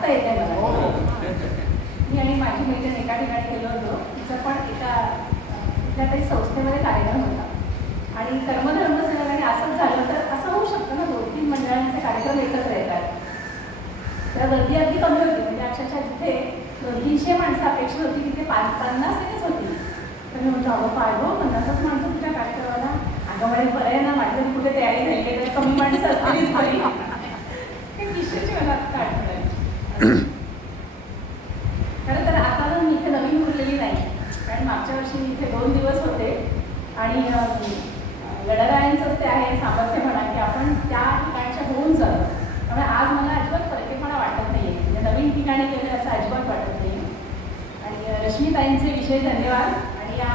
नाचता येते मला. मी आणि माझी मैत्रीण एका ठिकाणी गेलो होतो. तिचं पण एका कुठल्या तरी संस्थेमध्ये कार्यक्रम होता आणि कर्मधर्म आणि असंच झालं तर असं होऊ शकतं ना, 2-3 मंडळांचे कार्यक्रम एकत्र येतात. तर गर्दी अगदी कमी होती, म्हणजे अक्षरशः जिथे 200-300 माणसं अपेक्षा होती तिथे 50-50च होती. तर मी म्हटलं अगं काय गो 50च माणसं तुझ्या कार्यक्रमाला. अगं म्हणे बरं आहे ना, माझ्या कुठे तयारी झाली तर कमी माणसं असतानीच बरी. काही विषयाची मला आता आठवण आहे. खरं तर आता ना मी इथे नवीन उरलेली नाही, कारण मागच्या वर्षी मी इथे 2 दिवस होते आणि गडरायांचंच ते आहे सामर्थ्य म्हणा की आपण त्या ठिकाणच्या होऊन जातो. त्यामुळे आज मला अजिबात परकेपणा वाटत नाही आहे, म्हणजे नवीन ठिकाणी गेलं असं अजिबात वाटत नाही. आणि रश्मीताईंचे विशेष धन्यवाद. आणि या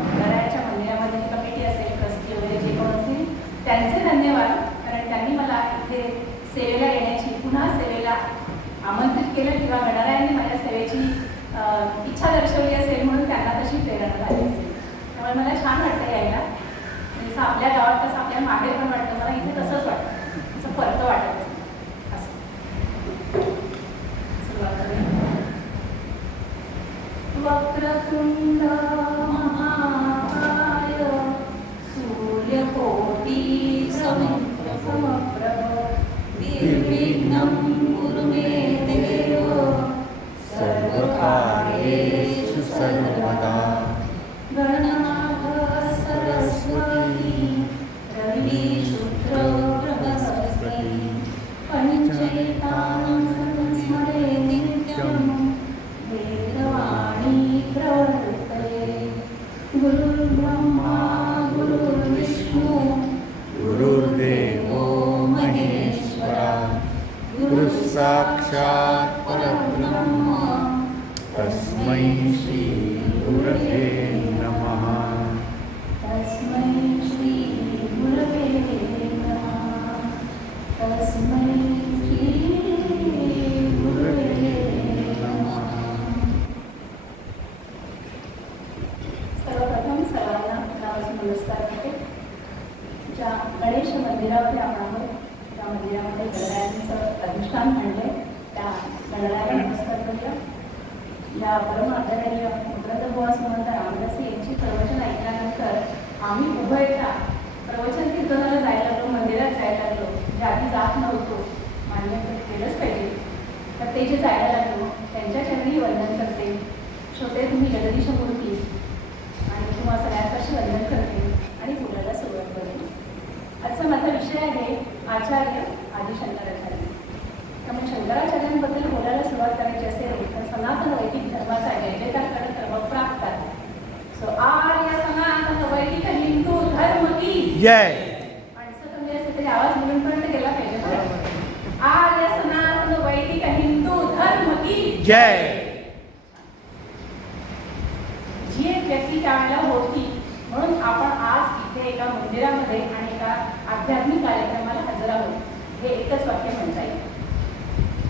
गडरायाच्या मंदिरामध्ये कमिटी असेल, ट्रस्टी वगैरे जे कोण असतील त्यांचे धन्यवाद, कारण त्यांनी मला इथे सेवेला येण्याची, पुन्हा सेवेला आमंत्रित केलं किंवा गडरायांनी माझ्या सेवेची इच्छा दर्शवली असेल म्हणून त्यांना तशी प्रेरणा झाली असेल. त्यामुळे मला छान वाटतं यायला. जसं आपल्या गावात तसं आपल्या मागे पण वाटतं, मला इथे तसंच वाटतं, असं परत वाटत असं. सुरुवात करूया. वक्रतुंड महाकाय सूर्यकोटि समप्रभ निर्विघ्नं कुरु मे देव सर्वकार्येषु सर्वदा. गणनाथ सरस्वती रवि शुक्र बृहस्पति पंचैतानं संस्मरे नित्यं वेदवाणी प्रवर्तते. गुरुर्ब्रह्मा गुरुर्विष्णु गुरुर्देवो महेश्वरा गुरुसाक्षात् परब्रह्म तस्मै श्री गुरवे नमः. तस्मै श्री गुरवे नमः. तस्मै श्री गुरवे नमः. सर्वप्रथम सर्वांना नमस्कार करते. ज्या गणेश मंदिरामध्ये आपण आहोत त्या मंदिरामध्ये गणरायांचं अधिष्ठान आणले, त्या गणरायाला नमस्कार करूया. या परम आदरणीय मुद्रतबुवा समर्थ रामदासी यांची प्रवचन ऐकल्यानंतर आम्ही उभयता प्रवचन कीर्तनाला जायला लागलो, मंदिरात जायला लागलो. जे आधी जात नव्हतो, मान्य केलंच पाहिजे, तर ते जे जायला लागलो त्यांच्या चरणी वंदन करते. छोटे तुम्ही जगदीश मूर्ती आणि तुम्हा सगळ्यांपाशी वंदन करते आणि बोलायला सुरुवात करते. आजचा माझा विषय आहे आचार्य आदिशंकराचार्य. त्यामुळे शंकराचार्यांबद्दल बोलायला सुरुवात करायची असेल तर सनातन वैदिक धर्माचा जयजयकार करत क्रमप्राप्त आहे. सो आर्य सनातन वैदिक हिंदू धर्म की जय. माणसं कमी असेल तरी आवाज मुलींपर्यंत गेला पाहिजे. आर्य सनातन वैदिक हिंदू धर्म की जय. जी एक व्यक्ती त्यावेळेला होती म्हणून आपण आज इथे एका मंदिरामध्ये आणि एका आध्यात्मिक कार्यक्रमाला हजर आहोत, हे एकच वाक्य म्हणता येईल.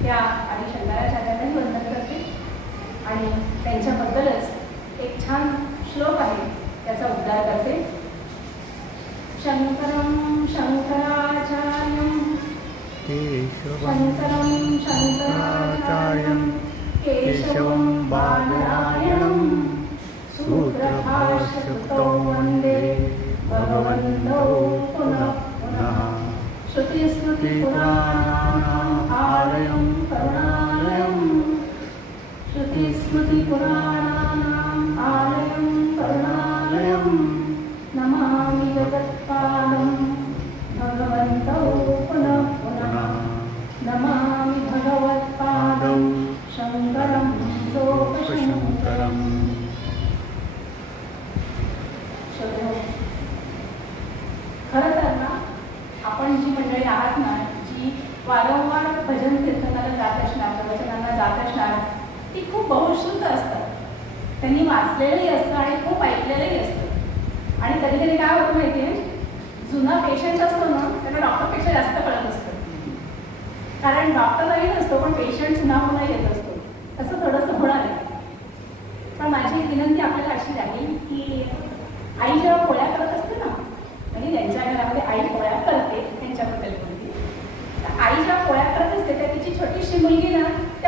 त्या आधी शंकराचार्यांनाही वंदन करते आणि त्यांच्याबद्दलच एक छान श्लोक आहे त्याचा उद्धार करते. शंकरं शंकराचार्यं शंकरं शंकराचार्यं केशवं बादरायणं सूत्रभाष्यकृतौ वन्दे भगवन्तौ पुनः पुनः. श्रुतिस्मृतिपुराणानाम् आलयं करुणालयं श्रुतिस्मृतिपुराणानाम् आलयं करुणालयं नमामि जगत्पालं भगवन्तौ पुनः पुनः. नमामि भगवत्पादौ शङ्करं लोकशङ्करम्. खरं तर ना आपण जी मंडळी आहात ना, जी वारंवार भजन कीर्तनाला जात असणार, प्रवचनांना जात असणार, ती खूप बहुश्रुत असतात. त्यांनी वाचलेलंही असतं आणि खूप ऐकलेलंही असतं. आणि कधी कधी काय होतं माहिती आहे, जुना पेशंट असतो ना त्याला डॉक्टरपेक्षा जास्त कळत असतं, कारण डॉक्टर नवीन असतो पण पेशंट पुन्हा पुन्हा येत असतो. असं थोडंसं होणार आहे. पण माझी विनंती आपल्याला अशी राहील की आई जेव्हा पोळ्या करत असते ना, म्हणजे त्यांच्या घरामध्ये आई पोळ्या करते त्यांच्याबद्दल बोलते, तर आई जेव्हा पोळ्या करत असते तर तिची छोटीशी मुलगी ना त्या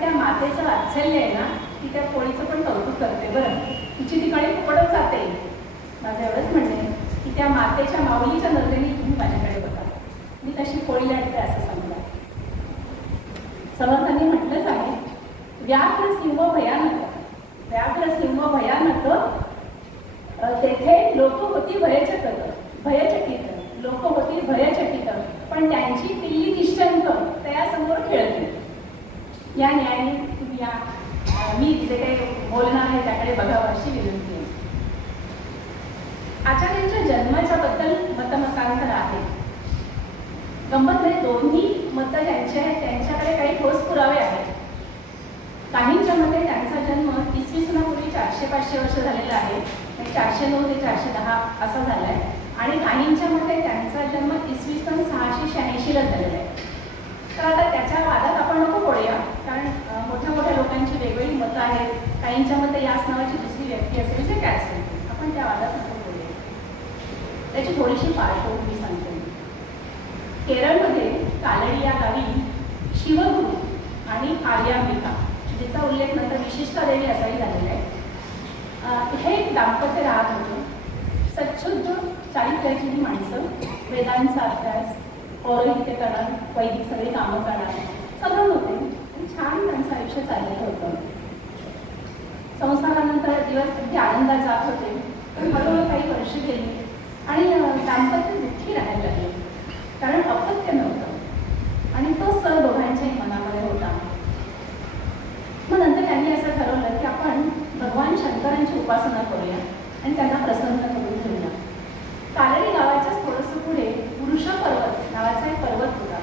त्या मातेचं वात्सल्य आहे ना, ती त्या पोळीचं पण कौतुक करते बरं. तिची ठिकाणी फुकटच जाते. माझं एवढंच म्हणणं आहे की त्या मातेच्या माऊलीच्या नजरेने तुम्ही माझ्याकडे बघा, मी तशी पोळी लाटते असं सांगणार. समर्थांनी म्हटलंच आहे, व्याघ्र सिंह भयानक, व्याघ्र सिंह भयानक, तेथे लोक होती भयचकित, लोक होती भयचकित, पण त्यांची पिल्ली निष्ठंक त्यासमोर खेळते. या न्यायाने तुम्ही मी जे काही बोलणार आहे त्याकडे बघावं अशी विनंती आहे. आचार्यांच्या जन्माच्या बद्दल मतमतांतर आहे. गंमत म्हणजे दोन्ही मत ज्यांचे आहेत त्यांच्याकडे काही ठोस पुरावे आहेत. काहींच्या मते त्यांचा जन्म इसवी सनापूर्वी 400-500 वर्ष झालेला आहे, 409 ते 410 असा झाला आहे. आणि काहींच्या मते त्यांचा जन्म इसवी सन 686ला झालेला आहे. तर आता त्याच्या वादात आपण नको पडूया, कारण मोठ्या मोठ्या लोकांची वेगवेगळी मतं आहेत. काहींच्या मते याच नावाची दुसरी व्यक्ती असेल जे काय असेल, आपण त्या वादात नको पडूया. त्याची थोडीशी पार्श्वभूमी सांगते. केरळमध्ये कालडी या गावी शिवगुरू आणि आर्याम्बिका, जिचा उल्लेख नंतर विशिष्टा देवी असाही झालेला आहे, हे एक दाम्पत्य राहत होते. सच्छुद्ध चारित्र्याची ही माणसं, वेदांचा अभ्यास, पौरोहित्य करणं, वैदिक सगळी कामं करणार सगळं होते. छान त्यांचं आयुष्य चाललेलं होतं. संसारानंतर दिवस अगदी आनंदात जात होते. पण हळूहळू काही वर्ष गेली आणि दाम्पत्य दुःखी राहायला लागले, कारण अपत्य नव्हतं आणि तो सर दोघांच्याही मनामध्ये होता. मग नंतर त्यांनी असं ठरवलं की आपण भगवान शंकरांची उपासना करूया आणि त्यांना प्रसन्न करून घेऊया. कालडी गावाच्याच थोडंसं पुढे पुरुष पर्वत नावाचा एक पर्वत होता,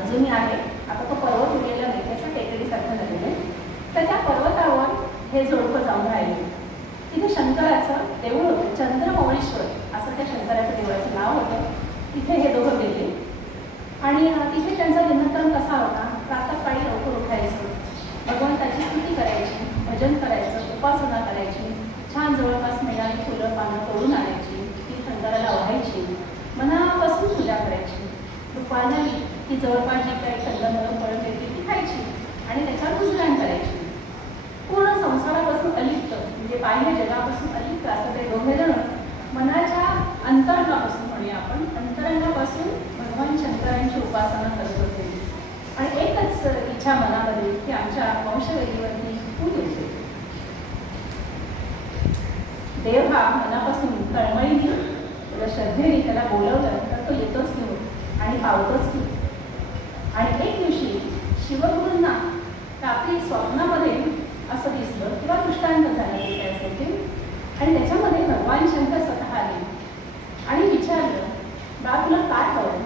अजूनही आहे. आता तो पर्वत उरलेला नाही, त्याच्या टेकडीसारखं झालेलं आहे. तर त्या पर्वतावर हे जोडपं जाऊन राहिले. तिथे शंकराचं देऊळ होतं, चंद्रमौळीश्वर असं त्या शंकराच्या देवळाचं नाव होतं. तिथे हे दोघं गेले आणि तिथे त्यांचा दिनक्रम कसा होता, प्रातःकाळी लवकर उठायचं, भगवंताची स्तुती करायची, भजन करायचं, उपासना करायची, छान जवळपास मिळाली फुलं पानं तोडून आणायची, ती शंकराला वाहायची, मनापासून पूजा करायची. दुपार झाली की जवळपास जी काही कंदमुळं फळं मिळते ती खायची आणि त्याच्यावर गुजराण करायची. पूर्ण संसारापासून अलिप्त, म्हणजे बाह्य जगापासून अलिप्त असं ते दोघे जण मनाच्या अंतरंगापासून म्हणूया आपण, अंतरंगापासून भगवान शंकरांची उपासना करत होते. आणि एकच इच्छा मनामध्ये की आमच्या वंशवेदीवरती तू येते. देव हा मनापासून तळमळीने श्रद्धेने त्याला बोलवलं तर तो येतोच घेऊन आणि पावतोच घेऊन. आणि एक दिवशी शिवगुरूंना रात्री स्वप्नामध्ये असं दिसलं किंवा दृष्टांत झाला काय असेल ते, आणि त्याच्यामध्ये भगवान शंकर स्वतः आले आणि विचारलं, बा तुला काय हवं?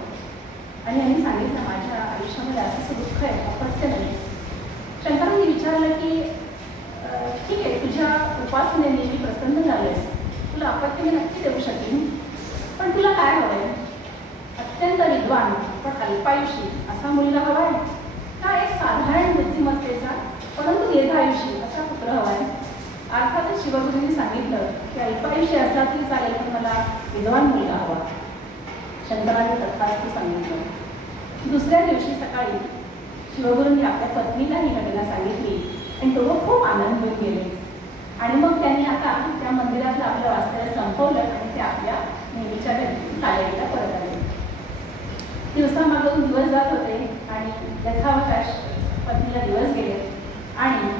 आणि यांनी सांगितलं, माझ्या आयुष्यामध्ये असं दुःख आहे, अपत्य नाही. शंकरांनी विचारलं की ठीक आहे, तुझ्या उपासनेने मी प्रसन्न झालो आहे, तुला अपत्य मी नक्की देऊ शकेन, पण तुला काय हवं आहे? अत्यंत विद्वान पण अल्पायुषी असा मुलगा हवा आहे का एक साधारण बुद्धिमत्तेचा परंतु दीर्घायुषी असा पुत्र हवा आहे? अर्थातच शिवगुरूंनी सांगितलं की अल्पायुषी असला तरी चालेल, पण मला विद्वान मुलगा हवा. शंकरांनी तथास्तु सांगितलं. दुसऱ्या दिवशी सकाळी शिवगुरूंनी आपल्या पत्नीला ही घटना सांगितली आणि दोघं खूप आनंद घेऊन गेले. आणि मग त्यांनी आता त्या मंदिरातलं आपलं वास्तव्य संपवलं आणि ते आपल्या नेहमीच्या घरी कालडीला परत आले. दिवसामागून दिवस जात होते आणि यथावकाश पत्नीला दिवस गेले आणि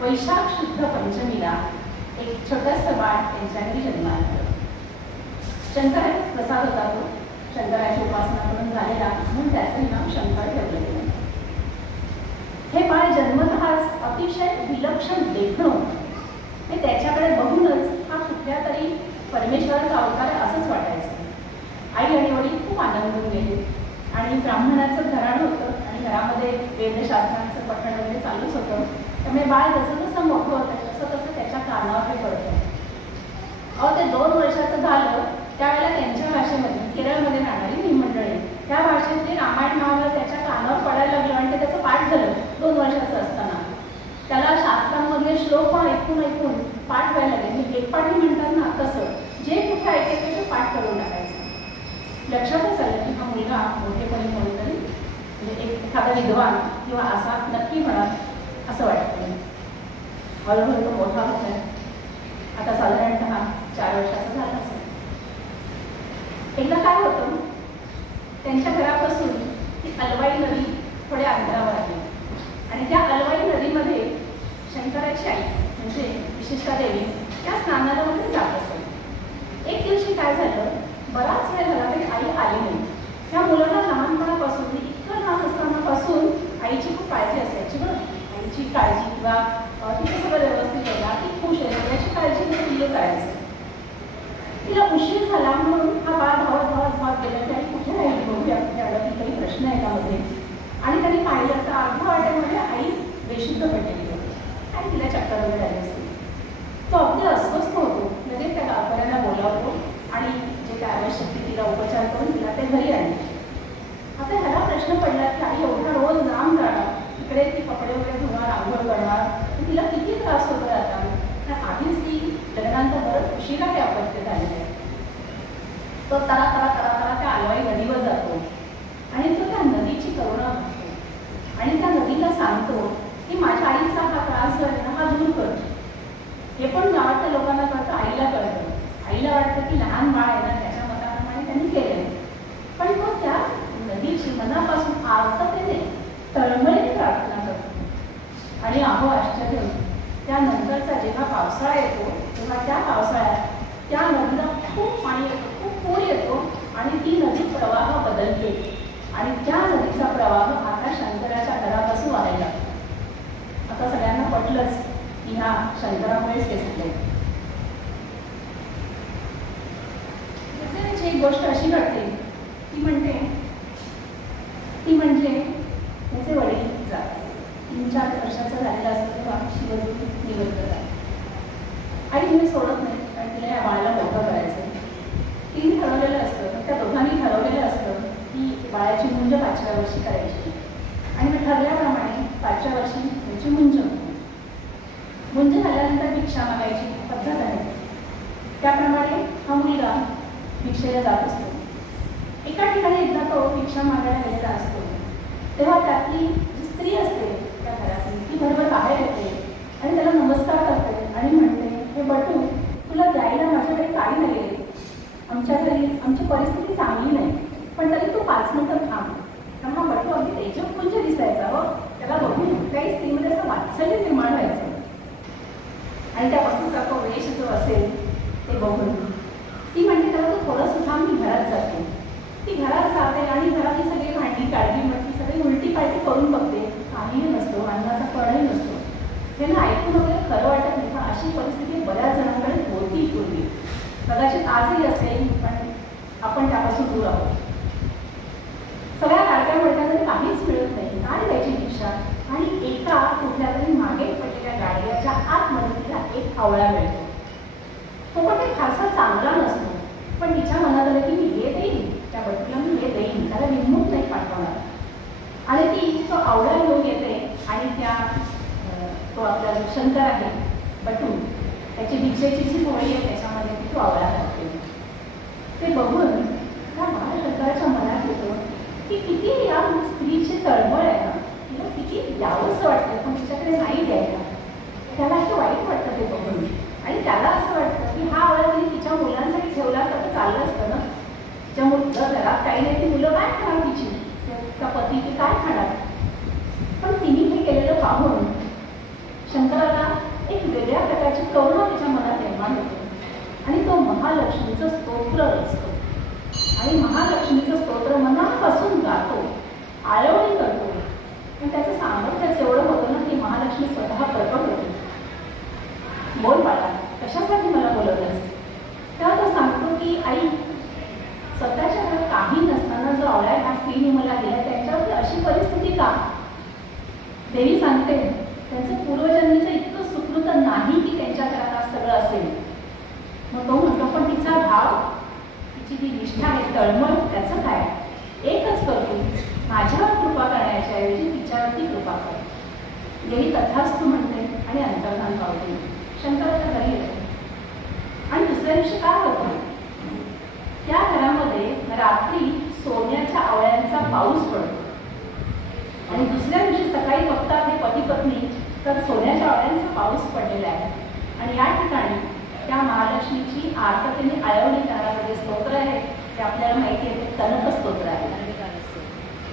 वैशाख शुद्ध पंचमीला एक छोटंसं बाळ त्यांच्या घरी जन्माला आलं. शंकराचाच प्रसाद होता तो, शंकराची उपासना करून झालेला, म्हणून त्याचं नाव शंकर ठेवलं गेलं. हे बाळ जन्मतःच अतिशय विलक्षण देखणं, त्याच्याकडे बघूनच हा कुठल्या तरी परमेश्वराचा अवतार असंच वाटायचं. आई आणि वडील खूप आनंदून गेले आणि ब्राह्मणाचं घराणं होतं आणि घरामध्ये वेदशास्त्रांचं पठण वगैरे चालूच होतं. त्यामुळे बाळ जसं जसं मोठं होतं तसं तसं त्याच्या कानावर हे पडतं. अहो ते 2 वर्षाचं झालं त्यावेळेला त्यांच्या भाषेमध्ये, केरळमध्ये राहणारी ही मंडळी, त्या भाषेत ते रामायण महाभारत त्याच्या कानावर पडायला लागलं आणि ते त्याचं पाठ झालं 2 वर्षाचं असताना. त्याला शास्त्रांमधले श्लोक पण ऐकून ऐकून पाठ व्हायला लागले. एकपाठी म्हणतात ना तसं, जे कुठे ऐकायचं ते पाठ करून टाकायचं. लक्षातच आलं की हा मुलगा मोठेपणी कोणीतरी म्हणजे एखादा विद्वान किंवा असा नक्की म्हणा असं वाटतं. हळूहळू तो मोठा होत आहे. आता साधारणतः 4 वर्षाचा झाला असेल. एकदा काय होतं, त्यांच्या घरापासून ती अलवाई नदी थोड्या अंतरावर आहे आणि त्या अलवाई नदीमध्ये शंकराची आई म्हणजे विशिष्टा देवी त्या स्नानाला वगैरे जात असत. एक दिवशी काय झालं, बराच वेळ झाला तरी आई आली नाही. त्या मुलाला लहानपणापासून इतकं लहान असतानापासून आईची खूप काळजी असायची बरं. आईची काळजी किंवा तिथे सगळं व्यवस्थित आहे, ती खुश आहे याची काळजी मी तिला करायचं. तिला उशीर झाला म्हणून हा बाळ धावत गेला की आई कुठे राहिली बघूया, कुठे अडकली, काही प्रश्न आहे त्यामध्ये. आणि त्यांनी पाहिलं तर अर्ध्या वाट्यामध्ये आई बेशुद्ध पडलेली होती आणि तिला चक्कर वगैरे आली असते. तो अगदी अस्वस्थ होतो. लगेच त्या गावकऱ्यांना बोलावतो आणि जे काय आवश्यक तिला उपचार करून तिला ते घरी आणले. आता ह्याला प्रश्न पडला की आई एवढा रोज लांब जाणार, इकडे ती कपडे वगैरे धुणार, आंघोळ करणार, तिला किती त्रास होतो आता. कारण आधीच ती लग्नानंतर बरंच उशिरा हे अपत्य झालेलं आहे. तो तरा तरा तरा तरा त्या अलवाई नदीवर जातो आणि तो त्या नदीची करुणा बघतो आणि त्या नदीला सांगतो की माझ्या आईचा हा त्रास जो आहे ना हा दूर करतो. हे पण गावातल्या लोकांना कळतं, आईला कळतं. आईला वाटतं की लहान बाळ आहे ना त्याच्या मताप्रमाणे त्यांनी केलं. पण तो त्या नदीची मनापासून आर्ततेने तळमळीने प्रार्थना करतो. आणि अहो आश्चर्य, त्यानंतरचा जेव्हा पावसाळा येतो तेव्हा त्या पावसाळ्यात त्या नदीला खूप पाणी येतं, खूप पूर येतो आणि ती नदी प्रवाह बदलते आणि त्या नदीचा प्रवाह आता शंकराच्या घरापासून वाहायला लागतो. आता सगळ्यांना पटलंच की ह्या शंकरामुळेच हे झालंय. एक गोष्ट अशी घडते ती म्हणजे त्याचे वडील जातात. 3-4 वर्षाचा झालेला असतो तेव्हा शिवजून निवृत्त झाला. आई तिने सोडत नाही कारण तिला या बाळाला मोठं करायचं. तिने ठरवलेलं असतं, त्या दोघांनी ठरवलेलं असतं की बाळाची मुंज 5व्या वर्षी करायची आणि मग ठरल्याप्रमाणे 5व्या वर्षी त्याची मुंज होती. मुंज झाल्यानंतर भिक्षा मागायची पद्धत आहे. त्याप्रमाणे हा मुलगा भिक्षेला जात असतो. एका ठिकाणी एकदा तो भिक्षा मागायला गेलेला असतो तेव्हा त्यातली जी स्त्री असते त्या घरातली ती बरोबर बाहेर येते आणि त्याला नमस्कार करते आणि म्हणते, हे बटू, तुला द्यायला माझ्याकडे काही नाही आहे. आमच्या घरी आमची परिस्थिती चांगली नाही, पण तरी तू 5 मिनिटं थांब. तेव्हा बटू अगदी तेजपुंज दिसायचा. हो, त्याला बघून काही स्त्रीमध्ये असं वात्सल्य निर्माण व्हायचं आणि त्या बटूचा तो वेश जो असेल ते बघून ती म्हणते त्याला तू थोडंसं थांब, मी घरात जाते. ती घरात जाते आणि घरातली सगळी भांडी काढली म्हणती सगळी उलटी पालटी करून बघते, काहीही नसतो, अन्नाचा कणही नसतो. त्यांना ऐकून वगैरे खरं वाटत नाही. पण अशी परिस्थिती बऱ्याच जणांकडे होती पूर्वी, कदाचित आजही असेल, पण आपण त्यापासून दूर आहोत. सगळ्या काढत्या म्हणल्यानंतर काहीच मिळत नाही. काय द्यायची भिक्षा? आणि एका कुठल्या तरी मागे पडलेल्या गाडग्याच्या आतमध्ये तिला एक आवळा मिळतो. तो पण काही फारसा चांगला नसतो, पण तिच्या मनात आलं की मी हे देईन, त्या बटूला मी हे देईन, त्याला विमुख नाही पाठवणार. आणि ती तो आवळा घेऊन येते आणि त्या तो आपला शंकर आहे बटू, त्याची भिक्षेची जी पोळी आहे त्याच्यामध्ये ती तो आवळा घालते. ते बघून त्या महाशंकराच्या मनात येतं की किती या स्त्रीची तळमळ आहे ना, तिला किती द्यावंसं वाटतं पण तिच्याकडे नाही द्यायला. त्याला असं वाईट वाटतं ते बघून आणि त्याला असं वाटतं की हा आवळा तिने तिच्या मुलांसाठी ठेवला असता तर चाललं असतं ना. तिच्या मुलं घरात काही नाही, ती मुलं काय खाणार, तिचा पती ती काय खाणार. पण तिने हे केलेलं पाहून शंकराला एक वेगळ्या प्रकारची करुणा तिच्या मनात निर्माण होते आणि तो महालक्ष्मीचं स्तोत्र रचतो आणि महालक्ष्मीचं स्तोत्र मनापासून गातो, आळवणी करतो. आणि त्याचं सामर्थ्यच एवढं होतं ना की महालक्ष्मी स्वतः प्रकट होते. बोल बाळा, कशासाठी मला बोलवलंस? तेव्हा तो सांगतो की आई, स्वतःच्या घरात काही नसताना जो आवळा ह्या स्त्रीने मला दिला त्यांच्यावरती अशी परिस्थिती का? देवी सांगते त्यांचं पूर्वजन्मीचं इतकं सुकृत नाही की त्यांच्या घरात आज सगळं असेल. मग तो म्हणतो पण तिचा भाव, तिची ती निष्ठा आहे, तळमळ, त्याचं काय? एकच करतो, माझ्यावर कृपा करण्याच्या ऐवजी तिच्यावरती कृपा कर. देवी तथास्तु म्हणते आणि अंतर्धान पावते. शंकराच्या घरी येतो आणि दुसऱ्या दिवशी काय होतं, त्या घरामध्ये रात्री सोन्याच्या आवळ्यांचा पाऊस पडतो आणि दुसऱ्या दिवशी सकाळी बघतात हे पती पत्नी तर सोन्याच्या वाड्यांचा पाऊस पडलेला आहे. आणि या ठिकाणी त्या महालक्ष्मीची आर्ततेने आळवणी करणारे स्तोत्र आहे ते आपल्याला माहिती आहे, ते कनक स्तोत्र आहे.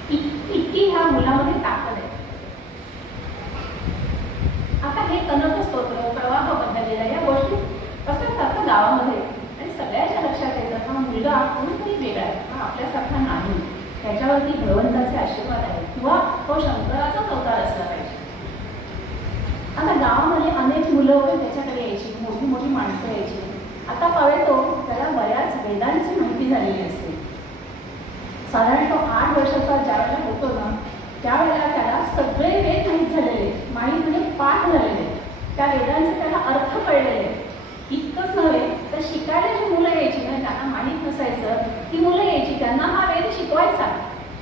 इतकी ह्या मुलामध्ये ताकद आहे. आता हे कनक स्तोत्र, प्रवाह बदललेला, या गोष्टी कसं करतात गावामध्ये, आणि सगळ्याच्या लक्षात येतं हा मुलगा कोणीतरी वेगळा आहे, हा आपल्यासारखा नाही, त्याच्यावरती भगवंताचे आशीर्वाद आहे किंवा तो शंकराचाच अवतार असला पाहिजे. आता गावामध्ये अनेक मुलं वगैरे त्याच्याकडे यायची, मोठी मोठी माणसं यायची. आता पाहतो त्याला बऱ्याच वेदांची माहिती झालेली असते. साधारण तो 8 वर्षाचा ज्यावेळेला होतो ना, त्यावेळेला त्याला सगळे वेद माहीत झालेले, माहीत म्हणजे पाठ झालेले, त्या वेदांचे त्याला अर्थ कळलेले. इतकंच नव्हे तर शिकायला जी मुलं यायची ना, त्यांना माहीत नसायचं, ती मुलं यायची, त्यांना हा वेद शिकवायचा.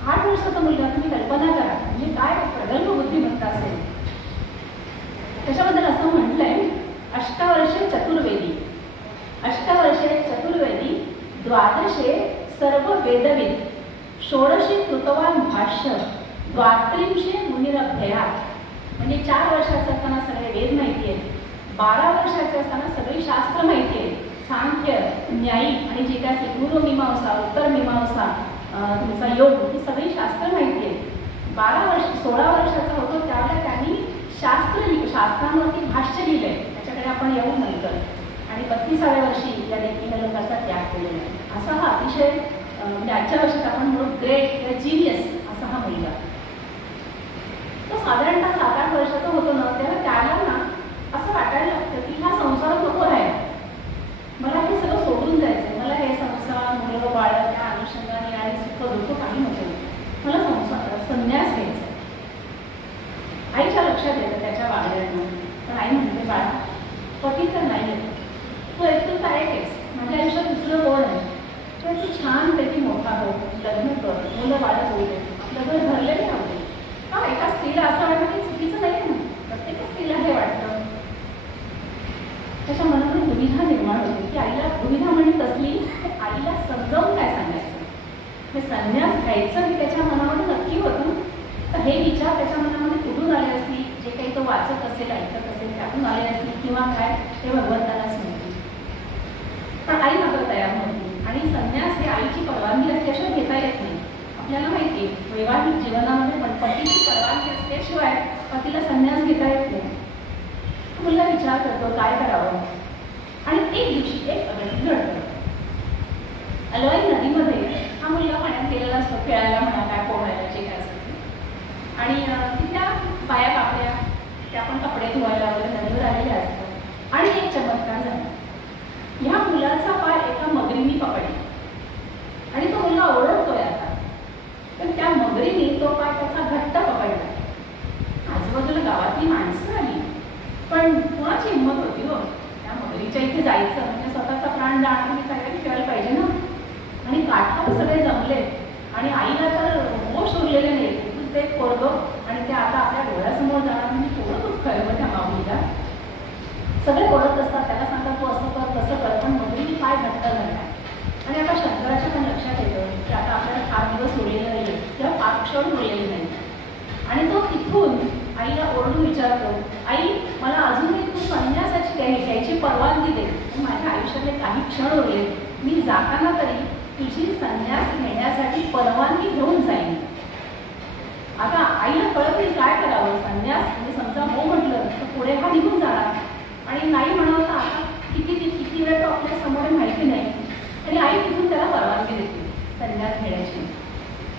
8 वर्षाचा मुलगा, तुम्ही कल्पना करा म्हणजे काय प्रगल्भ बुद्धिमत्ता असेल. त्याच्याबद्दल असं म्हटलंय, अष्टवर्षे चतुर्वेदी, अष्टवर्षे चतुर्वेदी, द्वादशे सर्व वेदविद, षोडशे कृतवान भाष्य, द्वात्रिंशे मुनिरभ्ययात. म्हणजे 4 वर्षाचे असताना सगळे वेद माहिती आहेत, 12 वर्षाचे असताना सगळी शास्त्र माहिती आहे, सांख्य, न्यायिक आणि जे काय पूर्वमीमांसा, उत्तरमीमांसा, तुमचा योग, ही सगळी शास्त्र माहिती आहे. 16 वर्षाचा होतो त्यावेळेला त्यांनी शास्त्रांवरती भाष्य लिहिलंय, त्याच्याकडे आपण येऊ नंतर. आणि 32व्या वर्षी याने इहलोकाचा त्याग केलेला आहे. असा हा अतिशय म्हणजे आजच्या वर्षात आपण म्हणू ग्रेट किंवा जीनियस असा हा मुलगा. तो साधारणतः 7-8 वर्षाचा होतो ना, तेव्हा त्याला ना असं वाटायला लागतं की हा संसार नको आहे, मला हे सगळं सोडून जायचं, मला हे संसार, मुलं बाळ त्या अनुषंगाने आणि सुख दुःख काही नको, मला संन्यास घ्यायचा. आईच्या लक्षात येतं त्याच्या वागण्यातून. पण आई म्हणते, बाळा पती तर नाही आहे, तू एकटूच आहेस, माझ्या आयुष्यात दुसरं कोण आहे, तर तू छानपैकी मोठा हो, लग्न कर, मुलं बाळं होऊ दे, लग्न भरलेले राहते. का एका स्त्रीला असं वाटतं की चुकीचं नाही ना, प्रत्येक स्त्रीला हे वाटतं. त्याच्या मनामध्ये दुविधा निर्माण होते की आईला दुविधा म्हणजे कसली, आईला समजावून काय सांगायचं, हे संन्यास घ्यायचं हे त्याच्या मनामध्ये नक्की होतं. तर हे विचार त्याच्या मनामध्ये कुठून आले असतील, जे काही तो वाचत असेल, ऐकत असेल, त्यातून आले असतील किंवा काय, हे भगवंतालाच माहिती. पण आई मात्र तयार नव्हती. आणि संन्यास हे आईची परवानगी असल्याशिवाय घेता येत नाही. आपल्याला माहिती आहे वैवाहिक जीवनामध्ये पण पतीची परवानगी असल्याशिवाय पतीला संन्यास घेता येत नाही. मुलगा विचार करतो काय करावं. आणि एक दिवशी एक अघटन घडतं. अलवाई नदीमध्ये हा मुलगा पाण्यात गेलेला असतो, खेळायला म्हणा, काय पोहायला, जे काय असतं. आणि तिथल्या बाया बापड्या त्या पण कपडे धुवायला वगैरे नदीवर आलेल्या असतात. आणि एक चमत्कार झाला, ह्या मुलाचा पाय एका मगरीने पकडला आणि तो मुलगा ओरडतोय आता. पण त्या मगरीने तो पाय त्याचा घट्ट पकडला. आजूबाजूला गावातली माणसं आली, पण कोणाची हिंमत होती हो, त्या मगरीच्या इथे जायचं म्हणजे स्वतःचा प्राण जाणं काहीतरी ठेवायला पाहिजे ना. आणि काठावर सगळे जमले आणि आईला तर होश उरलेले नाही, ते पोरगं आणि ते आता आपल्या डोळ्यासमोर जाणार म्हणजे थोडं दुःख आहे मग त्या माऊलीला. सगळे ओळखत असतात, त्याला सांगतात तू असं कर तसं कर, पण मगरीने पाय घट्ट झाला. आणि आता शंकराच्या पण लक्षात येतं की आता आपल्याला फार दिवस उरलेले नाही किंवा फार क्षण उरलेले नाही. आणि तो तिथून आईला ओरडून विचारतो, आई मला अजूनही तू संन्यासाची घ्यायची परवानगी दे, माझ्या आयुष्यातले काही क्षण उरले, मी जाताना तरी तुझी संन्यास घेण्यासाठी परवानगी घेऊन जाईन. आता आईला कळत नाही काय करावं. संन्यास म्हणजे समजा हो म्हटलं तर पुढे हा निघून जाणार, आणि नाही म्हणावं तर आता किती वेळ तो आपल्या समोर माहिती नाही. आणि आई तिथून त्याला परवानगी देते संन्यास घेण्याची.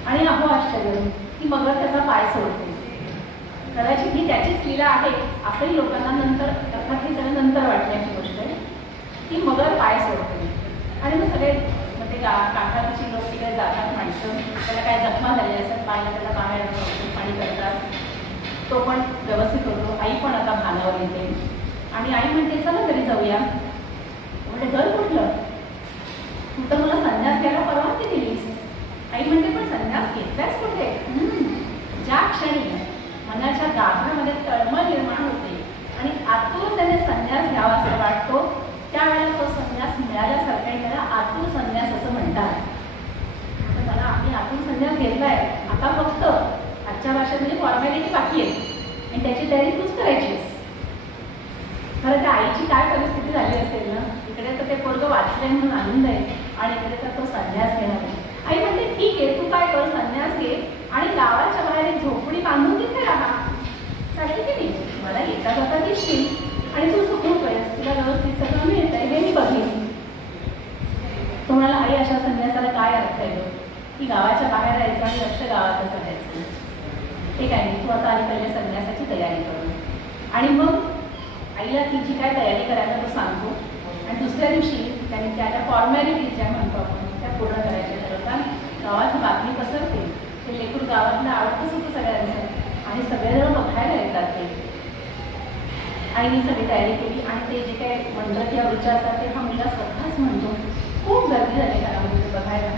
आणि अहो आश्चर्य, ती मगर त्याचा पाय सोडते. कदाचित ही त्याचीच लीला आहे असंही लोकांना नंतर, अर्थात ही त्याला नंतर वाटण्याची गोष्ट आहे. ती मगर पाय सोडते आणि मग सगळे ते काठाची लोक तिकडे जातात, माणसं त्याला काय जखमा झालेल्या असतात, पायाला त्याला बाहेर पाणी करतात, तो पण व्यवस्थित होतो. आई पण आता भानावर येते आणि आई म्हणते चला घरी जाऊया. म्हणजे घर कुठलं, तू तर मला संन्यास घ्यायला परवानगी दिलीस. आई म्हणते पण संन्यास घेतलाच कुठे. ज्या क्षणी मनाच्या गाभ्यामध्ये तळमळ निर्माण होते आणि आतून त्याने संन्यास घ्यावा असं वाटतो, त्यावेळेला तो संन्यास मिळाल्यासारखा आहे. त्याला आतून संन्यास असं म्हणतात. मला आम्ही आतून संन्यास घेतलाय, आता फक्त आजच्या भाषेत म्हणजे फॉर्मॅलिटी बाकी आहे. आणि त्याची तयारी तूच करायचीस. खरं त्या आईची काय परिस्थिती झाली असेल ना, इकडे तर ते पोरगं वाचलंय म्हणून आनंद आहे आणि इकडे तर तो संन्यास घेणार आहे. आई म्हणते ठीक आहे, तू काय कर, संन्यास घे आणि गावाच्या बाहेर एक झोपडी बांधून तिथे राहा. चालेल की नाही, मला येता जाता दिसशील आणि तू सुखरूप आहेस, तुला व्यवस्थित सगळं मिळतंय हे मी बघेन. तो म्हणाला आई अशा संन्यासाला काय अर्थ आहे की गावाच्या बाहेर राहायचं आणि लक्ष गावातच राहायचं. ठीक आहे, तू आता आली पहिले संन्यासाची तयारी करून. आणि मग आईला तिची काय तयारी करायला तो सांगतो आणि दुसऱ्या दिवशी त्यांनी त्या फॉर्मॅलिटीज ज्या म्हणतो आपण त्या पूर्ण करायच्या ठरवतात. गावात बातमी पसरते, ते लेकूर गावातलं आवडतंच होतं सगळ्यांचं आणि सगळेजण बघायला येतात. ते आईने सगळी तयारी केली आणि ते जे काही मंत्र किंवा विचार असतात ते हा मुलगा स्वतःच म्हणतो. खूप गर्दी झाली घरामध्ये बघायला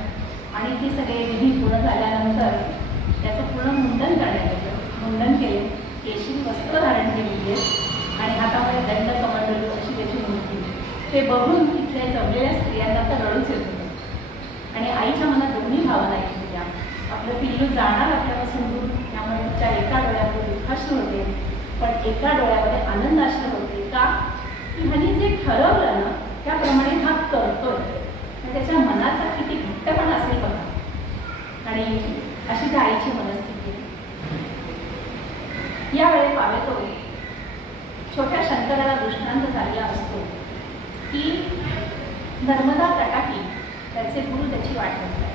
आणि ती सगळे विधी पूर्ण झाल्यानंतर त्याचं पूर्ण मुंडन करण्यात येतं. मुंडन केले, केशरी वस्त्र धारण केलेली आहे आणि हातामध्ये दंड कमंडलू अशी त्याची मूर्ती. ते बघून तिथल्या जमलेल्या स्त्रियांना तर रडूच येत होतं आणि आईच्या मनात दोन्ही भावना येत होत्या. आपलं पिल्लू जाणार आपल्यापासून दूर, त्यामुळे तिच्या एका डोळ्यामध्ये दुःखाश्रू होते पण एका डोळ्यामध्ये आनंदाश्रू होते. का की ह्याने जे ठरवलं ना त्याप्रमाणे हा करतोय, त्याच्या मनाचा किती घट्टपणा असेल बघा. आणि अशी त्या आईची मनस्थिती. यावेळी पावेतो छोट्या शंकराला दृष्टांत झालेला असतो की नर्मदा तटाकी त्याचे गुरु त्याची वाट बघतात.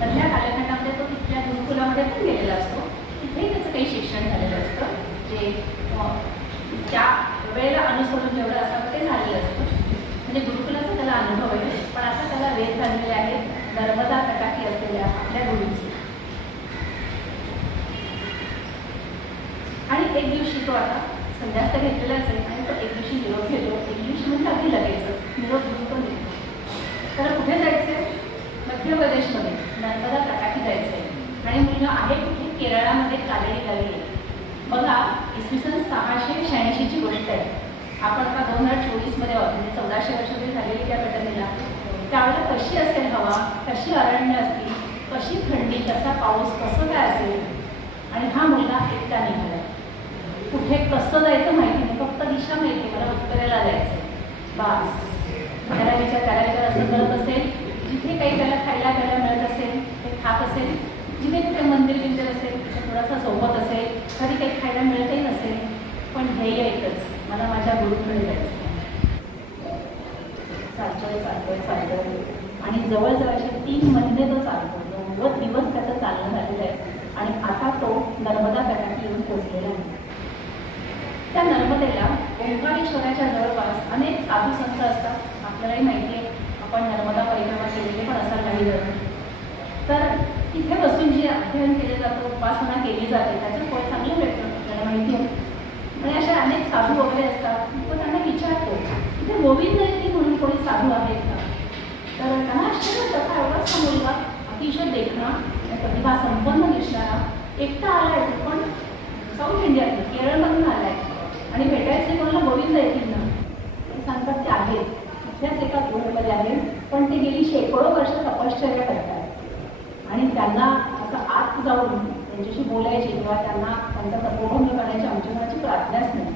मधल्या कालखंडामध्ये तो तिथल्या गुरुकुलामध्ये पण गेलेला असतो. तिथेही त्याचं काही शिक्षण झालेलं असतं जे त्या वेळेला अनुसरून जेवढं असावं ते झालेलं असतं. म्हणजे गुरुकुलाचा त्याला अनुभव आहे. पण आता त्याला वेध झालेले आहेत नर्मदा तटाकी असलेल्या आपल्या गुरुची. आणि एक दिवशी तो आता संन्यास तर घेतलेला असेल आणि तो एक दिवशी निरोप घेतो. एक दिवशी म्हणजे अगदी लगेचच निरोप घेऊन तो निघतो. त्याला कुठे जायचं आहे? मध्य प्रदेशमध्ये नर्मदा तटाकी जायचं आहे. आणि मुलगा आहे कुठे? केरळामध्ये कालेडी गावी. बघा, इसवी सन 686ची गोष्ट आहे. आपण आता 2024मध्ये आहोत, म्हणजे 1400 वर्ष तरी झालेली त्या घटनेला. त्यावेळेला कशी असेल हवा, कशी अरण्य असतील, कशी थंडी, कसा पाऊस, कसं काय असेल. आणि हा मुलगा एकटा निघाला. कुठे कसं जायचं माहिती नाही, फक्त दिशा माहिती, मला उत्तरेला जायचं आहे बास. त्याला विचार असं करत असेल, जिथे काही त्याला खायला प्यायला मिळत असेल ते खात असेल, जिथे कुठे मंदिर बिंदिर असेल तिथे थोडासा झोपत असेल, कधी काही खायला मिळतही नसेल, पण ध्येय एकच, मला माझ्या गुरुकडे जायचं. चालतोय आणि जवळजवळ असे 3 महिने तो चालतो. 90 दिवस त्याचं चालणं झालेलं आहे आणि आता तो नर्मदा तटाकी येऊन पोहोचलेला आहे. त्या नर्मदेला ओंकारेश्वराच्या जवळपास अनेक साधू संत असतात. आपल्यालाही माहिती आहे, आपण नर्मदा परिक्रमा केलेली पण असाल काही जण. तर तिथे बसून जे अध्ययन केले जातं, उपासना केली जाते, त्याचं फळ चांगलं भेटतं, आपल्याला माहिती आहे. आणि अशा अनेक साधू वगैरे असतात. तो त्यांना विचारतो तिथे गोविंद जयंती म्हणून कोणी साधू आहेत का? तर त्यांना आश्चर्य होतं, का एवढाच मुलगा अतिशय देखणा प्रतिभा संपन्न दिसणारा एकटा आला आहे, पण साऊथ इंडियातून केरळमधून आला आहे आणि भेटायचे कोणाला गोविंद येतील ना? ते सांगतात ते आहेत, तिथल्याच एका गुहेमध्ये आहेत, पण ते गेली शेकडो वर्ष तपश्चर्या करतात आणि त्यांना असं आत जाऊन त्यांच्याशी बोलायची किंवा त्यांना त्यांचा तपोभंग करण्याची आमच्या मनाची प्रार्थनाच नाही.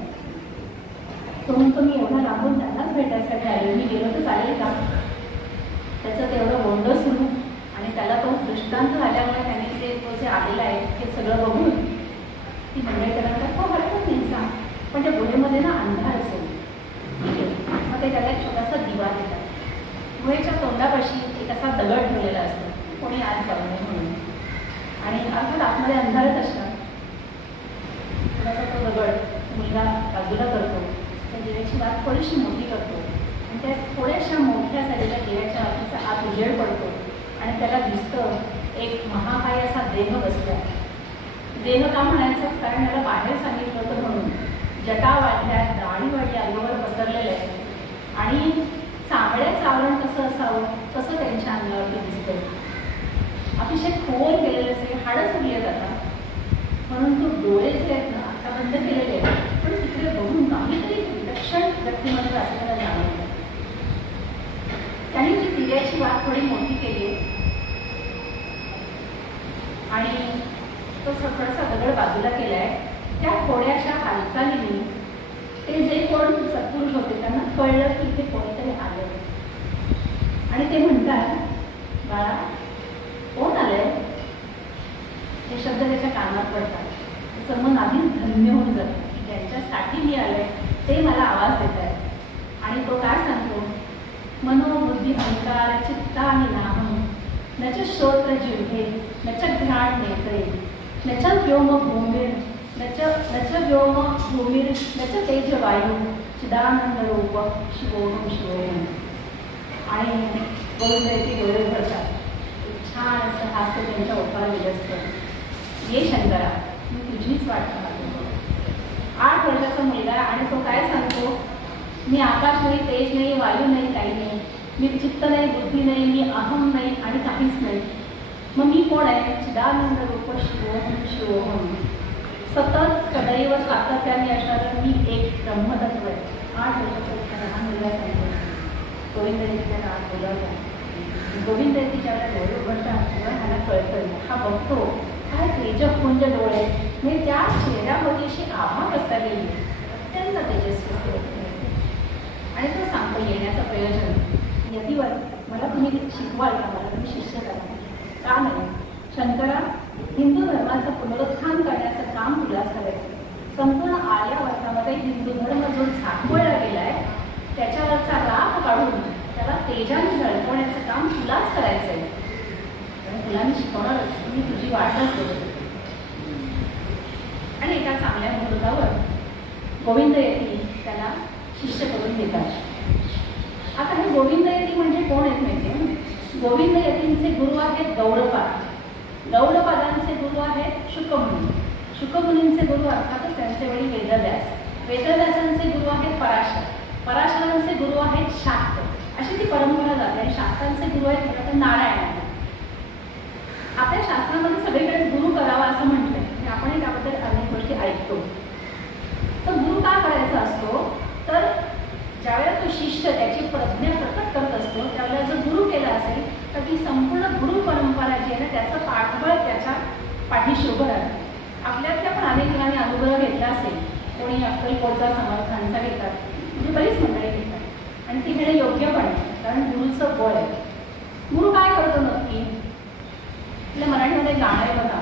तो म्हणतो मी एवढा लांबून त्यांनाच भेटायसाठी आले, मी गेलो तर चालेल का? त्याचं तेवढं गोंधळ सुरू आणि त्याला तो दृष्टांत झाल्यामुळे त्यांनी तो जे आलेला आहे ते सगळं बघून ती मंडळी त्याला हो हरकत नाही सांग, पण त्या गुहेमध्ये ना अंधार असेल, ठीक आहे. मग ते त्याला एक छोटासा दिवा देतात. गुहेच्या तोंडापाशी एक असा दगड ठेवलेला असतो, कोणी आज जाऊ नये म्हणून. आणि अर्थात आतमध्ये अंधारच असणार. थोडासा तो दगड मुलगा बाजूला करतो, त्या दिव्याची वात थोडीशी मोठी करतो आणि त्या थोड्याशा मोठ्या झालेल्या दिव्याच्या वातीचा आत उजेड पडतो आणि त्याला दिसतं एक महाकाय असा देह बसला. देह का म्हणायचं? कारण त्याला बाहेर सांगितलं होतं म्हणून. जटा वाढल्या, दाढी वाढली, अंगावर पसरलेलं आहे आणि चांबड्याचं आवरण कसं असावं तसं त्यांच्या अंगावरती दिसतं. अतिशय खोल केलेलं असे, हाडं फुगले जातात म्हणून तो डोळे जे आहेत ना आता बंद केलेले आहेत, पण तिकडे बघून काहीतरी विलक्षण व्यक्तिमत्व असलेलं जाणवतं. त्यांनी जी दिव्याची वात थोडी मोठी केली आणि तो थोडासा दगड बाजूला केलाय. त्या थोड्या कळलं की इथे कोणीतरी आलं आणि ते म्हणतात, बाळा कोण आलंय? हे शब्द त्याच्या कानात पडतात. त्याचं मन आधीच धन्य होऊन जातं की ज्यांच्यासाठी मी आले ते मला आवाज देत आहेत. आणि तो काय सांगतो, मनोबुद्धी अहंकार चित्तानि नाहं न च श्रोत्र जिह्वे न च घ्राण नेत्रे न च व्योम भूमिर् न च व्योम भूमिर् न च तेज वायू चिदानंद रूप शिवोहम शिवोहम. आणि गोविंदाची डोळे भरतात. छान असं हास्य त्यांच्या ओठाला विलसतं. ये शंकरा, मी तुझीच वाट पाहतो. 8 वर्षाचा मुलगा आणि तो काय सांगतो, मी आकाश नाही, तेज नाही, वायू नाही, काही नाही. मी चित्त नाही, बुद्धी नाही, मी अहम नाही आणि काहीच नाही. मग मी कोण आहे? चिदानंद रूप शिवोहम शिवोहम. सतत सदैव सातत्याने असणारं मी एक ब्रह्मतत्व आहे. 8 वर्षाचा लहान मुलगा सांगतो. गोविंदाची त्याला आत बोलावला. गोविंदाची ज्याला डोळे उघडतात तेव्हा ह्याला कळतं, हा बघतो काय तेजपुंज डोळे, मी त्या चेहऱ्यामध्ये अशी आभा पसरलेली अत्यंत तेजस्वी. आणि तो सांगतो येण्याचं प्रयोजन, यदीवर मला तुम्ही शिकवाल का, मला तुम्ही शिष्य करा का नाही? शंकरा, हिंदू धर्माचं पुनरुत्थान करण्याचं काम तुलाच करायचं. संपूर्ण आर्यावर्तामध्ये हिंदू धर्म जो झाकवला गेला आहे त्याच्यावरचा राग काढून त्याला तेजाने झळकवण्याचं काम तुलाच करायचं आहे. तुला मी शिकवणारच, मी तुझी वाटच बघत. आणि एका चांगल्या मुहूर्तावर गोविंद यती त्याला शिष्य करून देतात. आता हे गोविंद यती म्हणजे कोण आहेत माहिती आहे? गोविंद यतींचे गुरु आहेत गौडपाद. गौडपादांचे गुरु आहेत शुकमुनी. शुकमुनींचे गुरु अर्थातच त्यांचे वडील वेदव्यास. वेदव्यासांचे गुरु आहेत पराशर. पराशरांचे गुरु आहेत शाक्त. अशी ती परंपरा जाते. आणि शाक्तांचे गुरु आहेत खरं तर नारायण. आपल्या शास्त्रामध्ये सगळीकडे गुरु करावा असं म्हटलंय. आपणही त्याबद्दल अनेक गोष्टी ऐकतो. तर गुरु का करायचा असतो, तर ज्यावेळेला तो शिष्य त्याची प्रज्ञा प्रकट करत असतो त्यावेळेला जर गुरु केला असेल तर ती संपूर्ण गुरु परंपरा जी आहे ना त्याचं पाठबळ त्याच्या पाठीशी उभं राहतं. आपल्यातल्या पण अनेक जणांनी अनुग्रह घेतला असेल. कोणी अक्कलकोटचा समर्थांचा घेतात, म्हणजे बरीच मंडळी घेतात आणि ती घेणं योग्य पण आहे, कारण गुरुचं बळ आहे. गुरु काय करतो नक्की? आपल्या मराठीमध्ये गाणं आहे बघा,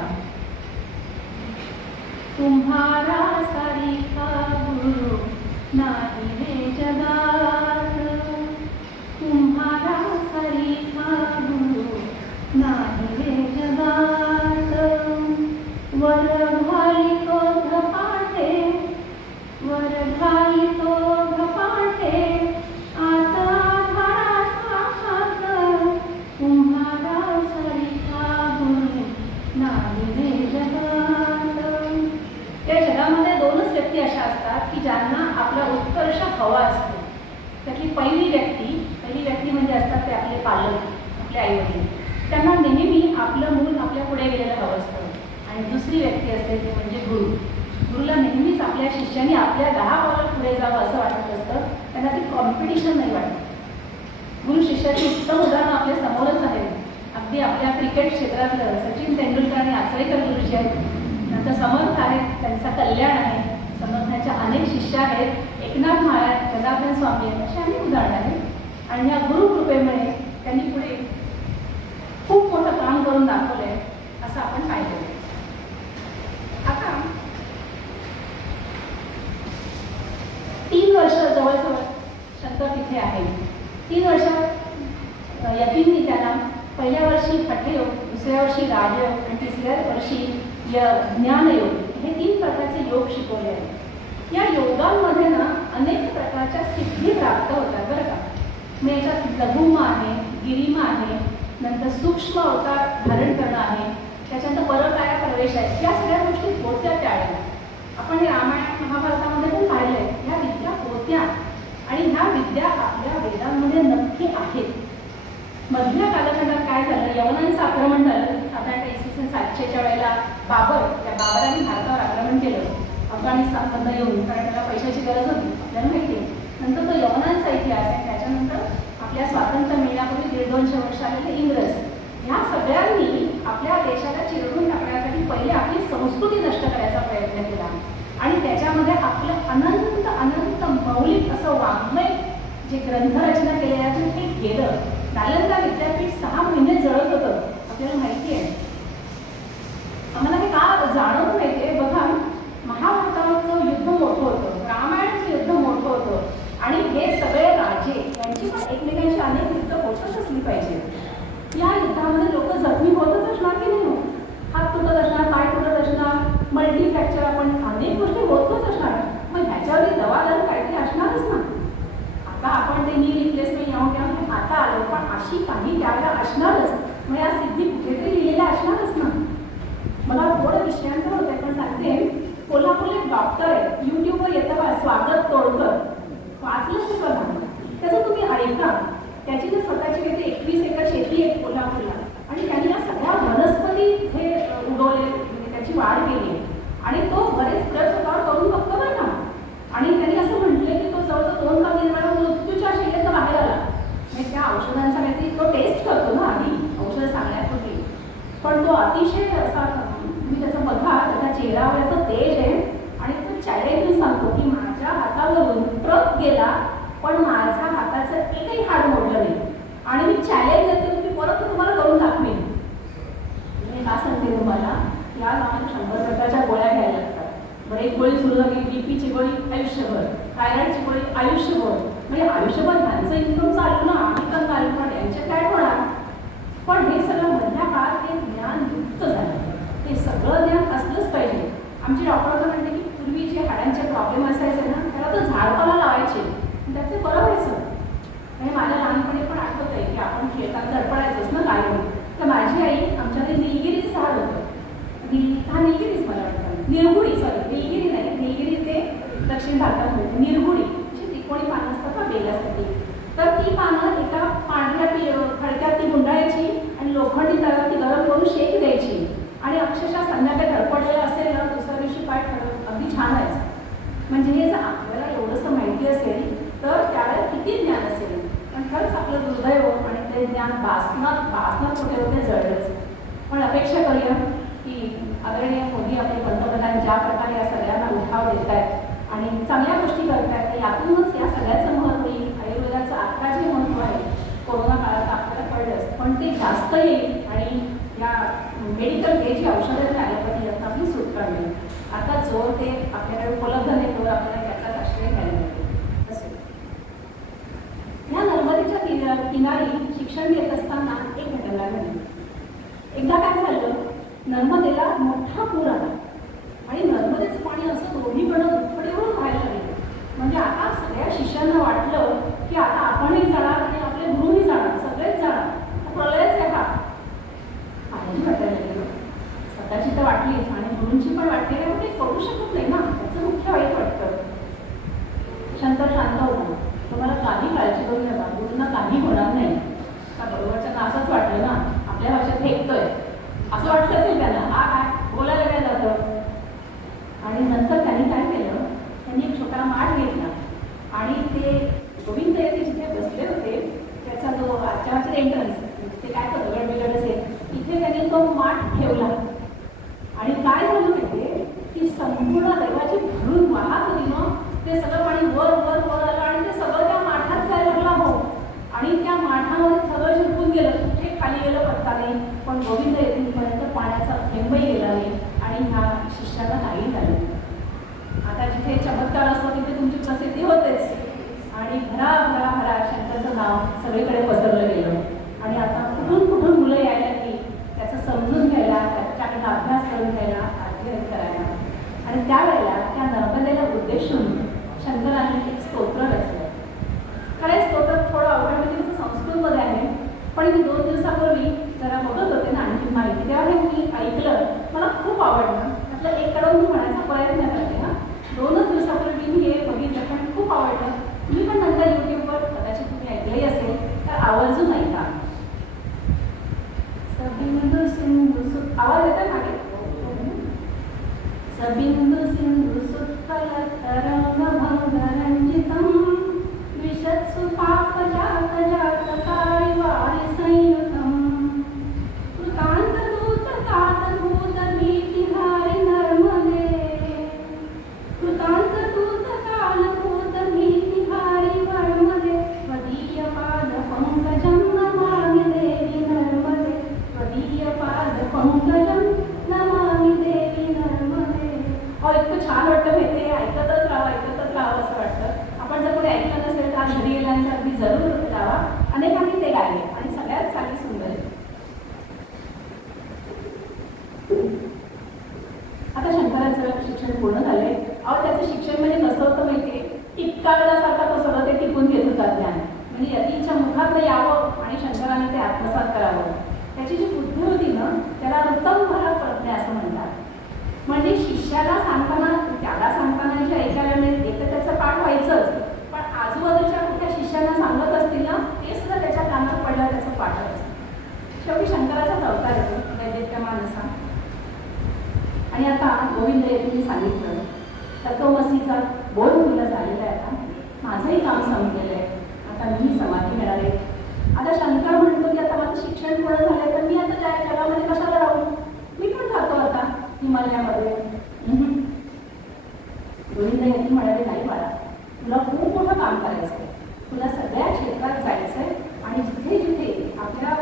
तुम्हारा सारिखा गुरु नाही हे जगात, तुम्हारा सारिखा गुरु नाही हे जगात. वर घालितो धपाटे, वर घालितो धपाटे, आता धाराचा हात, तुम्हारा सारिखा गुरु नाही हे जगात. या जगामध्ये 2च व्यक्ती अशा असतात की ज्यांना आपला उत्कर्ष हवा असतो. त्यातली पहिली व्यक्ती म्हणजे असतात ते आपले पालक, आपले आईवडील. त्यांना नेहमी आपलं मूल आपल्या पुढे गेलेलं हवं असतं. आणि दुसरी व्यक्ती असते ती म्हणजे गुरु. गुरुला नेहमीच आपल्या शिष्याने आपल्या 10 पावलं पुढे जावं असं वाटत असतं. त्यांना ती कॉम्पिटिशन नाही वाटत. गुरु शिष्याची उत्तम उदाहरणं आपल्या समोरच आहे. अगदी आपल्या क्रिकेट क्षेत्रातलं सचिन तेंडुलकर आणि आचरेकर गुरुजी आहेत. नंतर समर्थ आहेत, त्यांचा कल्याण आहे. समर्थांच्या अनेक शिष्य आहेत. एकनाथ महाराज, जनार्दन स्वामी आहेत, अशी अनेक उदाहरणं आहेत. आणि या गुरुकृपेमुळे त्यांनी पुढे खूप मोठं काम करून दाखवलंय असं आपण पाहिलं. आता 3 वर्ष जवळजवळ शंकर तिथे आहे. 3 वर्षात यतींनी त्याला पहिल्या वर्षी हठयोग, दुसऱ्या वर्षी राजयोग आणि तिसऱ्या वर्षी ज्ञानयोग हे 3 प्रकारचे योग शिकवले आहेत. या योगांमध्ये ना अनेक प्रकारच्या सिद्धी प्राप्त होतात बरं का. मग याच्यात लघुमा आहे, गिरिमा आहे, नंतर सूक्ष्म अवतार धारण करणं आहे, त्याच्यानंतर परकाया प्रवेश आहे. या सगळ्या गोष्टी होत्या त्यावेळेला. आपण हे रामायण महाभारतामध्ये पण पाहिलंय. ह्या विद्या होत्या आणि ह्या विद्या आपल्या वेदांमध्ये नक्की आहेत. मधल्या कालखंडात काय झालं, यवनांचं आक्रमण झालं. साधारण इसवी 700च्या वेळेला बाबरांनी भारतावर आक्रमण केलं अफगाणिस्तानमधनं येऊन, कारण त्याला पैशाची गरज होती आपल्याला माहिती आहे. नंतर तो यवनांचा इतिहास आहे. त्याच्यानंतर आपल्या स्वातंत्र्य मिळण्यापूर्वी 150-200 वर्ष आलेले इंग्रज, ह्या सगळ्यांनी आपल्या देशाला चिरडून टाकण्यासाठी पहिले आपली संस्कृती नष्ट करायचा प्रयत्न केला आणि त्याच्यामध्ये आपलं अनंत अनंत मौलिक असं वाङ्मय गेलं. नालंदा विद्यापीठ 6 महिने जळत होतं, आपल्याला माहिती आहे. आम्हाला हे का जाणवत माहिती आहे बघा, महाभारताचं युद्ध मोठं होतं, रामायणाचं युद्ध मोठं होतं, आणि हे सगळे राजे यांची पण एकमेकांशी अनेक युद्ध होतच असली पाहिजे. या युद्धामध्ये लोक जखमी होतच असणार की नाही, हात तुटत असणार, पाय तुटत असणार, मल्टी फ्रॅक्चर, आपण अनेक गोष्टी होतच असणार. मग ह्याच्यावरती दवादार काहीतरी असणारच ना. आता आपण ते नी रिप्लेसमेंट यावं आता आलो, पण अशी काही त्यावेळेला असणारच. मग या सिद्धी कुठेतरी लिहिलेल्या असणारच ना. मला थोडं विषयांतर होते, पण सांगते, कोल्हापूरला एक डॉक्टर आहे, यूट्यूबवर येतं बा, स्वागत तोडकर, वाचलं ते बघा, त्याचं तुम्ही ऐका. त्याची जी स्वतःची काही 21 एकर शेती आहे कोल्हापूरला, आणि त्यांनी या सगळ्या वनस्पती हे उगवले, म्हणजे त्याची वाढ केली, आणि तो बरेच प्रयोग स्वतःवर करून बघतो बरं का. आणि त्यांनी असं म्हटलं की तो जवळजवळ 2 का 3 वेळा मृत्यूच्या शैलीत बाहेर आला. म्हणजे त्या औषधांचा काहीतरी तो टेस्ट करतो ना आधी औषधं सांगण्यापूर्वी, पण तो अतिशय असा, तुम्ही त्याचा बघा, त्याचा चेहऱ्यावर असं तेज आहे, आणि तो चॅलेंज सांगतो की माझ्या हातावरून ट्रक गेला, पण माझ्या हाताचं एकही हाड मोडलं नाही, आणि मी चॅलेंज देते की परत तुम्हाला करून दाखवेन. मी का सांगते तुम्हाला, या गावात 100 प्रकारच्या गोळ्या घ्यायला लागतात. बरं, एक गोळी सुरू झाली, बीपीची गोळी आयुष्यभर, थायरॉइडची गोळी आयुष्यभर, म्हणजे आयुष्यभर त्यांचं इन्कम चालू ना, आम्ही पण चालू पण यांचे काय होणार. पण हे सगळं मधल्या काळात हे ज्ञान युक्त झालं, ते सगळं ज्ञान असलंच पाहिजे. आमची डॉक्टर म्हणते की पूर्वी जे हाडांचे प्रॉब्लेम असायचे ना, त्याला तर झाडपाला लावायचे, त्याचे बरं व्हायचं. म्हणजे माझ्या लहानपणी पण आठवत आहे की आपण खेळताना धडपडायचंच ना कायम. तर माझी आई, आमच्याकडे निलगिरीचं झाड होतं, निलगिरीच मला वाटतं, निरगुडी, सॉरी निलगिरी नाही, निलगिरी ते दक्षिण भारतात मिळते, निरगुडी जी त्रिकोणी पानं असतात ना बेलासाठी. तर ती पानं एका पांढऱ्या खडक्यात ती गुंडाळायची, आणि लोखंडी तव्यावरती गरम करून शेक द्यायची, आणि अक्षरशः संध्याकाळी धडपडलेलं असेल ना, दुसऱ्या दिवशी पाय अगदी छान व्हायचं. म्हणजे हे जर आपल्याला एवढंसं माहिती असेल तर त्यावेळेला किती ज्ञान असेल. पण खरंच आपलं दुर्दैव, आणि ते ज्ञान बासनात कुठे होते जळलंच. पण अपेक्षा करूया की आदरणीय मोदी आपले पंतप्रधान ज्या प्रकारे या सगळ्यांना उठाव देत आहेत आणि चांगल्या गोष्टी करत आहेत, तर यातूनच या सगळ्याचं महत्त्व येईल. आयुर्वेदाचं आता जे महत्त्व आहे कोरोना काळात आपल्याला कळलंच, पण ते जास्त येईल, आणि या मेडिकल हे जी औषधं ॲलोपॅथी यात आपली सुटका मिळेल. आता जो ते आपल्याकडे उपलब्ध नाही तोवर आपल्याला त्याचाच आश्रय घ्यायला मिळेल. असेल या नर्मदेच्या किनारी शिक्षण घेत असताना एक घटना घडली. एकदा काय झालं, नर्मदेला मोठा पूर आला, आणि नर्मदेचं पाणी असं दोन्हीकडं दुप्पटीवरून व्हायला लागलं. म्हणजे आता सगळ्या शिष्यांना वाटलं की आता आपणही जाणार, आणि आपले गुरुही जाणार, सगळेच जाणार, प्रलयच आहे हा. माझी वाटायला लागली, स्वतःची तर वाटलीच, आणि गुरूंची पण वाटली, कारण ते करू शकत नाही ना, त्याचं मुख्य वाईट वाटतं. शंकर शांत होता, तुम्हाला काही काळजी करू नका, गुरूंना काही होणार नाही. का बरोबरच्या असंच वाटलं ना, आपल्या भाषेत फेकतोय असं वाटलं असेल त्यांना, हा काय बोलायला काय जातं. आणि नंतर त्यांनी काय केलं, त्यांनी एक छोटा माठ घेतला, आणि ते गोविंद येथे जिथे बसले होते त्याचा जो आजच्या एंट्रन्स, ते काय करतो गडबिगड असेल, इथे त्यांनी तो माठ ठेवला. आणि काय झालं माहितीये, ती संपूर्ण देवाची भरून वाहत होती ना, ते सगळं पाणी वर वर वर आलं, आणि ते सगळं त्या माठात जायला लागलं हो, आणि त्या माठामध्ये सगळं शिरकून गेलं, कुठे खाली गेलं पत्ता नाही, पण गोविंद येथीपर्यंत पाण्याचा थेंबही गेला नाही, आणि ह्या शिष्याला नाही झालं. आता जिथे चमत्कार असतो तिथे तुमची प्रसिद्धी होतेच, आणि भरा भरा भरा शंकरचं नाव सगळीकडे पसरलं गेलं. आणि आता कुठून कुठून मुलं यायला लागली त्याचं समजून घ्यायला, त्याच्याकडे अभ्यास करून घ्यायला, अध्ययन करायला. आणि त्यावेळेला त्या नर्मदेला उद्देशून शंकरांनी एक स्तोत्र रचलं. खरं स्तोत्र थोडं अवघड, म्हणजे संस्कृतमध्ये आहे, पण मी 2 दिवसापूर्वी जरा बघत होते ना आणखी माहिती, तेव्हा हे मी ऐकलं, मला खूप आवडलं. म्हटलं एक कडून मी म्हणायचा प्रयत्न करते ना. 2च दिवसापूर्वी मी हे बघितलं, पण खूप आवडलं. तुम्ही पण नंतर यूट्यूबवर कदाचित तुम्ही ऐकलंही असेल, तर आवर्जून ऐका. सबिंदू सिंधू सुत, आवाज येतोय मागे, सबिंदू सिंधू सुत्कल तरंग भंगरंजितम विशत्सु पाप जात जात काळी वाळी संयुक्त जरूर गावा. अनेकांनी ते गायले आणि सगळ्यात चांगली सुंदर आहे. आता शंकराचं शिक्षण पूर्ण झालंय. अहो त्याचं शिक्षण म्हणजे कसं होतं माहितीये, टिपकागदासारखा तो सगळं ते टिपून घेत होता ज्ञान. म्हणजे यतीच्या मुखात यावं आणि शंकराने ते आत्मसात करावं. त्याची जी बुद्धी होती ना त्याला उत्तम भरा प्रज्ञा असं म्हणतात. म्हणजे शिष्याला सांगताना त्याला सांगताना जे ऐकायला मिळेल एक तर त्याचं पाठ व्हायचंच, पण आजूबाजूच्या कुठल्या शिष्यांना सांगत असतील ना ते सुद्धा त्याच्या कानात पडल्यावर त्याचं पाठच. शेवटी शंकराचाच अवतार येतो वैदिकमान असा. आणि आता गोविंद यांनी सांगितलं तत्वमसीचा बोध तुला झालेला आहे. आता माझंही काम संपलेलं आहे. आता मी समाधी घेणार आहे. आता शंकर म्हणतो की आता माझं शिक्षण पूर्ण झालंय तर मी आता त्या जगामध्ये कशाला राहू, मी पण जातो आता हिमालयामध्ये. गोविंद यांनी म्हणाले नाही बाळा, तुला खूप मोठं काम करायचंय. तुला सगळ्या क्षेत्रात जायचंय आणि जिथे जिथे आपल्या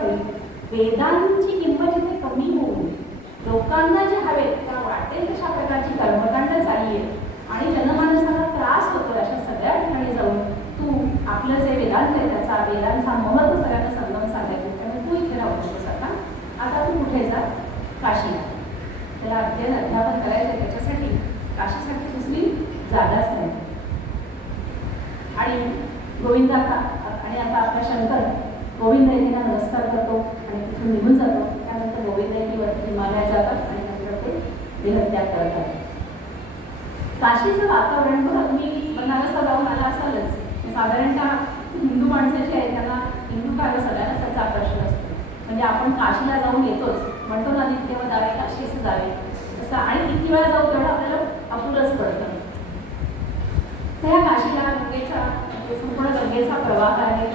वेदांची किंमत जिथे कमी होऊन लोकांना जे हवे त्या वाटेल तशा प्रकारची कर्मकांड चालली आहे आणि जनमानसाला त्रास होतो अशा सगळ्या ठिकाणी जाऊन तू आपलं जे वेदांत आहे त्याचा वेदांचा महत्त्व सगळ्यांना समजावून सांगायचं. त्यामुळे तू इथे राहू शकतोस. आता तू कुठे जा, काशीला. त्याला अध्यापन करायचं आहे. त्याच्यासाठी काशीसाठी दुसरी जागाच नाही. आणि गोविंद आणि आता आपला शंकर गोविंद यांना नमस्कार करतो आणि तिथून निघून जातो. त्यानंतर गोविंद यांनी हिमालयात जातात आणि नंतर ते देहत्याग करतात. काशीचं वातावरण बघा, तुम्ही बनारसला जाऊन आला असालच. साधारणतः हिंदू माणसं जे आहेत त्यांना हिंदू कार्य सगळ्यांना त्याचा प्रश्न असतो. म्हणजे आपण काशीला जाऊन येतोच, म्हणतो ना नित्यव जावे काशीस जावे तसं, आणि किती वेळा जाऊ तेवढं आपल्याला अपुरच पडतं. त्या काशीला गंगेचा संपूर्ण गंगेचा प्रवाह आहे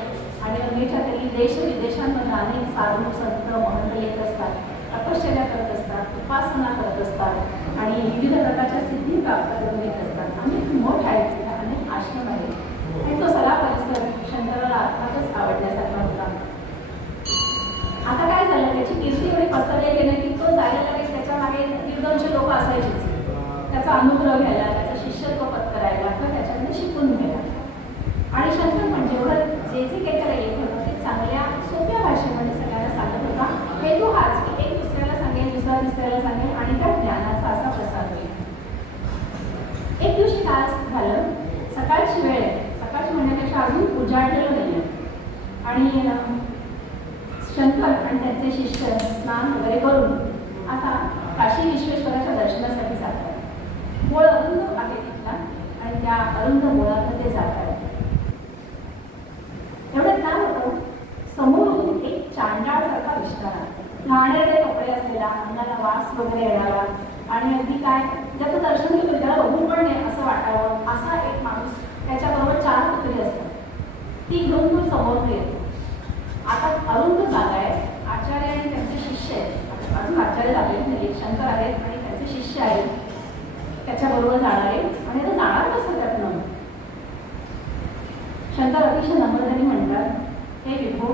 आणि गंगेच्या तरी देश विदेशांमधून अनेक साधू संत महंत येत असतात, तपश्चर्या करत असतात, उपासना करत असतात आणि विविध प्रकारच्या सिद्धी प्राप्त करून येत असतात. अनेक मठ आहेत, तिथे अनेक आश्रम आहेत आणि तो सगळा परिसर शंकराला अर्थातच आवडण्यासारखा होता. आता काय झालं, त्याची कीर्ती एवढी पसरली गेली की तो जायला लागेल त्याच्या मागे 150 लोक असायचेच. त्याचा अनुग्रह घ्यायला, त्याचं शिष्यत्व पत्करायला किंवा त्याच्यामध्ये शिकून घ्यायला. आणि शंकर म्हणजे एवढं जे जे काही त्याला येत होतं ते चांगल्या सोप्या भाषेमध्ये सगळ्यांना सांगत होता. हेतू हाच की एक दुसऱ्याला सांगेल, दुसरा तिसऱ्याला सांगेल आणि त्या ज्ञानाचा असा प्रसार होईल. एक दिवशी काय झालं, सकाळची वेळ आहे. सकाळची म्हणण्यापेक्षा अजून उजाडलेलं नाही आहे आणि शंकर आणि त्यांचे शिष्य स्नान वगैरे करून आता काशी विश्वेश्वराच्या दर्शनासाठी जातात. बोळ अरुंद आहे तिथला आणि त्या अरुंद बोळात ते जातात. एवढं काय होतं, समोरून एक चांडाळसारखा विस्तारा, घाणेरडे कपडे असलेला, अंगाला वास वगैरे येणारा आणि अगदी काय त्याचं दर्शन घेऊन त्याला बघून पण नाही असं वाटावं असा एक माणूस, त्याच्याबरोबर 4 पुतळे असतात. ती घेऊन तो समोर येतो. आता अरुंद जागा आहे. आचार्य आणि त्यांचे शिष्य आहेत. अजून आचार्य झाले शंकर आहेत आणि त्यांचे शिष्य आहेत त्याच्याबरोबर जाणारे. आणि आता जाणार कसं त्यातनं, शंकर अतिशय नम्रतेने म्हणतात, हे विभो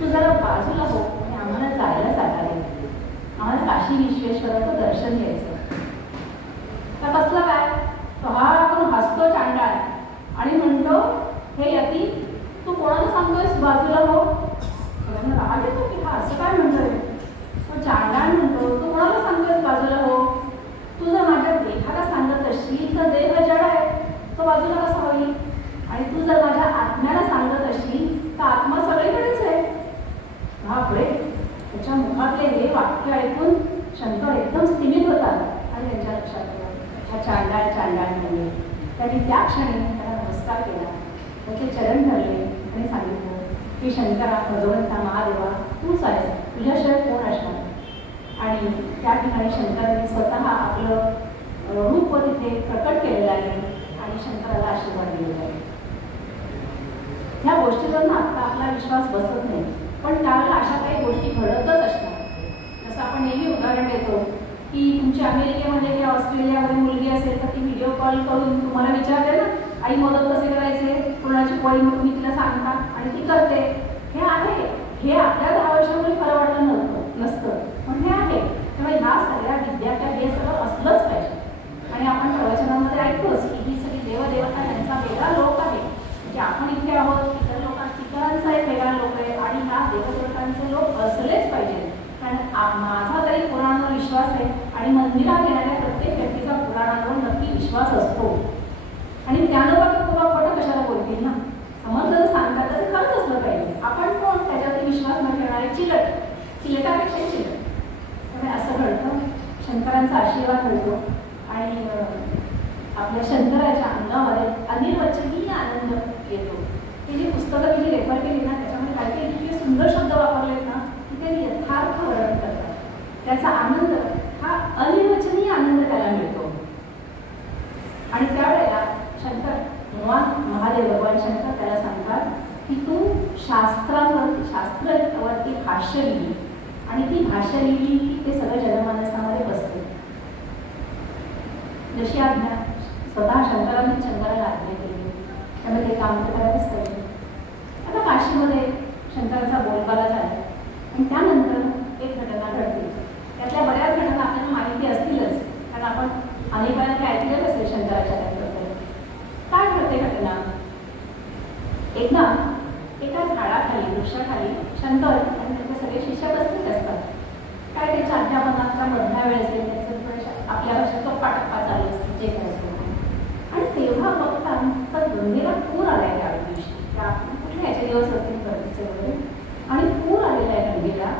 तू जरा बाजूला हो आणि आम्हाला जायला जागा दे. आम्हाला काशी विश्वेश्वराचं दर्शन घ्यायचं. तर कसलं काय, तो हा आपण हसतो चांडाळ आणि म्हणतो, हे यती तू कोणाला सांगतोयस बाजूला हो. राग येतो की हा असं काय म्हणतोय. तो चांडाळ म्हणतो, तू कोणाला सांगतोयस बाजूला हो. तू जर माझ्या देहाला सांगत असशील तर देह जड आहे, तो बाजूला कसा होईल. आणि तू जर माझ्या आत्म्याला सांगत असशील तर आत्मा सगळीकडेच आहे. बापरे, त्याच्या मुखातले हे वाक्य ऐकून शंकर एकदम स्थिमित होता आणि त्यांच्या लक्षात आलं ह्या चांडाळ म्हणले. त्यांनी त्या क्षणी त्याला नमस्कार केला, त्याचे चरण धरले आणि सांगितलं की शंकरा, भगवंता, महादेवा तूच आहेस, तुझ्याशिवाय कोण असणार. आणि त्या ठिकाणी शंकराने स्वतः आपलं रूप तिथे प्रकट केलेलं आहे आणि शंकराला आशीर्वाद दिलेला आहे. ह्या गोष्टीवरून आता आपला विश्वास बसत नाही, पण त्यावेळेला अशा काही गोष्टी घडतच असतात. जसं आपण नेहमी उदाहरण देतो की तुमची अमेरिकेमध्ये किंवा ऑस्ट्रेलियामध्ये मुलगी असेल तर ती व्हिडिओ कॉल करून तुम्हाला विचारते ना, आई मोदक कसे करायचे, पुरणाची पोळी म्हणून मी तिला सांगता आणि ती करते. हे आहे, हे आपल्या 10 वर्षापूर्वी खरं वाटलं नसतं, पण हे आहे. त्यामुळे ह्या सगळ्या विद्यार्थ्या हे सगळं असलंच पाहिजे. आणि आपण प्रवचनामध्ये ऐकतोच की ही सगळी देवदेवता यांचा वेगळा लोक आहे. म्हणजे आपण इथे आहोत, इतर लोकांना देवदेवतांचे लोक असलेच पाहिजे. कारण माझा तरी पुराणावर विश्वास आहे आणि मंदिरात येणाऱ्या प्रत्येक व्यक्तीचा पुराणावर नक्की विश्वास असतो. आणि त्या लोकांना पुरा खोटं कशाला बोलतील ना. समज जर सांगतात तर ते खरंच असलं पाहिजे. आपण कोण त्याच्यावरती विश्वास न ठेवणारे चिलटापेक्षा चिलट. त्यामुळे असं घडतं. शंकरांचा आशीर्वाद मिळतो आणि आपल्या शंकराच्या अंगामध्ये अनिर्वचनीय आनंद येतो. ही जी पुस्तकं तुम्ही रेफर केली ना त्याच्यामध्ये काही इतके सुंदर शब्द वापरलेत ना की ते यथार्थ वर्णन करतात. त्याचा आनंद हा अनिर्वचनीय आनंद त्याला मिळतो. आणि त्यावेळेला शंकर भगवान महादेव भगवान शंकर त्याला सांगतात की तू शास्त्रावरती भाष्य लिहिली आणि ती भाष्य लिहिली की ते सगळं जनमानसामध्ये बसते. जशी आज्ञा स्वतः शंकराला आज्ञा केली त्यामुळे ते काम तर करायलाच पाहिजे. आता काशीमध्ये शंकराचा बोलबाला झाला आणि त्यानंतर एक घटना घडते. त्यातल्या बऱ्याच घटना आपल्याला माहिती असतीलच कारण आपण अनेक वेळा ते ऐकलेच असेल शंकराच्या त्याबद्दल. काय घडते घटना? एकदा एका झाडाखाली वृक्षाखाली शंकर आणि त्याचे सगळे शिष्य बसलेच असतात. काय त्याच्या अध्यापनाचा मधला वेळ असेल त्याचं आपल्या भाषेत टप्पा चालू असते जे काय असतं. आणि तेव्हा बघता तर गंगेला पूर आलाय त्या दिवशी. त्या कुठे याचे दिवस असतील गर्दीचे वगैरे आणि पूर आलेला आहे गंगेला.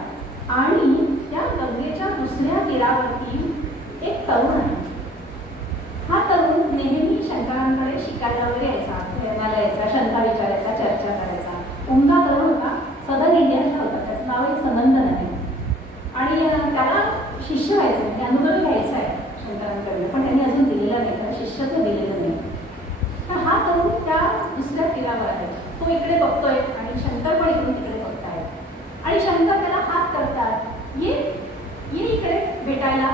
आणि त्या गंगेच्या दुसऱ्या तीरावरती एक तरुण आहे. हा तरुण नेहमी शंकरांकडे शिकायला वगैरे यायचा, फिरण्याला यायचा, शंका विचारायचा, चर्चा करायचा. उमदा तरुण होता, सदन इंडियाचा होता. त्याचं नाव आहे सनंदन आहे. आणि त्याला शिष्य व्हायचं म्हणजे अनुग्रह घ्यायचा आहे शंकरांकडे पण त्यांनी अजून दिलेलं नाही. त्याला शिष्यत्व दिलेलं नाही. तर हा तरुण त्या दुसऱ्या तीरावर आहे. तो इकडे बघतोय आणि शंकर पण इकडून तिकडे बघताय. आणि शंकर त्याला हात करतात, ये इकडे भेटायला.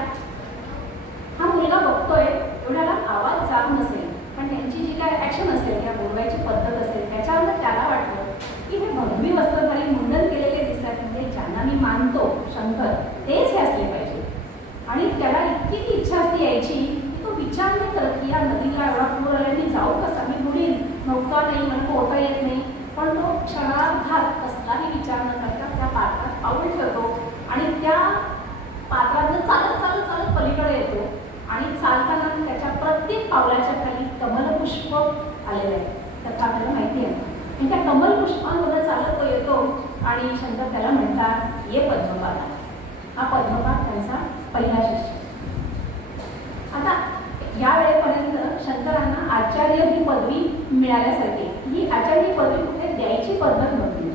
हा मुलगा बघतोय एवढ्याला आवाज जात नसेल पण त्यांची जी काय ॲक्शन असेल किंवा बोलवायची पद्धत असेल त्याच्यावर त्याला वाटलं की हे भगवी वस्त्रधारी मुंडन केलेले दिसतात म्हणजे ज्यांना मी मानतो शंकर तेच हे असले पाहिजे. आणि त्याला इतकी ती इच्छा असते यायची की तो विचार नाही करत की या नदीला एवढा पूर आला मी जाऊ कसा, मी बुडीन, नौका नाही, मला पोहता येत नाही. पण तो क्षणार्धात कसलाही विचार न करता त्या पात्रात पाऊल ठेवतो आणि त्या पात्रातनं चालत चालत चालत पलीकडे येतो. आणि चालताना त्याच्या प्रत्येक पावलाच्या खाली कमलपुष्प आलेलं आहे. त्याचा आपल्याला माहिती आहे. आणि त्या कमलपुष्पांमध्ये चालत तो येतो आणि शंकर त्याला म्हणतात ये पद्मपाला. हा पद्मपाल त्यांचा पहिला शिष्य. आता या वेळेपर्यंत शंकरांना आचार्य ही पदवी मिळाल्यासारखी. ही आचार्य ही पदवी कुठे द्यायची पद्धत नव्हती.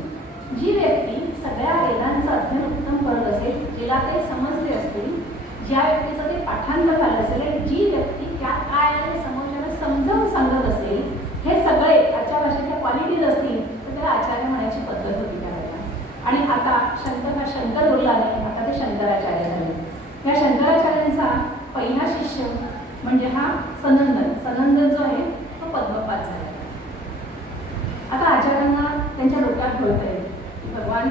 जी व्यक्ती सगळ्या वेदांचं अध्ययन उत्तम करत असेल, तिला ते समजले असतील, ज्या व्यक्तीचं ते पाठांतर झालं असेल आणि जी व्यक्ती त्या काय समोरच्याला समजावून सांगत असेल, हे सगळे आजच्या भाषेच्या क्वालिटीज असतील तर त्याला आचार्य म्हणायची पद्धत होती त्यावेळेला. आणि आता शंकर हा शंकर बोलला नाही, आता ते शंकराचार्य झाले. या शंकराचार्यांचा पहिला शिष्य म्हणजे हा सनंदन. सनंदन जो आहे तो पद्मपाद झाला. आता आचार्यांना त्यांच्या डोक्यात कळतंय भगवान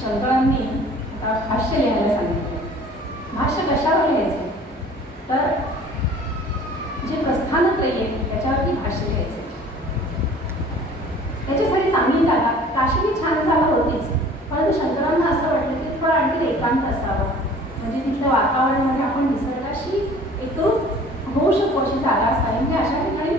शंकरांनी आता भाष्य लिहायला सांगितलं. भाष्य कशावर लिहायचं तर जे प्रस्थानत्रय आहे त्याच्यावरती भाष्य लिहायचं. त्याच्यासाठी चांगली जागा काशी छान जागा होतीच परंतु शंकरांना असं वाटलं की थोडं आणखी एकांत असावं म्हणजे तिथल्या वातावरणामध्ये आपण निसर्गाशी एकरूप होऊ शकू अशी जागा असावी. म्हणजे अशा ठिकाणी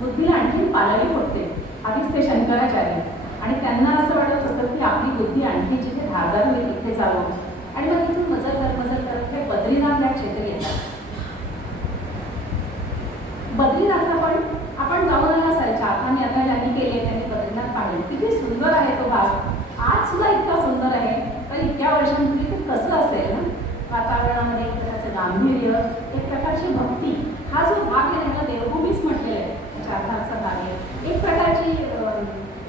बुद्धीला आणखी पालवी होते. आधीच ते शंकराचार्य आणि त्यांना असं वाटत होतं की आपली बुद्धी आणखी जिथे धारदार होईल तिथे जावं. आणि मग तिथून मजल करत हे बद्रीनाथ या क्षेत्र येतात. बद्रीनाथला पण आपण जाऊन आला असाल. चारधाम यात्रा ज्यांनी केली आहे त्यांनी बद्रीनाथ पाहिले. किती सुंदर आहे तो भाग. आज सुद्धा इतका सुंदर आहे पण इतक्या वर्षांपूर्वी ते कसं असेल ना वातावरणामध्ये एक प्रकारचं गांभीर्य, एक प्रकारची भक्ती. हा जो भाग आहे त्याला देवभूमीच म्हटलेलं आहे. चारधामचा भाग आहे. एक प्रकारची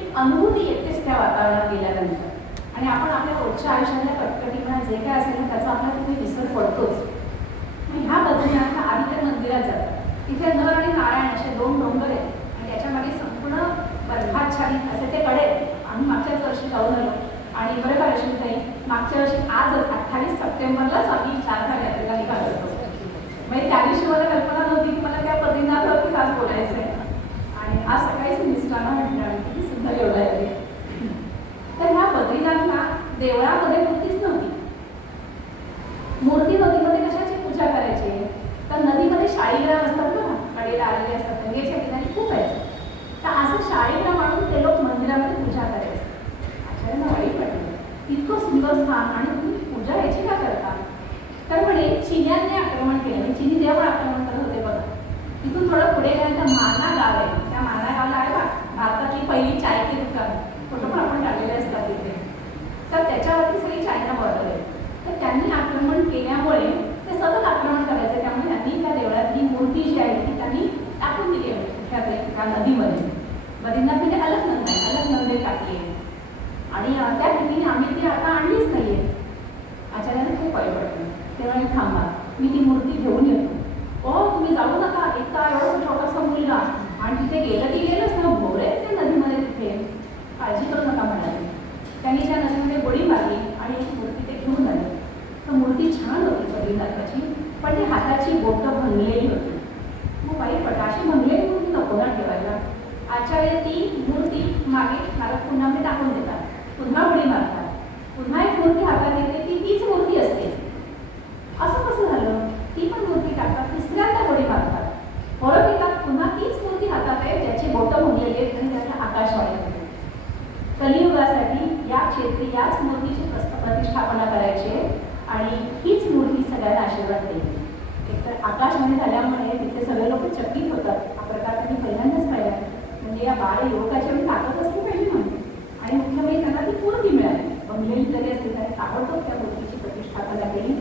एक अनुभूती येतेच त्या वातावरणात गेल्यानंतर. आणि आपण आपल्या रोजच्या आयुष्यातल्या कटकटींना जे काय असेल ना त्याचा आपल्याला तिथे विसर पडतोच. आणि ह्या बद्रीनाथला आधी त्या मंदिरात जातात. तिथे नर आणि नारायण असे दोन डोंगर आहेत आणि त्याच्यामागे संपूर्ण बर्फाच्छादित असे ते कडे. आम्ही मागच्याच वर्षी जाऊन आलो आणि बरं का रश्मीताई मागच्या वर्षी आज 28 सप्टेंबरलाच आम्ही चारधाम यात्रेला निघालो होतो. म्हणजे त्या दिवशी मला कल्पना नव्हती की मला त्या बद्रीनाथवरतीच आज बोलायचं आहे. आणि आज सकाळीच मिस्टरांना म्हटलं किती सुंदर एवढं आहे. तर ह्या बद्रीनाथ देवळामध्ये मूर्तीच नव्हती. मूर्ती नदीमध्ये कशाची पूजा करायची? तर नदीमध्ये शाळीग्राम असतात बघा, कडेला आलेले असतात, गंगेच्या ठिकाणी खूप आहे. तर असं शाळीग्राम आणून ते लोक मंदिरामध्ये पूजा करायचे. आचार्यांना वाईट वाटलं, इतकं सुंदर स्थान आणि तुम्ही पूजा याची का करता? तर म्हणे चिन्यांनी आक्रमण केलं. चिनी देव आक्रमण करत होते बघा. तिथून थोडं पुढे गेल्यानंतर माना गाव आहे. त्या माना गावला आहे बघा भारतातली पहिली चायची दुकान, फोटो पण आपण काढलेले असतात तिथे. तर त्याच्यावरती सगळी चायना बॉर्डर आहे. तर त्यांनी आक्रमण केल्यामुळे ते सतत आक्रमण करायचे. त्यामुळे त्यांनी त्या देवळातली मूर्ती जी आहे ती त्यांनी टाकून दिली आहे त्या नदीमध्ये. नदींना म्हणजे अलकनंदे टाकली आहे. आणि त्या ठिकाणी आम्ही ती आता आणलीच नाही आहे. आचार्यांना खूप वाईट वाटलं. तेव्हा मी थांबा, मी ती मूर्ती घेऊन येतो. तुम्ही जाऊ नका, एकटा एवढा छोटासा मुलगा आणि तिथे गेलंच ना, भोरे ते नदीमध्ये तिथे काळजी करू नका म्हणाले. त्यांनी त्या नदीमध्ये गोडी मारली आणि एक मूर्ती ते घेऊन आली. तर मूर्ती छान होती बद्रीनाथाची, पण ती हाताची बोटं भंगलेली होती. मग वाईट वाटतं, अशी भंगलेली मूर्ती नको ना ठेवायला. आचार्य ती मूर्ती मागे मला पुन्हा मी टाकून देतात, पुन्हा गोडी मारतात, पुन्हा एक मूर्ती हातात येते, ती तीच मूर्ती असते. असं कसं झालं? ती पण मूर्ती टाकतात, तिसऱ्यांदा गोडी मारतात, परत येतात, पुन्हा तीच मूर्ती हातात आहे ज्याची बोटं भरलेली आहेत आणि त्याला आकाशवाणी होते. कलियुगासाठी या क्षेत्री याच मूर्तीची प्रतिष्ठापना करायची आहे आणि हीच मूर्ती सगळ्यांना आशीर्वाद देईल. एकतर आकाशवाणी झाल्यामुळे तिथे सगळे लोक चकित होतात. हा प्रकार त्यांनी पहिल्यांदाच पाहिला. म्हणजे या बाळ युवकाच्या मी ताकद असली पाहिजे म्हणते. आणि मुख्य म्हणजे त्यांना ती मूर्ती मिळाली. बंगलेली जरी असली तरी ताबडतोब त्या मूर्तीची प्रतिष्ठापना केली.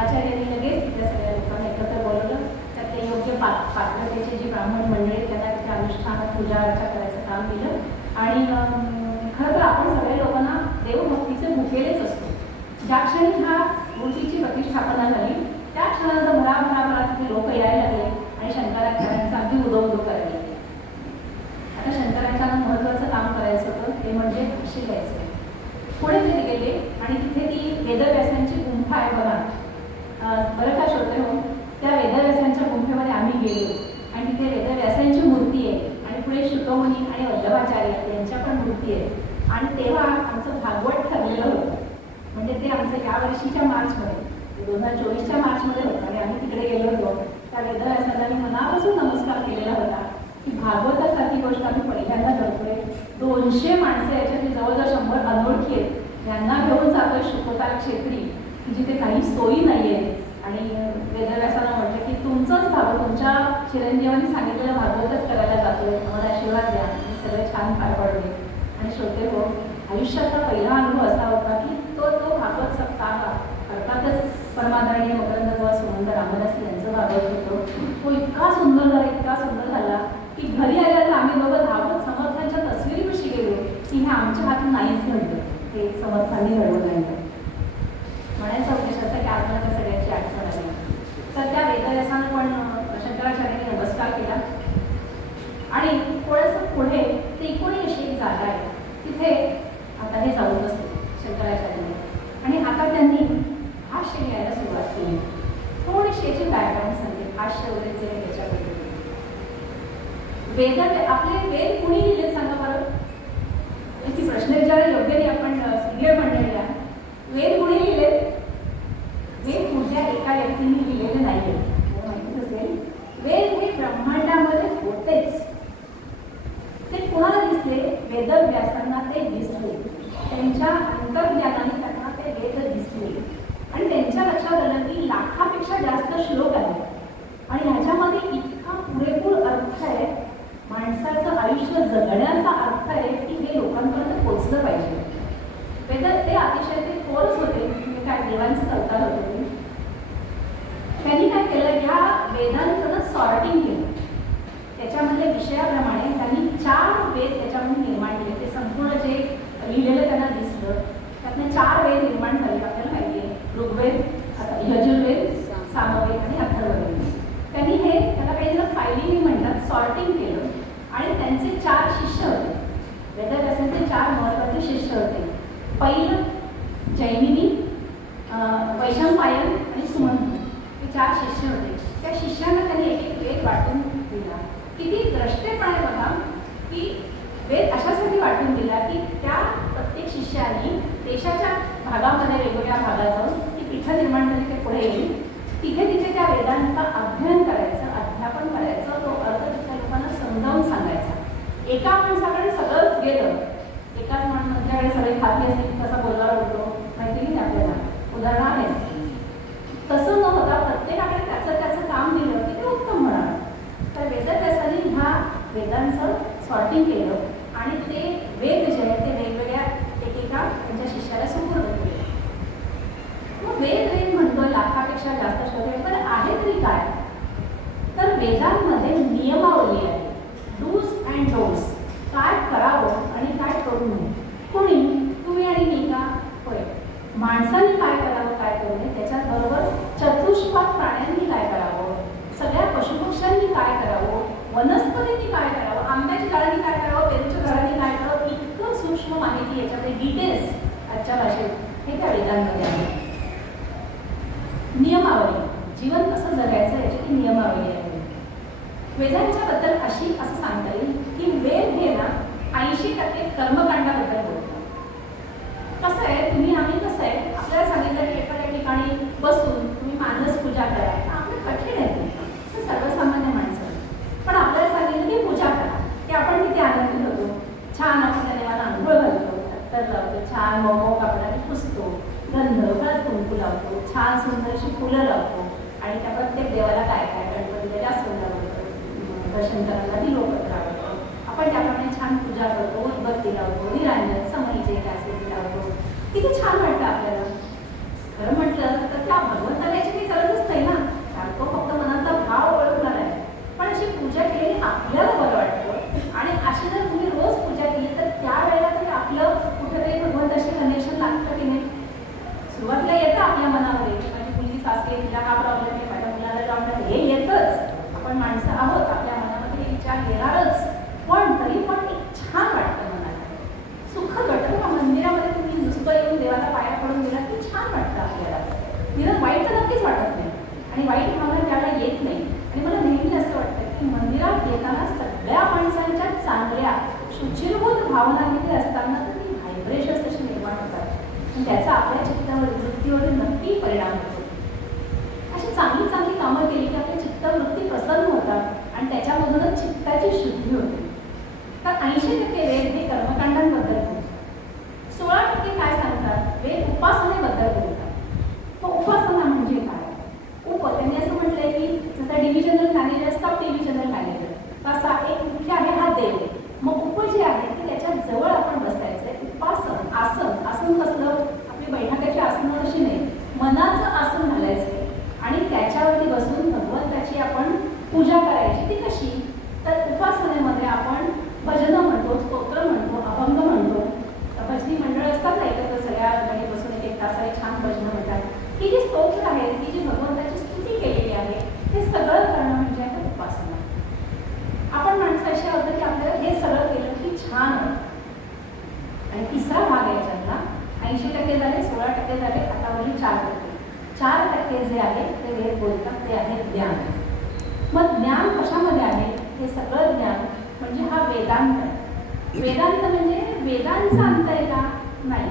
आचार्यांनी लगेच तिथल्या सगळ्या लोकांना एकत्र बोलवलं. त्यातले योग्य पात्रतेचे जे ब्राह्मण मंडळी त्यांना तिथे अनुष्ठान पूजा अर्चा करायचं काम केलं. आणि खरं तर आपण सगळ्या लोकांना देवभक्तीचे भुकेलेच असतो. ज्या क्षणी ह्या मूर्तीची प्रतिष्ठापना झाली त्या क्षणानंतर भराभरा तिथे लोक यायला लागले आणि शंकराचार्यांचं अगदी उदो करायला लागले. आता शंकराचार्यांना महत्त्वाचं काम करायचं होतं ते म्हणजे भाष्य घ्यायचं. पुढे ते गेले आणि तिथे ती वेदव्यासांची गुंफा आहे बघा, बरं का श्रोते हो, त्या वेदव्यासांच्या गुंफेमध्ये आम्ही गेलो आणि तिथे वेदव्यासांची मूर्ती आहे आणि पुढे शुकमुनी आणि वल्लभाचार्य यांच्या पण मूर्ती आहे. आणि तेव्हा आमचं भागवत ठरलेलं होतं. म्हणजे ते आमचं या वर्षीच्या मार्चमध्ये 2024च्या मार्चमध्ये होतं आणि आम्ही तिकडे गेलो होतो. त्या वेदव्यासांना मी मनापासून नमस्कार केलेला होता की भागवतासारखी गोष्ट आम्ही पहिल्यांदा करतोय. 200 माणसं याच्यातली जवळजवळ 100 अनोळखी आहेत. यांना घेऊन जातोय शुकोताल क्षेत्री की जिथे काही सोयी नाही आहेत. आणि वेदव्यासांना म्हटलं की तुमचंच भागवत, तुमच्या चिरंजीवांनी सांगितलेलं भागवतच करायला जातोय, आम्हाला आशीर्वाद द्या. सगळे छान पार पडले. आणि श्रोते हो, आयुष्याचा पहिला अनुभव असा होता की तो भागवत सप्ताह अर्थातच परमादरणीय मकरंद सुमंत रामदास यांचं भागवत होतो. तो इतका सुंदर झाला की घरी आल्यानंतर आम्ही दोघं धावत समर्थांच्या तस्वीरीपाशी गेलो की हे आमच्या हातून नाहीच घडलं, हे समर्थांनी घडवलं नाही. म्हणायचा उद्देश असा की आपल्याला सगळ्याची आठवण आली. तर त्या वेदव्यासानं पण शंकराचार्यांनी नमस्कार केला आणि थोडंसं पुढे ते एकूण अशी एक जागा आहे तिथे आता हे जाऊन बसले शंकराचार्यांनी. आणि आता त्यांनी भाष्य घ्यायला सुरुवात केली. थोडीशी याची बॅकग्राऊंड सांगते, भाष्य वगैरे जे त्याच्याकडे. आपले वेद कुणी लिहिले सांगा बरं? ती प्रश्न विचारायला योग्य नाही. आपण सिनियर मंडळीला वेद कुणी लिहिले? वेद कुठल्या एका व्यक्तीने लिहिलेले नाही. माहितीच असेल, वेद हे ब्रह्मांडामध्ये होतेच. ते कोणाला दिसले? वेदव्यासांना ते दिसले. त्यांच्या अंतर्ज्ञानाने त्यांना ते वेद दिसले आणि त्यांच्या लक्षात आलं की लाखापेक्षा जास्त श्लोक आहेत आणि ह्याच्यामध्ये इतका पुरेपूर अर्थ आहे, माणसाचं आयुष्य जगण्याचा अर्थ आहे की हे लोकांपर्यंत पोचलं पाहिजे. वेद ते अतिशय ते थोरच होते. म्हणजे काय देवांचं अवतार होते. त्यांनी काय केलं, या वेदांचं ना सॉर्टिंग केलं. त्याच्यामधल्या विषयाप्रमाणे त्यांनी 4 वेद त्याच्यामध्ये निर्माण केले. ते संपूर्ण जे लिहिलेलं त्यांना दिसलं त्यातले 4 वेद निर्माण झाले. आपल्याला माहिती आहे, ऋग्वेद, यजुर्वेद, सामवेद आणि अथर्ववेद. त्यांनी त्याला काही जण फायलिंग म्हणतात, सॉर्टिंग केलं आणि त्यांचे 4 शिष्य होते. वेदव्यासांचे 4 महत्त्वाचे शिष्य होते. पहिलं जैमिनी, वैशंपायन आणि सुमंत, हे 4 शिष्य होते. त्या शिष्यांना त्यांनी एक वेद वाटून दिला. किती द्रष्टेपणे बघा की वेद अशासाठी वाटून दिला की त्या प्रत्येक शिष्याने देशाच्या भागामध्ये वेगवेगळ्या भागात जाऊन ती पीठं निर्माण झाली ते पुढे येईल. तिथे तिथे त्या वेदांचा अध्ययन करायचं, अध्यापन करायचं, तो अर्थ तिथल्या लोकांना समजावून सांगायचा. एका माणसाकडे सगळंच गेलं, एकाच माणसाकडे सगळे खाती असतील कसा बोलवा होतो माहिती नाही आपल्याला, उदाहरण आहे. तसं न होता प्रत्येकाकडे त्याचं काम दिलं की ते उत्तम होणार. तर वेदव्यासांनी ह्या वेदांचं सॉर्टिंग केलं आणि ते वेद जे आहेत ते वेगवेगळ्या एकेका त्यांच्या शिष्याला सुपूर्द केले. मग वेद म्हणतो लाखापेक्षा जास्त शोधे, पण आहे तरी काय? तर वेदांमध्ये नियमावली आहे, डूज अँड डोंट्स, काय करावं आणि काय करू नये. कोणी? तुम्ही आणि मी का? होय. माणसांनी काय करावं काय करू नये, त्याच्याबरोबर चतुष्पाद प्राण्यांनी काय करावं, सगळ्या पशुपक्ष्यांनी काय करावं, वनस्पतींनी काय करावं, आंब्याच्या झाडांनी काय करावं, पेरूच्या झाडांनी काय करावं, इतकं सूक्ष्म माहिती याच्यामध्ये डिटेल्स आजच्या भाषेत हे त्या वेदांमध्ये आहे. नियमावली, जीवन कसं जगायचं याची ती नियमावली आहे. वेदांच्या बद्दल असं सांगता येईल की वेद हे ना 80% कर्मकांडाबद्दल बोलतो. कसं आहे, तुम्ही आम्ही कसं आहे, आपल्याला सांगितलं की एखाद्या ठिकाणी बसून तुम्ही मानस पूजा करा, आपलं कठीण आहे ते सर्वसामान्य माणसं. पण आपल्याला सांगितलं की पूजा करा, की आपण किती आनंदी होतो, छान आपल्या देवाला आंघोळ घालतो, तर लावतो, छान मोमो कापडाने पुसतो, गंध कुंकू लावतो, छान सुंदर अशी फुलं लावतो आणि त्या प्रत्येक देवाला काय काय गणपतीला जास्त दर्शन करायला दिलोपत्र आवडतो. आपण त्याप्रमाणे छान पूजा करतो, उदबत्ती लावतो, निरांजन समईचे कॅसेट लावतो, किती छान वाटतं आपल्याला. खरं म्हटलं तर त्या भगवंताला याची काही गरजच नाही ना, कारण तो फक्त मनातला भाव ओळखणार आहे. पण अशी पूजा केली आपल्याला बरं वाटतं आणि अशी जर तुम्ही रोज पूजा केली तर त्यावेळेला तरी आपलं कुठेतरी भगवंताशी कनेक्शन लागतं की नाही. सुरुवातीला येतं आपल्या मनामध्ये की माझी मुलगी सासली, तिला हा प्रॉब्लेम आहे, माझ्या मुलाला जॉब, हे येतच. आपण माणसं आहोत, आपल्या मनामध्ये विचार येणारच. पण तरी पण एक छान वाटतं मनाला, सुख घटना. मंदिरामध्ये तुम्ही नुसतं येऊन देवाला पाया पडून गेला की छान वाटतं आपल्याला. निरं वाईट तर नक्कीच वाटत नाही आणि वाईट भावना त्याला येत नाही. आणि मला नेहमी असं वाटतं की मंदिरात येताना सगळ्या माणसांच्या चांगल्या शुचिरभूत भावना तिथे असताना तर ती व्हायब्रेशन्स तशी निर्माण होतात आणि त्याचा आपल्या चित्तावर वृत्तीवर नक्की परिणाम होतो. अशी चांगली चांगली कामं केली की आपल्या चित्तवृत्ती प्रसन्न होतात आणि त्याच्यामधूनच चित्ताची शुद्धी होते. तर 80% वेद हे कर्मकांडांबद्दल बोलतात, 16% काय सांगतात, वेद उपासनेबद्दल बोलतात. मग उपासना म्हणजे काय? त्यांनी असं म्हटलंय की जसं डिव्हिजनल मॅनेजर, सब डिव्हिजनल मॅनेजर, तसा एक मुख्य आहे हा देव. मग उप जे आहे की त्याच्या जवळ आपण बसायचं. उपासन, आसन कसलं, आपली बैठकाची आसनं अशी नाही, मनाचं आसन घालायचं आणि त्याच्यावरती बसून भगवंताची आपण पूजा करायची. ती कशी? तर उपासनेमध्ये आपण भजनं म्हणतो, स्तोत्र म्हणतो, अभंग म्हणतो. भजनी मंडळ असतात ना एकत्र, सगळ्या ठिकाणी बसून एक तासाने छान भजनं म्हणतात. ही जी स्तोत्र आहे, ती जी भगवंताची स्तुती केलेली आहे, ते सगळं करणं म्हणजे आता उपासना. आपण माणसं अशी होतं की आपल्याला हे सगळं केलं की छान होतं. आणि तिसरा भाग आहे याच्यातला, 80% झाले, 16% झाले, आता वरील 4%. 4% जे आहे ते वेद बोलतात ते आहे ज्ञान. मग ज्ञान कशामध्ये आहे? हे सगळं ज्ञान म्हणजे हा वेदांत आहे. वेदांत म्हणजे वेदांचा अंत आहे का? नाही.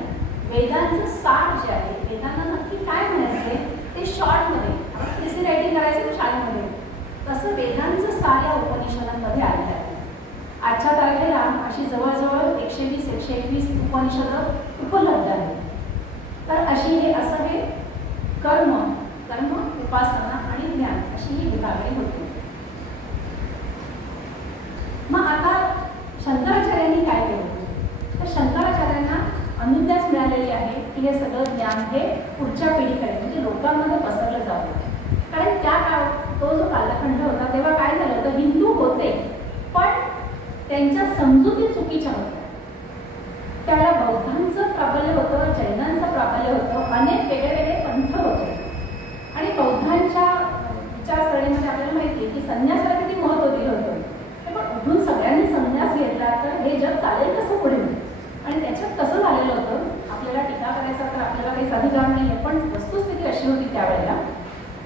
वेदांचं सार जे आहे, वेदांना नक्की काय म्हणायचं ते शॉर्टमध्ये आपण एसी रायटिंग करायचं शाळेमध्ये, तसं वेदांचं सार या उपनिषदांमध्ये आलेलं आहे. आजच्या तारखेला अशी जवळजवळ 120-121 उपनिषदं उपलब्ध आहेत. तर अशी असं हे कर्म, उपासना आणि ज्ञान अशी ही विभागणी होती. मग आता शंकराचार्यांनी काय केलं? तर शंकराचार्यांना अनुज्ञाच मिळालेली आहे की हे सगळं ज्ञान हे पुढच्या पिढीकडे म्हणजे लोकांमध्ये पसरलं जावं. कारण त्या काळात तो जो कालखंड होता तेव्हा काय झालं होतं, हिंदू होते पण त्यांच्या समजुती चुकीच्या होत्या. त्याला बौद्धांचं प्राबल्य होतं, जैनांचं प्राबल्य होतं, अनेक वेगळे पंथ होते. आणि बौद्धांच्या विचारसरणीमध्ये आपल्याला माहिती आहे की संन्यासाला किती महत्त्व दिलं होतं. पण उठून सगळ्यांनी संन्यास घेतला तर हे जग चालेल कसं पुढे? आणि त्याच्यात कसं झालेलं होतं, आपल्याला टीका करायचा तर आपल्याला काही अधिकार नाही आहे, पण वस्तुस्थिती अशी होती त्यावेळेला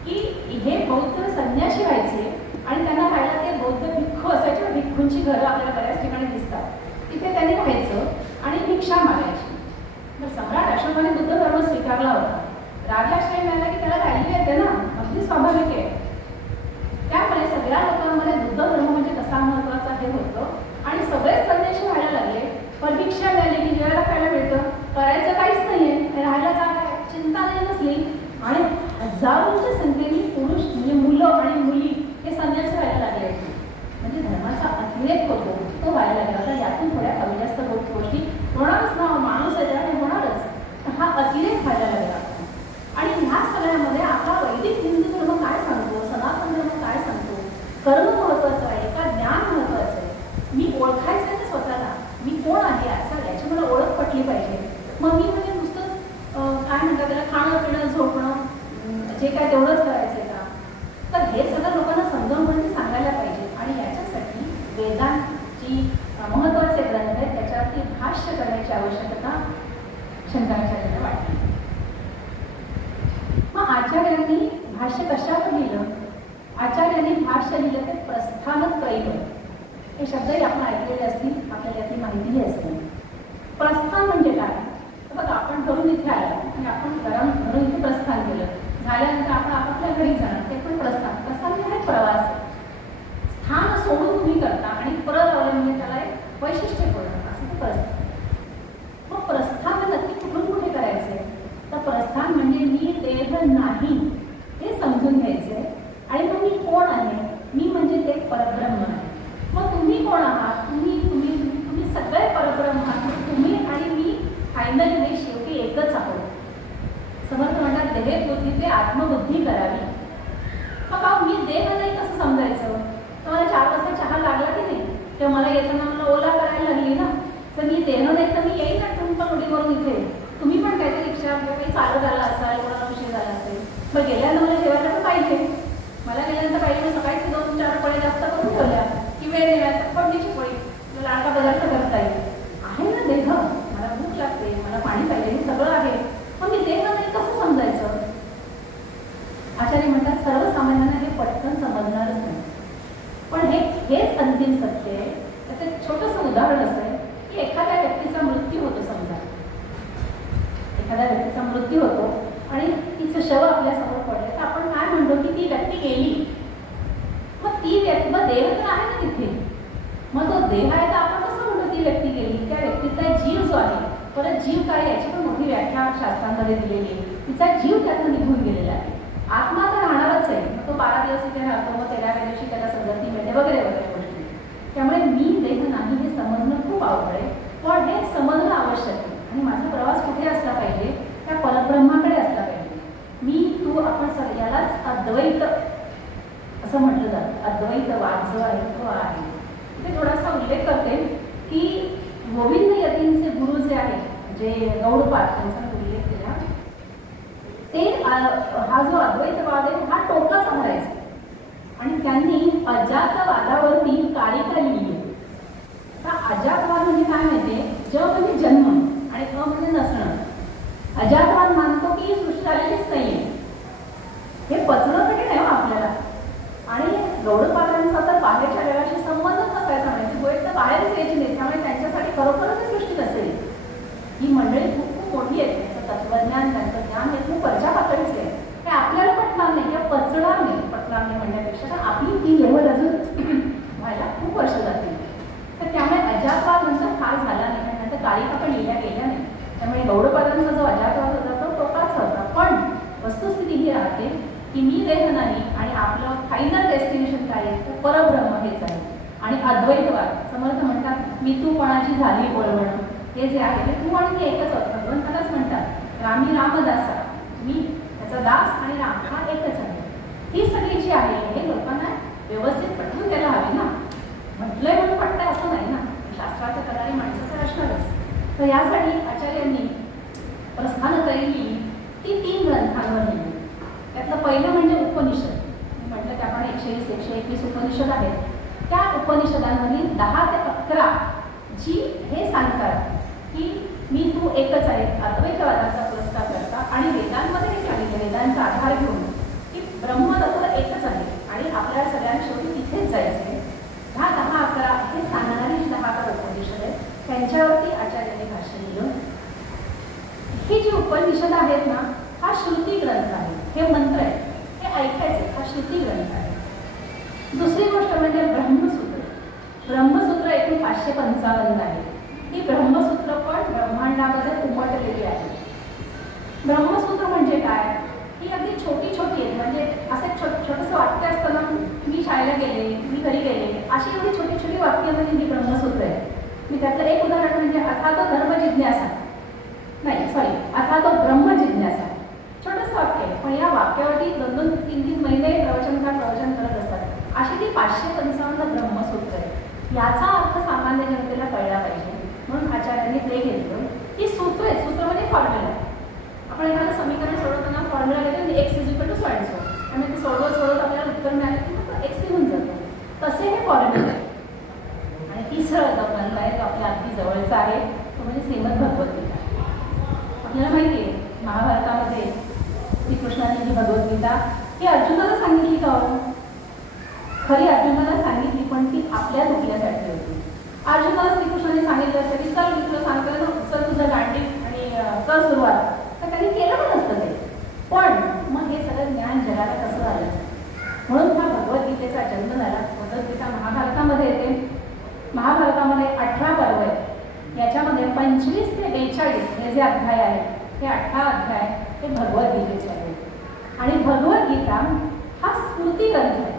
की हे बौद्ध संन्याशी व्हायचे आणि त्यांना पाहिलं ते बौद्ध भिक्खू असायचे. भिक्खूंची घरं आपल्याला बऱ्याच ठिकाणी दिसतात. तिथे त्यांनी राहायचं आणि भिक्षा मागायची. तर सम्राट अशोकाने बुद्ध धर्म कोण आहे असं याची मला ओळख पटली पाहिजे. मग मी म्हणजे नुसतं काय म्हणतात त्याला खाणं पिणं झोपणं जे काय तेवढंच करायचं आहे का? तर हे सगळं लोकांना समजावून म्हणजे सांगायला पाहिजे. आणि याच्यासाठी वेदांची महत्त्वाचे ग्रंथ आहेत त्याच्यावरती भाष्य करण्याची आवश्यकता शंकराचार्यांना वाटली. मग आचार्यांनी भाष्य कशावर लिहिलं? आचार्यांनी भाष्य लिहिलं ते प्रस्थानत्रयी. हे शब्दही आपण ऐकलेले असतील, आपल्याला याची माहितीही असते. प्रस्थान म्हणजे काय? तर बघा, आपण घरून इथे आलो आणि आपण घरून इथे प्रस्थान केलं, झाल्यानंतर आपण आपापल्या घरी जाणार, ते पण प्रस्थान. प्रस्थान म्हणजे प्रवास. स्थान सोडून तुम्ही करता आणि परत आलं म्हणजे त्याला एक वैशिष्ट्यपूर्ण असं ते प्रस्थान. मग प्रस्थान नक्की कुठून कुठे करायचंय? तर प्रस्थान म्हणजे मी देह नाही हे समजून घ्यायचंय. आणि मग मी कोण आहे? मी म्हणजे ते परब्रह्म आहे. मग तुम्ही कोण आहात? तुम्ही तुम्ही तुम्ही तुम्ही सगळे परब्रह्म आहात. तुम्ही आणि मी फायनली नाही, शेवटी एकच आहोत. समर्थ म्हणतात देह बुद्धी ते आत्मबुद्धी करावी. मग मी देह नाही कसं समजायचं? तर मला 4 वाजता चहा लागला की नाही, तेव्हा मला येताना मला ओला करायला लागली ना. तर मी देह नाही तर मी येईन ना तुमच्या उडीवरून इथे. तुम्ही पण काहीतरी रिक्षा काही चालत आला असाल, कोणाला उशीर झाला असेल. मग गेल्यानंतर मला जेवायला तर पाहिजे. मला गेल्यानंतर पाहिजे सकाळी 2-4 पोळ्या जास्त करून ठेवल्या की वेळ देण्यात पडलीची पोळी लाडका पदार्थ करता येईल. आहे ना देह, मला भूक लागते, मला पाणी पाहिजे, हे सगळं आहे. मग मी देह नाही कसं समजायचं? आचार्य म्हणतात सर्वसामान्यांना हे पटकन समजणारच नाही. पण हेच अंतिम सत्य आहे. त्याचं एक छोटंसं उदाहरण असं आहे की एखाद्या व्यक्तीचा मृत्यू होतो. समजा एखाद्या व्यक्तीचा मृत्यू होतो आणि तिचं शव आपल्यासमोर पडलं, तर आपण काय म्हणतो की ती व्यक्ती गेली. मग ती व्यक्ती, मग देह तर आहे ना तिथे, मग तो देह आहे तर आपण कसं म्हणतो ती व्यक्ती गेली? त्या व्यक्तीचा जीव जो आहे, परत जीव काय याची पण मोठी व्याख्या शास्त्रांमध्ये दिलेली आहे. तिचा जीव त्यातून निघून गेलेला आहे. आत्मा तर राहणारच आहे. मग तो 12 दिवस इथे राहतो, मग 13व्या दिवशी त्याला सद्गती मिळते वगैरे वगैरे गोष्टी. त्यामुळे मी देह नाही हे समजणं खूप अवघड आहे. पण हे समजणं आवश्यक आहे. आणि माझा प्रवास कुठे असला पाहिजे? त्या परब्रह्माकडे असला पाहिजे. मी तू आपण यालाच अद्वैत असं म्हटलं जातं. अद्वैतवाद जो आहे तो आहे. इथे थोडासा उल्लेख करते की गोविंद यतींचे गुरु जे आहेत, जे गौडपाद, त्यांचा उल्लेख केला, ते हा जो अद्वैतवाद आहे हा टोकाचा धरायचा. आणि त्यांनी अजातवादावरती कारिका लिहिली. तर अजातवाद म्हणजे काय माहितीये? ज म्हणजे जन्म आणि अ म्हणजे नसणं. अजातवाद मानतो की सृष्टी आलेलीच नाहीये. हे पचणं कठीण आहे आपल्याला. आणि गौडपादांचा तर बाहेरच्या जगाशी संबंधच नसायचा. म्हणजे गोष्ट तर बाहेरच यायची नाही. त्यामुळे त्यांच्यासाठी खरोखरच ही सृष्टी नसेल. ही मंडळी खूप खूप मोठी आहे. त्यांचं तत्वज्ञान, त्यांचं ज्ञान हे खूप वरच्या पातळीचे आहे. हे आपल्याला पटणार नाही किंवा पचणार नाही म्हणण्यापेक्षा, कारण आपली ती लेवल अजून व्हायला खूप वर्ष जातील. तर त्यामुळे अजातवाद नंतर फार झाला नाही. आणि नंतर कारिका पण लिहिल्या गेल्या नाही. त्यामुळे गौडपादांचा जो अजातवाद होता तो टोकाचा होता. पण वस्तुस्थिती ही राहते की मी देह नाही आणि आपलं फायनल डेस्टिनेशन काय आहे तर परब्रह्म हेच आहे. आणि अद्वैतवाद, समर्थ म्हणतात मी तूपणाची झाली ओळवणं, हे जे आहे ते तू आणि मी एकच आहोत. भगवंतालाच म्हणतात रामी रामदासा, मी त्याचा दास आणि राम हा एकच आहे. ही सगळी जी आहे हे लोकांना व्यवस्थित पटवून द्यायला हवी ना. म्हटलंय म्हणून पटतंय असं नाही ना. शास्त्राच्या करणारी माणसं तर असणारच. तर यासाठी आचार्यांनी प्रस्थानत्रयी लिहिली. ती 3 ग्रंथांवर लिहिली. त्यातलं पहिलं म्हणजे उपनिषद. मी म्हटलं की आपण 120-121 उपनिषद आहेत. त्या उपनिषदांमधील 10 ते 11 जी हे सांगतात की मी तू एकच आहे, अद्वैतवादाचा प्रस्ताव करता. आणि वेदांमध्ये हे सांगितलं, वेदांचा आधार घेऊन की ब्रह्मतत्व एकच आहे आणि आपल्या सगळ्यांना शेवटी तिथेच जायचं आहे. ह्या 10-11 हे सांगणारी 10 उपनिषद आहेत. त्यांच्यावरती आचार्यांनी भाष्य लिहिलं. ही जी उपनिषद आहेत ना, हा श्रुती ग्रंथ आहे. हे मंत्र आहे, हे ऐकायचे. हा श्रुती ग्रंथ आहे. दुसरी गोष्ट म्हणजे ब्रह्मसूत्र. ब्रह्मसूत्र एकूण 555 आहे. ही ब्रह्मसूत्र पण ब्रह्मांडामध्ये उमटलेली आहे. ब्रह्मसूत्र म्हणजे काय? ही अगदी छोटी छोटी आहेत. म्हणजे असं छोटंसं वाक्य असतं ना, मी शाळेला गेले, मी घरी गेले, अशी एवढी छोटी छोटी वाक्यामध्ये ही ब्रह्मसूत्र आहे. मी त्यातलं एक उदाहरण म्हणजे अथातो धर्म जिज्ञासा, नाही सॉरी अथातो ब्रह्म जिज्ञासा. छोटंसं वाक्य आहे, पण या वाक्यावरती 2-3 महिने प्रवचनकार प्रवचन करत असतात. अशी ती 555 ब्रह्मसूत्र आहे. याचा अर्थ सामान्य जनतेला कळला पाहिजे. म्हणून ग्रंथ आहे तो म्हणजे श्रीमद भगवद्गीता. आपल्याला माहिती आहे महाभारतामध्ये श्रीकृष्णाने जी भगवद्गीता ही अर्जुनाला सांगितली का? खरी अर्जुनाला सांगितली पण ती आपल्या दुखण्यासाठी होती. अर्जुनाला श्रीकृष्णाने सांगितलं असतं की चल मी तुला सांगतो ना, चल तुझं गांडी आणि कर सुरुवात, तर त्यांनी केलं पण असतं ते. पण मग हे सगळं ज्ञान जगाला कसं आलं? म्हणून हा भगवद्गीतेचा जन्म झाला. भगवद्गीता महाभारतामध्ये येते. महाभारतामध्ये 18 पर्व आहेत. याच्यामध्ये 25 ते 42 हे जे अध्याय आहेत हे 18 अध्याय हे भगवद्गीतेचे आहेत. आणि भगवद्गीता हा स्मृती ग्रंथ आहे.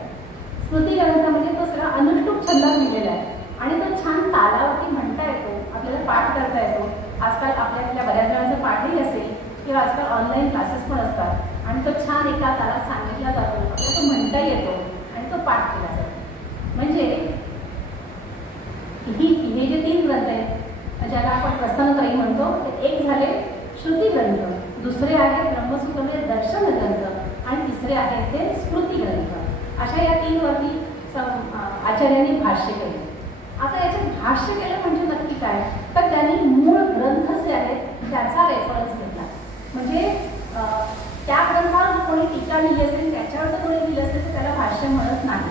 स्मृती ग्रंथ म्हणजे तो सगळा अनुष्टुप छंदात लिहिलेला आहे आणि तो छान तालावरती म्हणता येतो, आपल्याला पाठ करता येतो. आजकाल आपल्यातल्या बऱ्याच जणांचा पाठही असेल किंवा आजकाल ऑनलाईन क्लासेस पण असतात आणि तो छान एका तालात सांगितला जातो, आपल्याला तो म्हणता येतो आणि तो पाठ केला जातो. म्हणजे हे जे 3 ग्रंथ आहेत ज्याला आपण प्रस्थानत्रयी म्हणतो, ते एक झाले श्रुती ग्रंथ, दुसरे आहेत ब्रह्मसूत्र म्हणजे दर्शन ग्रंथ आणि तिसरे आहेत ते स्मृती ग्रंथ. अशा या 3 वरती आचार्यांनी भाष्य केले. आता याचे भाष्य केलं म्हणजे नक्की काय? तर त्यांनी मूळ ग्रंथ जे आहेत त्याचा रेफरन्स घेतला. म्हणजे त्या ग्रंथावर कोणी टीका लिहिली असेल, त्याच्यावर जर कोणी लिहिलं असेल तर त्याला भाष्य म्हणत नाही.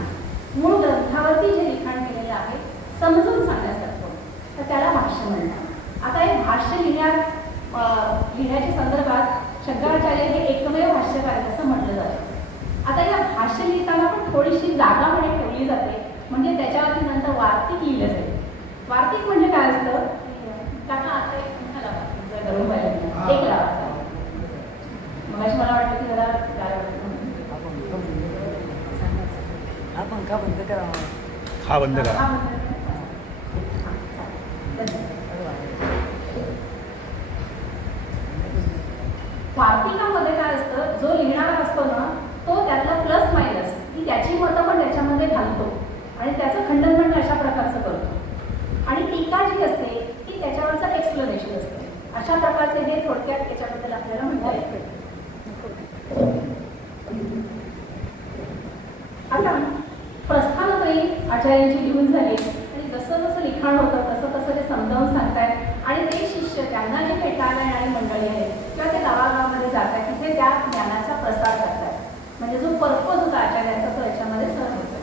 मूळ ग्रंथावरती जे लिखाण केलेलं आहे समजून सांगण्यासारखं, तर त्याला भाष्य म्हणतात. आता हे भाष्य लिहिण्याच्या संदर्भात शंकराचार्य हे एकमेव भाष्यकार असं म्हटलं जातं. आता या भाष्य लिहिताना पण थोडीशी जागा मध्ये ठेवली जाते, म्हणजे त्याच्यावरती नंतर वार्तिक लिहिलं जाईल. वार्तिक म्हणजे काय असतं? काका आता एक लावा, धरून पाहिजे एक लावा. मग अशी मला वाटतं की जरा काय हा पंखा बंद करा, हा बंद करा. वार्तिकामध्ये काय असतं, जो लिहिणारा असतो ना तो त्यातला प्लस मायनस ही त्याची मतं पण त्याच्यामध्ये घालतो आणि त्याचं खंडन पण अशा प्रकारचं करतो. आणि टीका जी असते ती त्याच्यावरचं एक्सप्लेनेशन असते. अशा प्रकारचे हे थोडक्यात त्याच्याबद्दल आपल्याला म्हणता येते. आता प्रस्थानत्रयी आचार्यांची लिहून झाली आणि जसं जसं लिखाण होतं तसं तसं ते समजावून सांगतायत आणि ते शिष्य त्यांना जे भेटायला येणारी मंडळी आहेत किंवा ते गावागावामध्ये जात आहेत तिथे त्या ज्ञानाचा प्रसार करतात. म्हणजे जो पर्पज होता आचार्याचा तो याच्यामध्ये सहज होतो.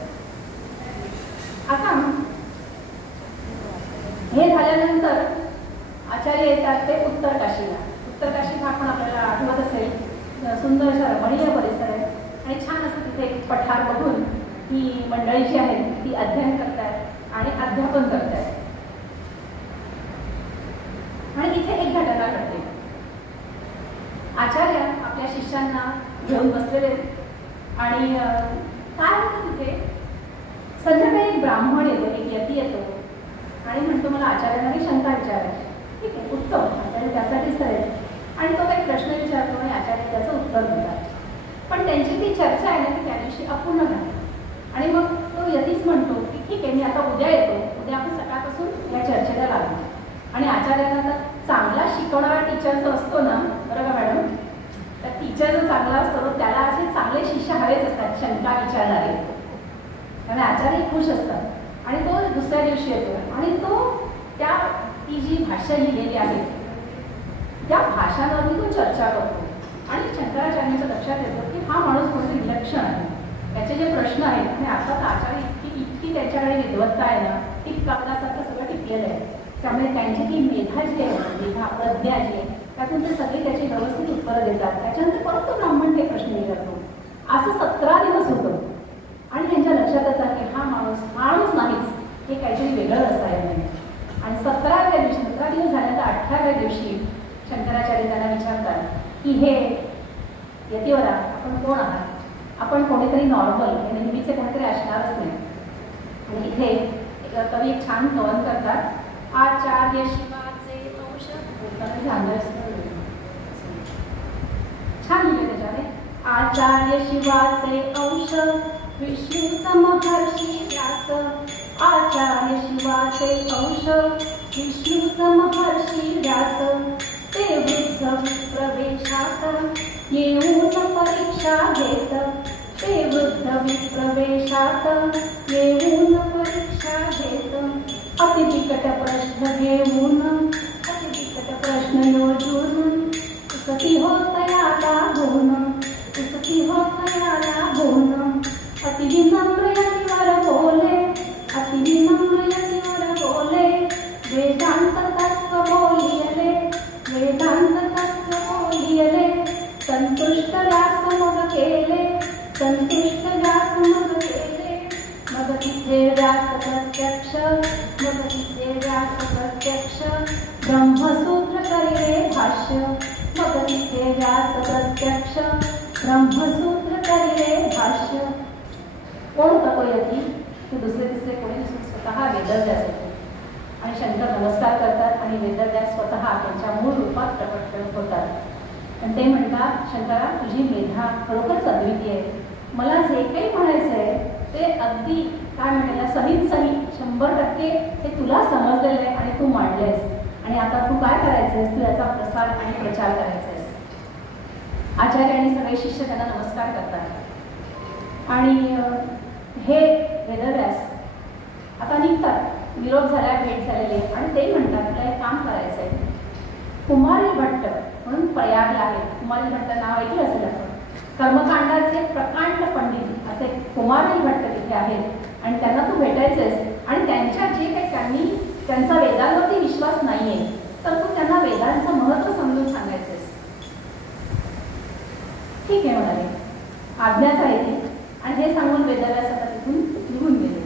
आता हे झाल्यानंतर आचार्य येतात ते उत्तर काशीला. उत्तर काशी हा पण आपल्याला आठवत असेल, सुंदर असा रमणीय परिसर आहे आणि छान असं तिथे एक पठार बघून ही मंडळी जी आहेत ती अध्ययन करतात आणि अध्यापन करतात. आणि इथे एक घटना घडते. आचार्य आपल्या शिष्यांना घेऊन बसलेले आणि काय होतं तिथे, संध्याकाळी एक ब्राह्मण येतो, एक यती येतो आणि म्हणतो मला आचार्यांना ही शंका विचारायची. ठीक आहे, उत्तम, आचार्य त्यासाठीच करेल. आणि तो काही प्रश्न विचारतो आणि आचार्य त्याचं उत्तर देतात. पण त्यांची ती चर्चा आहे ना ती त्या दिवशी अपूर्ण झाली. आणि मग तो यतीच म्हणतो की ठीक आहे मी आता उद्या येतो, उद्या आपण सकाळपासून या चर्चेला लागू. आणि आचार्यांना तर चांगला शिकवणारा टीचर जो असतो ना, बरं का मॅडम, तर टीचर जो चांगला असतो त्याला असे चांगले शिष्य हवेच असतात शंका विचारणारे. त्यामुळे आचार्य खुश असतात. आणि तो दुसऱ्या दिवशी येतो आणि तो त्या ती जी भाषा लिहिलेली आहे त्या भाषांवरती तो चर्चा करतो. आणि शंकराचार्यांच्या लक्षात येतं की हा माणूस कोणतरी विलक्षण आहे. त्याचे जे प्रश्न आहेत आणि आता आचार्य इतकी त्याच्याकडे विद्वत्ता आहे ना ती कागदासारखं सगळं टिकलेलं आहे. त्यामुळे त्यांची ती मेधा जी आहे, मेधा प्रज्ञा जी आहे, त्यातून ते सगळे त्याची व्यवस्थित उत्तरं देतात. त्याच्यानंतर परत तो ब्राह्मण ते प्रश्न विचारतो. असं 17 दिवस होतं. आणि त्यांच्या लक्षात येतं की हा माणूस नाहीच, हे काहीतरी वेगळं असायला नाही. आणि 17व्या दिवशी 17 दिवस झाल्यानंतर 18व्या दिवशी शंकराचार्य त्यांना विचारतात की हे यतिवरा आपण कोण आहात? आपण कोणीतरी नॉर्मल नेहमीचे कोणीतरी असणारच नाही. आणि इथे कवी एक छान कवन करतात, आचार्य शिवाचे अंश छान लिहिले त्याच्याने. आचार्य शिवाचे अंश विष्णूचा महर्षी व्यास. आचार्य शिवाचे अंश विष्णूचा महर्षी व्यास. ते वृद्ध प्रवेशात येऊन परीक्षा घेत. ते वृद्ध विप्रवेशात येऊन परीक्षा घेत. अति बिकट प्रश्न घेऊन वेदांत तत्व बोलियले, वेदांत तत्व बोलियले, संतुष्ट व्यास मग केले, संतुष्ट व्यास मग केले, मग तिथे व्यास प्रत्यक्ष, मग तिथे व्यास प्रत्यक्ष, ब्रह्मसूत्र करिले भाष्य, मग तिथे व्यास प्रत्यक्ष, ब्रह्मसूत्र करिले भाष्य. कोण होता तो यती? ते दुसरे तिसरे कोणी नसून स्वतः वेदव्यास होते. आणि शंकर नमस्कार करतात आणि वेदव्यास स्वतः त्यांच्या मूळ रूपात प्रकट होतात. आणि ते म्हणतात, शंकरा तुझी मेधा खरोखरच अद्वितीय आहे. मला जे काही म्हणायचं आहे ते अगदी काय म्हणायला सहीत सही 100% हे तुला समजलेलं आहे आणि तू मांडलेस. आणि आता तू काय करायचंयस? तू याचा प्रसार आणि प्रचार करायचा. आचार्य आणि सगळे शिष्य त्यांना नमस्कार करतात. आणि हे वेदव्यास आता निघतात. निरोप झाला, भेट झालेली आहे. आणि ते म्हणतात तुला एक काम करायचं आहे. कुमारी भट्ट म्हणून प्रयागला आहेत. कुमारी भट्ट नाव ऐकलं असेल आपण. कर्मकांडाचे प्रकांड पंडित असे कुमारी भट्ट तिथे आहेत आणि त्यांना तू भेटायचंयस. आणि त्यांच्या जे काही त्यांचा वेदांवरती विश्वास नाहीये तर तू त्यांना वेदांचं महत्त्व समजून सांगायचंयस. ठीक आहे म्हणाले, आज्ञाच आहे ती. आणि हे सांगून वेदव्यास आता तिथून निघून गेले.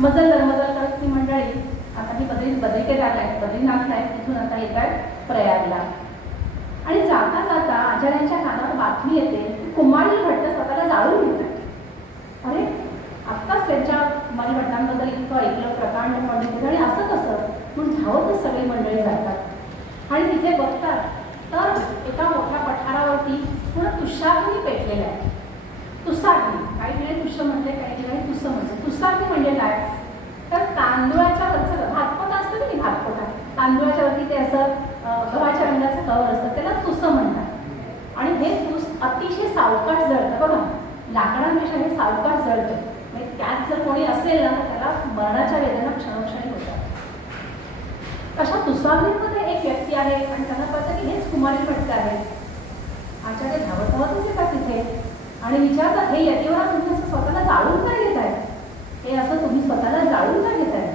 मजल करत ती मंडळी आता ही बद्रिकेदार आहेत, बद्रीनाथला आहेत. तिथून आता येत आहेत प्रयागला. आणि जाता जाता आचार्यांच्या कानावर बातमी येते, कुमारी भट्ट स्वतःला जाळून घेतात. अरे आत्ताच त्यांच्या कुमारी भट्टांबद्दल इतकं ऐकलं, प्रकांड पंडित, आणि असं कसं म्हणून धावतच सगळी मंडळी जातात. आणि तिथे बघतात तर एका मोठ्या पठारावरती पूर्ण तुषाग्नी पेटलेला आहे. तुषाग्नी, काही ठिकाणी तुष म्हणते, काही ठिकाणी तुस म्हणते. तुषाग्नी म्हणजे काय? तर तांदूळाच्या वरचं भातपोटा असतं की नाही, भातपोटा तांदूळाच्या वरती ते असं गव्हाच्या रंगाचं कवर असतं, त्याला तुस म्हणतात. आणि हे तुस अतिशय सावकाश जळतं बघा, लाकडांपेक्षा हे सावकाश जळतं. म्हणजे त्यात जर कोणी असेल ना तर त्याला मरणाच्या वेदना क्षणोक्षणी होतात. अशा तुषाग्नीमध्ये एक व्यक्ती आहे आणि त्यांना कळतं की हेच कुमारी भट्ट आहे. आचार्य धावतच येतात तिथे आणि विचारतात, हे यतीवरा तुम्ही असं स्वतःला जाळून काय घेताय? हे असं तुम्ही स्वतःला जाळून काय घेताय?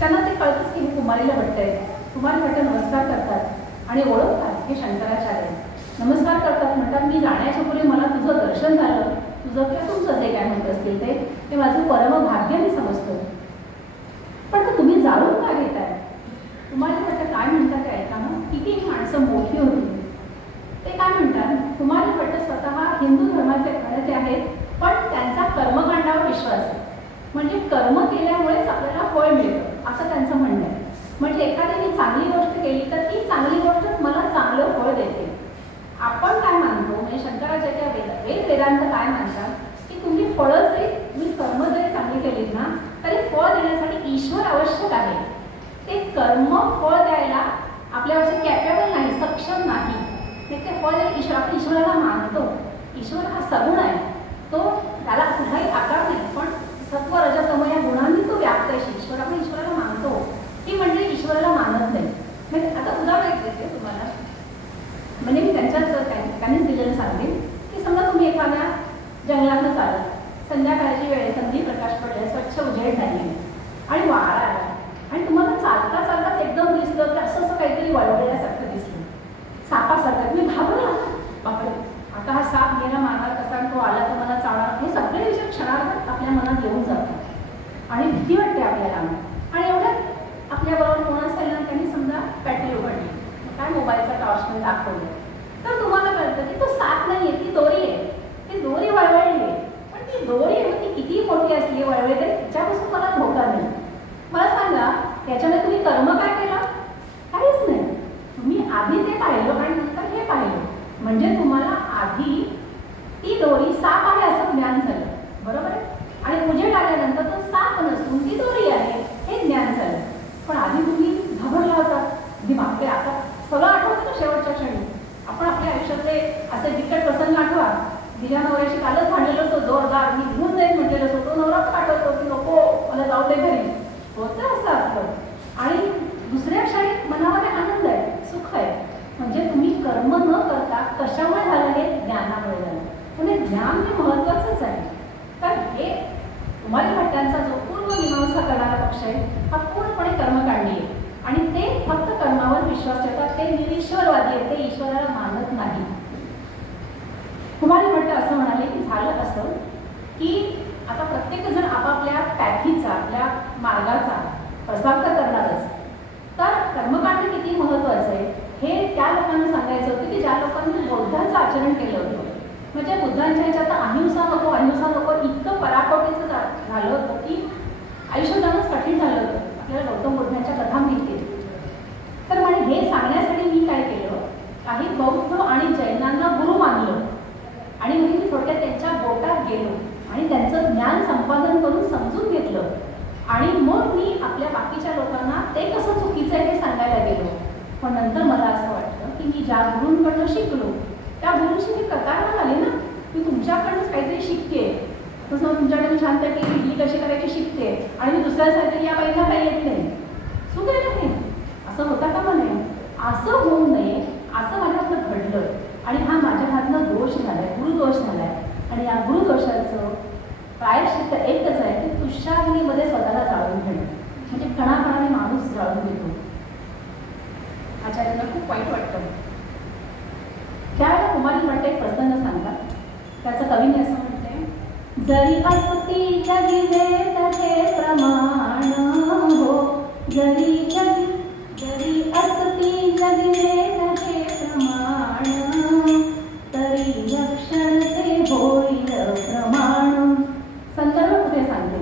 त्यांना ते कळतंच की हे कुमारीला भट्ट आहे. कुमारी भट्ट नमस्कार करतात आणि ओळखतात हे शंकराचार्य. नमस्कार करतात, म्हणतात मी जाण्याच्या पूर्वी मला तुझं दर्शन झालं. तुझं किंवा तुमचं जे काय म्हणत असतील ते माझं परमभाग्य मी समजतो. पण तर तुम्ही जाळून काय घेताय? कुमारी भट्ट काय म्हणतात ते ऐका ना. किती ही माणसं मोठी होती. ते काय म्हणतात, कुमारी भट्ट स्वतः हिंदू धर्माचे घडते आहेत, पण त्यांचा कर्मकांडावर विश्वास आहे. म्हणजे कर्म केल्यामुळेच आपल्याला फळ मिळतं असं त्यांचं म्हणणं आहे. म्हणजे एखाद्याने चांगली गोष्ट केली तर ती चांगली गोष्टच मला चांगलं फळ देते. आपण काय मानतो, म्हणजे शंकराचार्य वेदांत काय मानतात की तुम्ही फळं जरी मी कर्म जरी चांगली केलीत ना तरी फळ देण्यासाठी ईश्वर आवश्यक आहे. ते कर्म फळ द्यायला आपल्यावरचे कॅपेबल नाही, सक्षम नाही. ते फळ ईश्वर, आपण ईश्वराला मानतो. ईश्वर हा सगुण आहे, तो त्याला कुठलाही आकार नाही, पण सत्व रजतम या गुणांनी तो व्याप्त आहे. ईश्वर, आपण ईश्वराला मानतो. ही म्हणजे ईश्वराला मानत नाही. म्हणजे आता उदाहरण देते तुम्हाला, म्हणजे मी त्यांनीच दिलेलं सांगेन की समजा तुम्ही एखाद्या जंगलातनं चालत, संध्याकाळची वेळ, संधी प्रकाश पडले, स्वच्छ उजेड झाली आणि वारा आला आणि तुम्हाला चालता चालताच एकदम दिसलं की असं काहीतरी वळवळल्यासारखं दिसलं, सापासारखं. तुम्ही घाबरला, बापरे आता हा साप गेला मारणार कसा, तो आला तर मला चावणार. हे सगळे विषय क्षणार्धात आपल्या मनात येऊन जातात आणि भीती वाटते आपल्याला. आणि एवढ्यात आपल्याबरोबर कोण असेल ना, त्यांनी समजा बॅटरी उघडली, काय मोबाईलचा टॉर्चमध्ये दाखवलं, तर तुम्हाला कळतं की तो साप नाही आहे, ती दोरी आहे. ती दोरी वळवळली आहे, पण ती दोरी ती किती मोठी असली वळवळी तरी तिच्यापासून मला धोका नाही. मला सांगा, त्याच्याने तुम्ही कर्म काय केलं? काहीच नाही. तुम्ही आधी ते पाहिलं आणि नंतर हे पाहिलं, म्हणजे तुम्हाला आधी ती दोरी साप आहे असं ज्ञान झालं, बरोबर आहे. आणि उजेड आल्यानंतर तो साप नसून ती दोरी आहे हे ज्ञान झालं. पण आधी तुम्ही घाबरला होता, बापरे आता सगळं आठवतं ना शेवटच्या क्षणी. आपण आपल्या आयुष्यातले असे बिकट प्रसंग आठवा. तिच्या नवऱ्याशी कालच भांडलेलो होतो जोरदार, मी घेऊन जाईल म्हटलेलं होतो, तो नवराच पाठवतो की नको पक्ष आहे हा पूर्णपणे कर्मकांडी आहे आणि ते फक्त कर्मावर विश्वास ठेवतात. ते निरीश्वरवादी आहेत, ते ईश्वराला मानत नाही. कुमारी भट्ट असं म्हणाले की झालं असं की आता प्रत्येकजण आपापल्या पॅथीचा आपल्या मार्गाचा प्रसार तर करणारच, तर कर्मकांड किती महत्त्वाचं आहे हे त्या लोकांना सांगायचं होतं की ज्या लोकांनी बौद्धाचं आचरण केलं होतं. म्हणजे बुद्धांच्या ह्याच्यात अहिंसा नको इतकं पराकोटीचं झालं होतं की आयुष्य जाणंच कठीण झालं होतं. आपल्याला गौतम बुद्धांच्या कथा माहिती आहे. तर म्हणे हे सांगण्यासाठी मी काय केलं, काही बौद्ध आणि जैनांना गुरु मानलं आणि म्हणजे मी थोडक्यात त्यांच्या बोटात गेलो आणि त्यांचं ज्ञान संपादन करून समजून घेतलं आणि मग मी आपल्या बाकीच्या लोकांना ते कसं चुकीचं आहे हे सांगायला गेलो. पण नंतर मला असं वाटलं की मी ज्या गुरूंकडनं शिकलो त्या गुरुशी मी प्रकाराला आले ना, मी तुमच्याकडनंच काहीतरी शिकते. तसं तुमच्याकडे मी छानपैकी इडली कशी करायची शिकते आणि मी दुसऱ्यासाठी या बाईला काही येत नाही, चूक आहे नाही, असं होता का म्हणे. असं होऊ नये असं माझ्याकडं घडलं आणि हा माझ्या हातनं दोष झालाय, गुरुदोष झालाय. आणि या गुरुदोषाचं प्रायश्चित्त एकच आहे की तुषाग्नीमध्ये स्वतःला जाळून घेणं. म्हणजे कणाकणाने माणूस जाळून घेतो. आचार्यांना खूप वाईट वाटतं. त्यावेळेला कुमारी भट्ट एक प्रसंग सांगतात. त्याचं कवीने असं म्हणते, जरी असती जगी वेदाचे प्रमाण हो, जरी असती जगी वेदाचे प्रमाण, तरी लक्षण ते होईल प्रमाण. संदर्भ कुठे सांगते.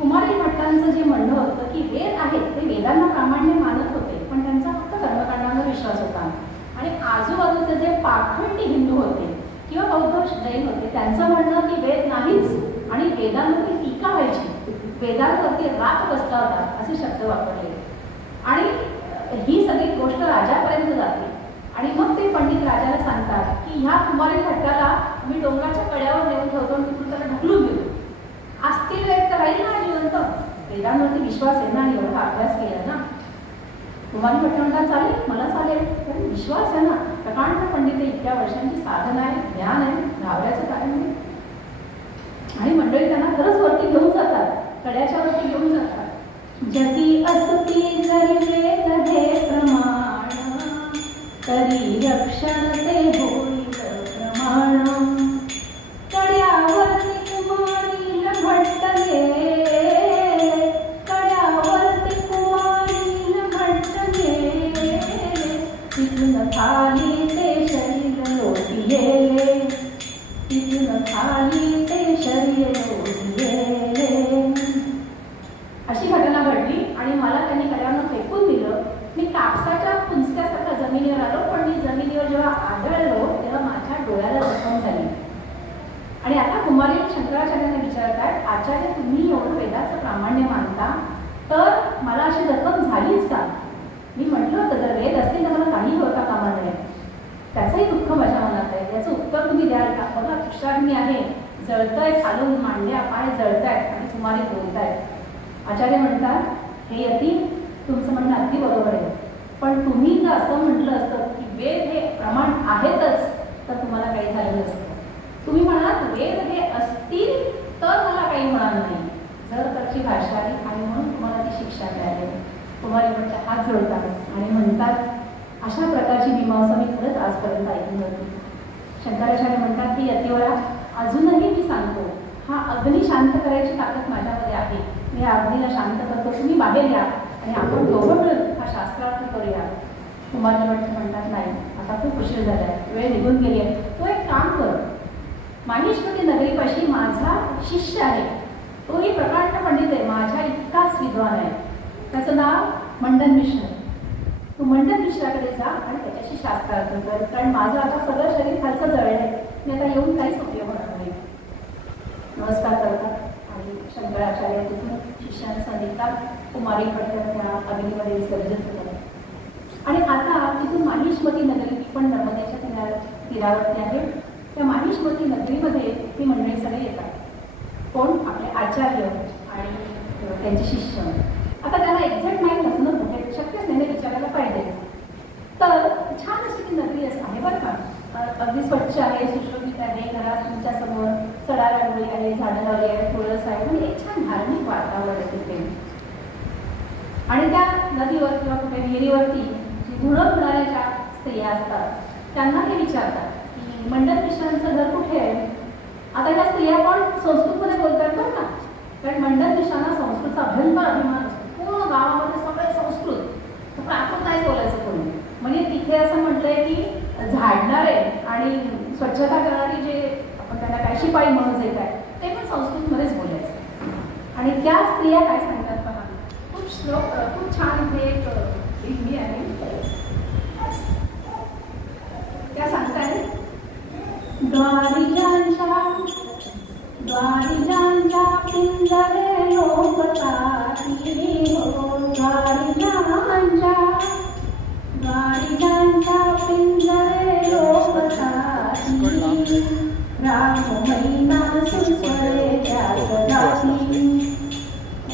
कुमारी भट्टांचं जे म्हणणं होतं की वेद आहेत ते वेदांना प्रामाण्य मानत होते, पण त्यांचा फक्त कर्मकांडांवर विश्वास होता. आणि आजूबाजूचे जे पाखंडी हिंदू होते किंवा बौद्ध जैन होते त्यांचं म्हणणं की वेद नाहीच आणि वेदांवरती टीका व्हायची, वेदांवरती राग बसला होता असे शब्द वापरले. आणि ही सगळी गोष्ट राजापर्यंत जाते आणि मग ते पंडित राजाला सांगतात की ह्या कुमारी भट्टाला मी डोंगराच्या कड्यावर नेऊन ठेवतो आणि तिथून त्याला ढकलून देतो. असतील वेद तर राहील ना जिवंत, वेदांवरती विश्वास आहे ना आणि एवढा अभ्यास केला ना. कुमारी भट्ट म्हणतात चालेल, मला चालेल, पण विश्वास आहे ना. प्रकांड पंडित इतक्या वर्षांची साधना आहे, ज्ञान आहे, घाबरायचं कारण नाही. आणि मंडळी त्यांना खरंच वरती घेऊन जातात, कड्याच्या वरती घेऊन जातात. जती असती जरी वेद हे प्रमाण, तरी रक्षण ते होईल प्रमाण. कड्यावरती कुमारी भट्ट गेले, कड्यावरती कुमारी भट्ट गेले, तिथून खाली ते शरीर लोटी गेले, तिथून खाली ते शरीर लोटी गेले. अशी घटना घडली आणि मला त्यांनी कड्यावरून फेकून दिलं. मी कापसाच्या पुंजक्यासारखा जमिनीवर आलो, पण मी जमिनीवर जेव्हा आदळलो तेव्हा माझ्या डोळ्याला जखम झाली. आणि आता कुमारी शंकराचार्यांना विचारतात, आचार्य तुम्ही एवढं वेदाचं प्रामाण्य मानता तर मला अशी जखम झालीच का. मी म्हटलं होतं जर वेद असतील तर मला काही होता कामा नये. त्याचंही दुःख माझ्या मनात आहे, याचं उत्तर तुम्ही द्याल का. बघा तुषाग्नी आहे, जळतंय, खालून मांड्या पाय जळतायत आणि कुमारी बोलतायत. आचार्य म्हणतात, हे यती तुमचं म्हणणं अगदी बरोबर आहे, पण तुम्ही जर असं म्हटलं असतं की वेद हे प्रमाण आहेतच तर तुम्हाला काही झालं नसतं. तुम्ही म्हणालात वेद हे असतील तर मला काही होणार नाही. जर त्याची भाषा आली आणि म्हणून तुम्हाला ती शिक्षा मिळाली. कुमारी भट्ट हात जोडतात आणि म्हणतात, अशा प्रकारची मीमांसा मी खरंच आजपर्यंत ऐकली होती. शंकराचार्य म्हणतात की यतीवरा अजूनही मी सांगतो, हा अग्नी शांत करायची ताकद माझ्यामध्ये आहे. मी या अग्नीला शांत करतो, तुम्ही बाहेर या आणि आपण दोघं मिळून हा शास्त्रार्थ करूया. कुमारी भट्ट म्हणतात, नाही आता खूप उशीर झालाय, वेळ निघून गेली आहे. तो एक काम कर, माहिष्मती नगरीपाशी माझा शिष्य आहे, तोही प्रकांड पंडित आहे, माझ्या इतकाच विद्वान आहे, त्याचं नाव मंडन मिश्र. तू मंडन मिश्राकडे जा आणि त्याच्याशी शास्त्रार्थ कर, कारण माझं आता सगळं शरीर खालचं जळलंय, मी आता येऊन काहीच उपयोग होणार नाही. नमस्कार करतात आणि शंकराचार्य तिथून शिष्यांचा निघतात. कुमारी भट्ट त्या अग्नीमध्ये विसर्जित होतात. आणि आता तिथून माहिष्मती नगरी पण नर्मदेच्या तीरावरती आहे. त्या माहिष्मती नगरीमध्ये ही मंडळी सगळे येतात. कोण? आपले आचार्य आणि त्यांचे शिष्य. आता त्यांना एक्झॅक्ट माहीत नसणं कुठे शक्यच नाही, विचारायला पाहिजे. तर छान अशी ती नगरी आहे बरं का, अगदी स्वच्छ आहे, सुशोभित आहे. घरात तुमच्या समोर सडा रांगोळी आहे, झाडं लावली आहे, तुळस आहे, म्हणजे एक छान धार्मिक वातावरण आहे तिथे. आणि त्या नदीवर किंवा कुठे विहिरीवरती धुणं धुणाऱ्या स्त्रिया असतात त्यांना हे विचारतात की मंडन मिश्रांचं घर कुठे आहे. आता या स्त्रिया पण संस्कृतमध्ये बोलतात बरं का, कारण मंडन मिश्रांना संस्कृतचा अभ्यंकर अभिमान असतो. पूर्ण गावामध्ये सगळे संस्कृत, पण आपण नाही बोलायचं कोणी. म्हणजे तिथे असं म्हटलंय की झाडणारे आणि स्वच्छता करणारी जे आपण त्यांना काय शिपाई म्हणून जे काय ते पण संस्कृतमध्येच बोलायचं. आणि त्या स्त्रिया काय सांगतात पहा, खूप छान इथे एक हिंदी आहे. त्या सांगताय द्वारिजांच्या पिंजरे लोकताती हो, द्वारिजांच्या पिंजरे लोकताती, राम महिना सुस्वरे त्यात जाती,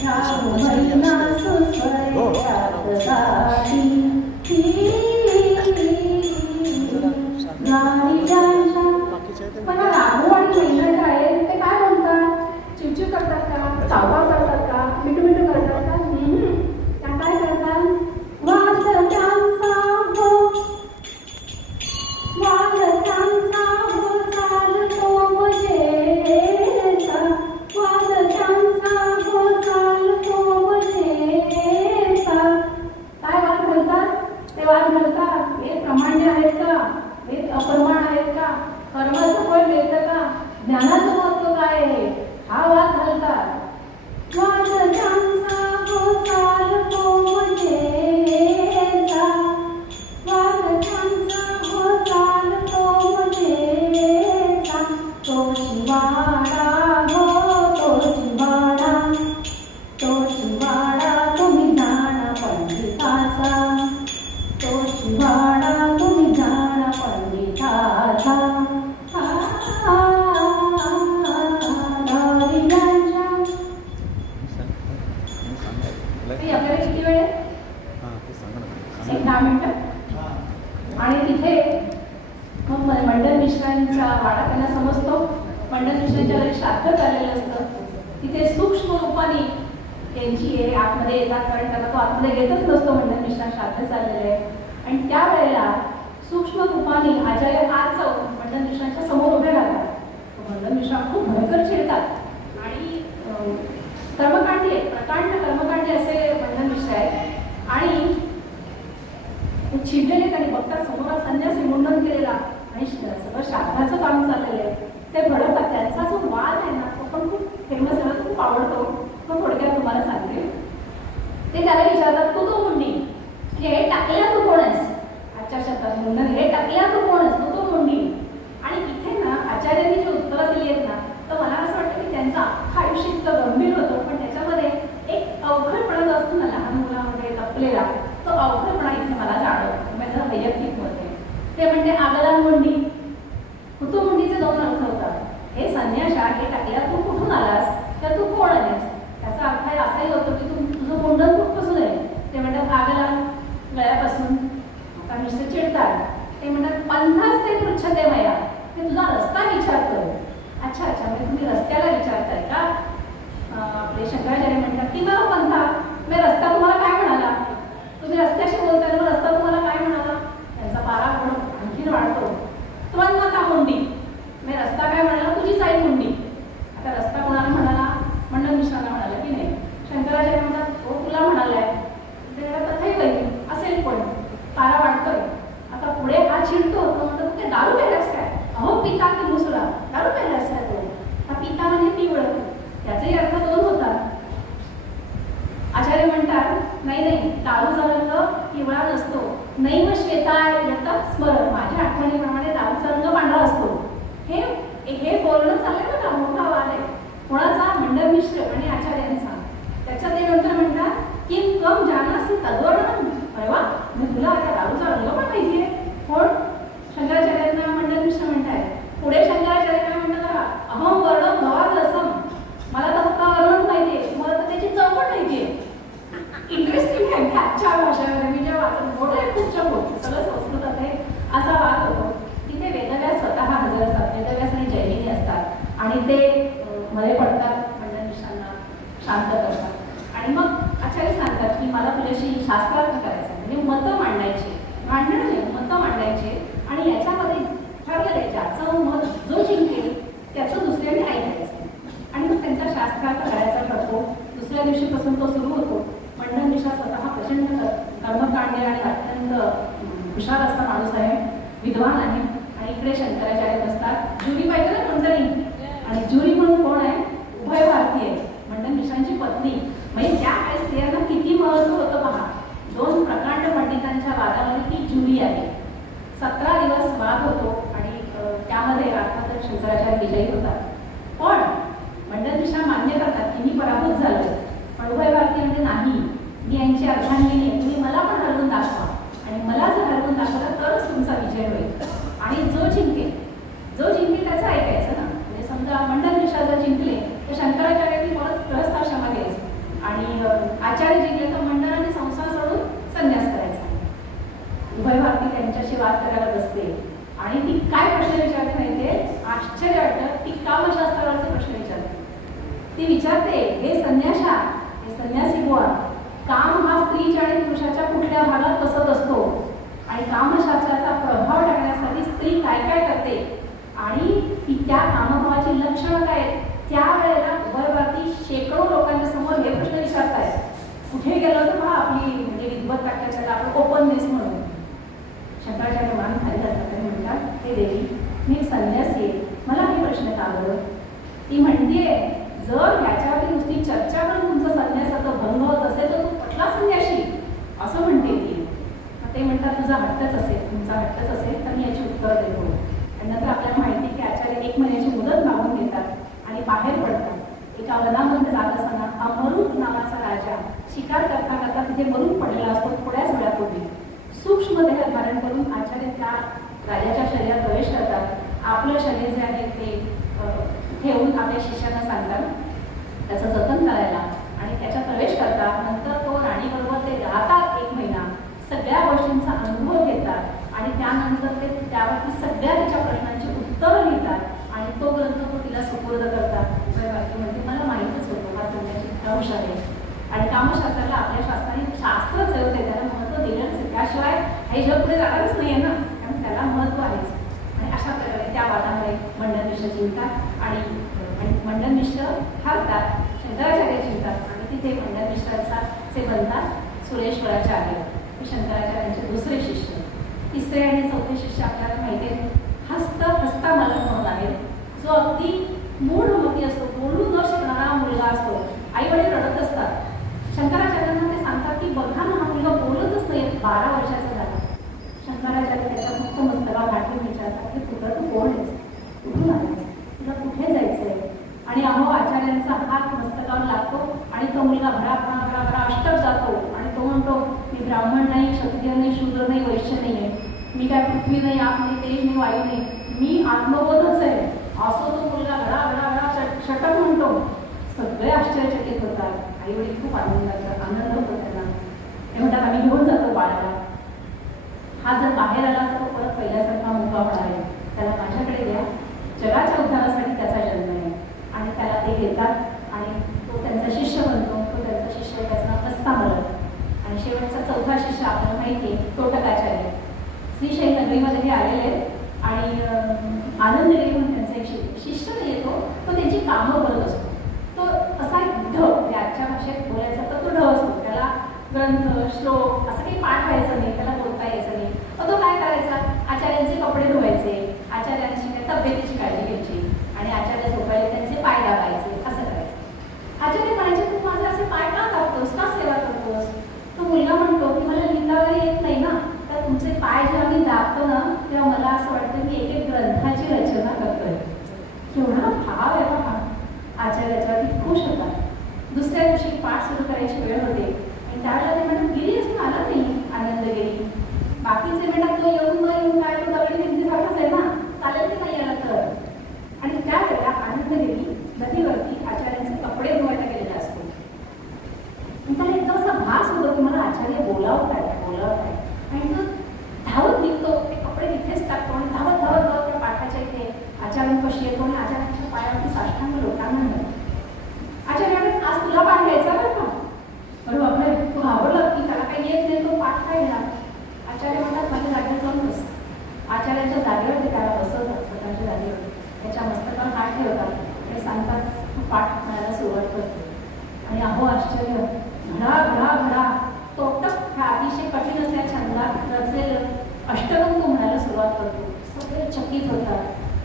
राम महिना सुस्वरे त्यात जाती, पण राघव आणि महिला आहे ते काय म्हणतात, चिवचिव करतात का, चावकाव करतात का, मिठू मिठू करतात का, त्या काय करतात, वाजत्यांचा हो चालतो बजेचा, वाजत्यांचा हो चालतो बजेचा. काय वाद घालतात, ते वाद घालतात हे प्रमाण्य आहेत का, हे अप्रमाण आहेत का, कर्माचं फळ मिळतं का, ज्ञानाचं महत्व काय आहे, हा वाद घालतात. वाजत्यांचा हो चालतो बजेचा, वाजत्यांचा हो चालतो बजेचा, तो शिवाडा हो तो शिवाडा, तो शिवाडा तुम्ही जाणा पंडिताचा, तो शिवाडा तुम्ही जाणा पंडिताचा. आपल्याला किती वेळ आहे, 10 मिनिटं. आणि तिथे मग मंडन मिश्रांचा वाडा त्यांना समजतो. मंडन मिश्रांच्या घरी श्राद्ध चाललेलं असतं. तिथे सूक्ष्म रूपाने त्यांची हे आतमध्ये येतात, कारण त्यांना तो आतमध्ये घेतच नसतो. मंडन मिश्रा श्राद्ध चाललेले आहे आणि त्यावेळेला सूक्ष्म रूपाने आचार्य आत जाऊन मंडन मिश्रांच्या समोर उभे राहतात. मंडन मिश्रा खूप भयंकर चिडतात आणि कर्मकांडी आहेत, प्रकांड कर्मकांडी असे मंडन मिश्र आहेत. आणि चिडलेले त्यांनी बघतात समोर संन्यासी मुंडन केलेला आणि सगळं श्राद्धाचं काम चाललेलं आहे, ते भडकतात. त्यांचा जो वाद आहे ना तो पण खूप फेमस आहे, मला खूप आवडतो. तो थोडक्यात तुम्हाला सांगते. ते त्याला विचारतात, तू तो मुंडी, हे टाकल्या तू कोण आहेस, आजच्या शब्दात मुंडन, हे टाकल्या तू कोण आहेस, तू तो मुंडी. आणि इथे ना आचार्यांनी जी उत्तरं दिली आहेत ना, तर मला असं वाटतं की त्यांचं अख्खं आयुष्य इतकं गंभीर होतं, पण त्याच्यामध्ये एक अवघडपणा जो असतो ना लहान मुलामध्ये लपलेला, तो अवघडपणा इथे मला जाणवतो. माझं वैयक्तिक मत आहे. ते म्हणते आगला मुंडी, कुतुमुंडीचे 2 अर्थ होतात. हे संन्याशा, हे टाकल्या तू कुठून आलास, तर तू कोण आलेस. त्याचा अर्थ असाही होतो की तू तुझं मुंडन कुठपासून आहे. ते म्हणतात आगला गळ्यापासून. आता मिश्र चिडतात. ते म्हणतात 50 ते पृच्छते मया, ते तुझा रस्ता विचारतोय. अच्छा अच्छा, म्हणजे तुम्ही रस्त्याला विचारताय का. आपले शंकराचार्य म्हणतात की मग पंथा, मी रस्ता तुम्हाला काय म्हणाला, तुम्ही रस्त्याशी बोलताय, मग रस्ता तुम्हाला काय म्हणाला. त्यांचा पारा आणखीन वाढतो. तुम्हाला का मुंडी, मी रस्ता काय म्हणाला, तुझी साई मुंडी. आता रस्ता कोणाला म्हणाला, मंडन मिश्रांना म्हणाला की नाही. शंकराचार्य म्हणतात तो तुला म्हणालाय, तथाही वैरी असेल, पण पारा वाढतोय. आता पुढे हा चिडतो, तो म्हणतो तू ते दारू प्यायलास काय, अहो पिता की मुसळा, दारू प्यायलास काय तो. हा पिता म्हणजे पिवळं, त्याचाही अर्थ 2 होतात. आचार्य म्हणतात नाही नाही, दारूचा रंग पिवळा नसतो. नैव श्वेता यत स्मरण, माझ्या आठवणीप्रमाणे दारूचा रंग पांढरा असतो. हे बोलणं चाललंय बघा, मोठा वाद आहे कोणाचा, मंडन मिश्र आणि आचार्यांचा. त्याच्यात ते नंतर म्हणतात की कम जानासी तद्वर्णन. अरे वा, मी तुला आता दारूचा रंग पण माहितीये. कोण, शंकराचार्यांना मंडन मिश्र म्हणताय. पुढे शंकराचार्यांना म्हणतात अहम वर्ण भवाद रसम, मला तर फक्त वर्णच माहितीये, मला तर त्याची चव पण माहितीये. इंटरेस्टिंग आहे आजच्या भाषेमध्ये. मी जेव्हा वाचत मोठं आहे, खूपच्या मोठं सगळं संस्कृतात आहे, असा वाद होतो. तिथे वेदव्यास स्वतः हजर असतात, वेदव्यास आणि जैमिनी असतात आणि ते मध्ये पडतात, मंडन मिश्रांना शांत करतात. आणि मग आचार्य सांगतात की मला तुझ्याशी शास्त्रार्थ करायचा आहे, म्हणजे मतं मांडायची, भांडण नाही मतं मांडायचे आणि याच्यामध्ये ठरलेलं ज्याचं मत जो जिंकेल त्याचं दुसऱ्याने ऐकायचं आणि मग त्यांचा शास्त्रार्थ करायचा ठरतो. दुसऱ्या दिवशीपासून तो सुरू होतो. मंडन मिश्रा स्वतः प्रचंड कर्मकांडी आणि अत्यंत हुशार असा माणूस आहे, विद्वान आहे आणि इकडे शंकराचार्य बसतात. ज्युरी पाहिजे ना मंडळी, आणि ज्युरी म्हणून कोण आहे? उभय भारतीय मंडन मिश्रांची पत्नी. म्हणजे त्या काही स्त्रियांना किती महत्व होतं पहा. 2 प्रकांड पंडितांच्या वादामध्ये ती ज्युरी आहे. 17 दिवस वाद होतो आणि त्यामध्ये अर्थातच शंकराचार्य विजयी होतात. पण मंडन मिश्रा मान्य करतात की मी पराभूत झालो, पण उभय भारतीय म्हणजे नाही, मी यांची अर्धांगिनी आहे, तुम्ही मला पण हरवून दाखवा आणि मला जर हरवून दाखवलं तरच तुमचा विजय होईल आणि जो जिंकेल त्याचं ऐकायचं ना. म्हणजे समजा मंडन मिश्रा जर जिंकले तर शंकराचार्यांनी परत गृहस्थाश्रमात यायचं आणि आचार्य जिंकले तर मंडळाने संसार सोडून संन्यास करायचा. उभय भारती त्यांच्याशी वाद करायला बसते आणि ती काय प्रश्न विचारते माहितीये? आश्चर्य वाटतं. ती कामशास्त्रावरचे प्रश्न विचारते. ती विचारते, हे संन्यासा, हे संन्यासी बुवा, काम हा स्त्रीच्या आणि पुरुषाच्या कुठल्या भागात बसत असतो आणि कामशास्त्राचा प्रभाव टाकण्यासाठी स्त्री काय काय करते आणि ती त्या कामभावाची लक्षणं काय आहेत. त्यावेळेला उभय भारती शेकडो लोकांच्या समोर हे प्रश्न विचारतायत. कुठे गेलो तर पहा आपली म्हणजे विद्वत टाकण्यासाठी आपण ओपननेस म्हणून. शंकराचार्य मान खाली घालतात आणि म्हणतात, हे देवी, मी संन्यासी आहे, मला हे प्रश्न का आलं? ती म्हणतेय, जर ह्याच्यावरती नुसती चर्चा करून तुमचा संन्यासाचा भंग होत असेल तर तू कुठला संन्याशी, असं म्हणते ती. ते म्हणतात, तुझा हट्टच असेल, तुमचा हट्टच असेल तर मी याची उत्तर देतो. आणि नंतर आपल्याला माहिती की आचार्य 1 महिन्याची मुदत मागून घेतात आणि बाहेर पडतात. एका वनामध्ये जात असताना अमरुद नावाचा राजा शिकार करता करता तिथे मरून पडलेला असतो. थोड्याच वेळापूर्वी सूक्ष्म देह धारण करून आचार्य त्या राजाच्या शरीरात प्रवेश करतात. आपलं शरीर जे आहे ते ठेवून आपल्या शिष्यांना सांगतात त्याचं जतन करायला आणि त्याच्यात प्रवेश करतात. नंतर तो राणीबरोबर ते राहतात 1 महिना, सगळ्या गोष्टींचा अनुभव घेतात आणि त्यानंतर ते त्यावरती सगळ्या तिच्या प्रश्नांची उत्तरं लिहितात आणि तो ग्रंथ तो तिला सुपूर्द करतात. म्हणजे मला माहीतच होतं हा संन्यासी हुशार आहे आणि कामशास्त्राला आपल्या शास्त्राने शास्त्रच होते, त्याला महत्त्व दिलंच आहे. त्याशिवाय हे जग पुढे जाणारच नाही आहे ना, कारण त्याला महत्त्व आहेच. आणि अशा प्रकारे त्या वादामध्ये मंडन मिश्र जिंकतात आणि मंडन मिश्र हारतात. शंकराचार्य जिंकतात आणि तिथे मंडन मिश्राचे बनतात सुरेश्वराचार्य, शंकराचार्यांचे दुसरे शिष्य. तिसरे आणि चौथे शिष्य आपल्याला माहिती आहे हस्तामलक म्हणून आहे, जो अगदी मूढमती असतो, बोलू न शिकणारा मुलगा असतो. आई वडील रडत असतात. शंकराचार्यांना ते सांगतात की बघा ना, हा मुलगा बोलतच नाही, 12 वर्षाचा झाला. शंकराचार्य त्याच्या फक्त मस्तकावर गाठून विचारतात की पुत्र तू कोण आहेस, कुठून आहेस, तुला कुठे जायचंय? आणि अहो आचार्यांचा हात मस्तकावर लागतो आणि तो मुलगा भरा भरा भरा भरा अष्टक जातो आणि तो म्हणतो, मी ब्राह्मण नाही, क्षत्रिय नाही, शूद्र नाही, वैश्य नाही आहे, मी काय पृथ्वी नाही, आप नाही, तेज नाही, वायू नाही, मी आत्मबोधच आहे. असो तो मुलगा भरा भरा भरा षटक म्हणतो. सगळे आश्चर्यचकित होतात. आई वडील खूप आनंद होतो त्यांना. ते म्हणतात, आम्ही घेऊन जातो बाळाला, हा जर बाहेर आला तर तो परत पहिल्यासारखा मोठा होणार आहे, त्याला माझ्याकडे द्या, जगाच्या उद्धारासाठी त्याचा जन्म आहे. आणि त्याला ते घेतात आणि तो त्यांचा शिष्य बनतो. तो त्यांचा शिष्य आहे, त्याचं नाव हस्तामलक. आणि शेवटचा चौथा शिष्य आपल्याला माहिती आहे तोटकाचार्य. श्रीशैल नगरीमध्ये हे आलेले आणि आनंदगिरी म्हणून त्यांचा एक शिष्य येतो, तो त्यांची कामं करत असतो. तो असा एक ढ, आजच्या भाषेत बोलायचा तर तो ढ असतो. त्याला ग्रंथ श्लोक असं काही पाठ व्हायचं नाही, त्याला बोलता यायचं नाही. तो काय करायचा, आचार्यांचे कपडे धुवायचे, आचार्यांची तब्येतीची काळजी घ्यायची आणि आचार्य झोपायला त्यांचे पाय दाबायचे, असं करायचं. आचार्य म्हणायचे, तू माझे असे पाय का दाबतोस, का सेवा करतोस? तो मुलगा म्हणतो की मला लिहिता वगैरे येत नाही ना, तर तुमचे पाय जेव्हा मी दाबतो ना तेव्हा मला असं वाटतं की एक ग्रंथाची रचना करतोय. केवढा भाव आहे बघा. आचार्य याच्यावरती खुश होतात. दुसऱ्या दिवशी पाठ सुरू करायची वेळ होते आणि त्यावेळेला ते म्हणतात, गिरी अजून आला नाही आनंदगिरी. बाकीचे म्हणतात, तो येऊन न येऊन काय तो दगडी भिंतीसारखाच आहे ना, चालेल की नाही आला तर. आणि त्यावेळेला आनंदगिरी नदीवरती आचार्यांचे कपडे धुवायला गेलेला असतो. त्याला एकदम असा भास होतो की मला आचार्य बोलावत आहे. आणि तो धावत निघतो, ते कपडे तिथेच टाकतो आणि धावत धावत धावत त्या पाठाच्या इथे आचार्यांपाशी येतो आणि आचार्यांच्या पायावरती साष्टांग लोटांना म्हणतो, आचार्य आज तुला पाठ घ्यायचा बरं का? बरोबर, तू घाबरला संगीत होतं.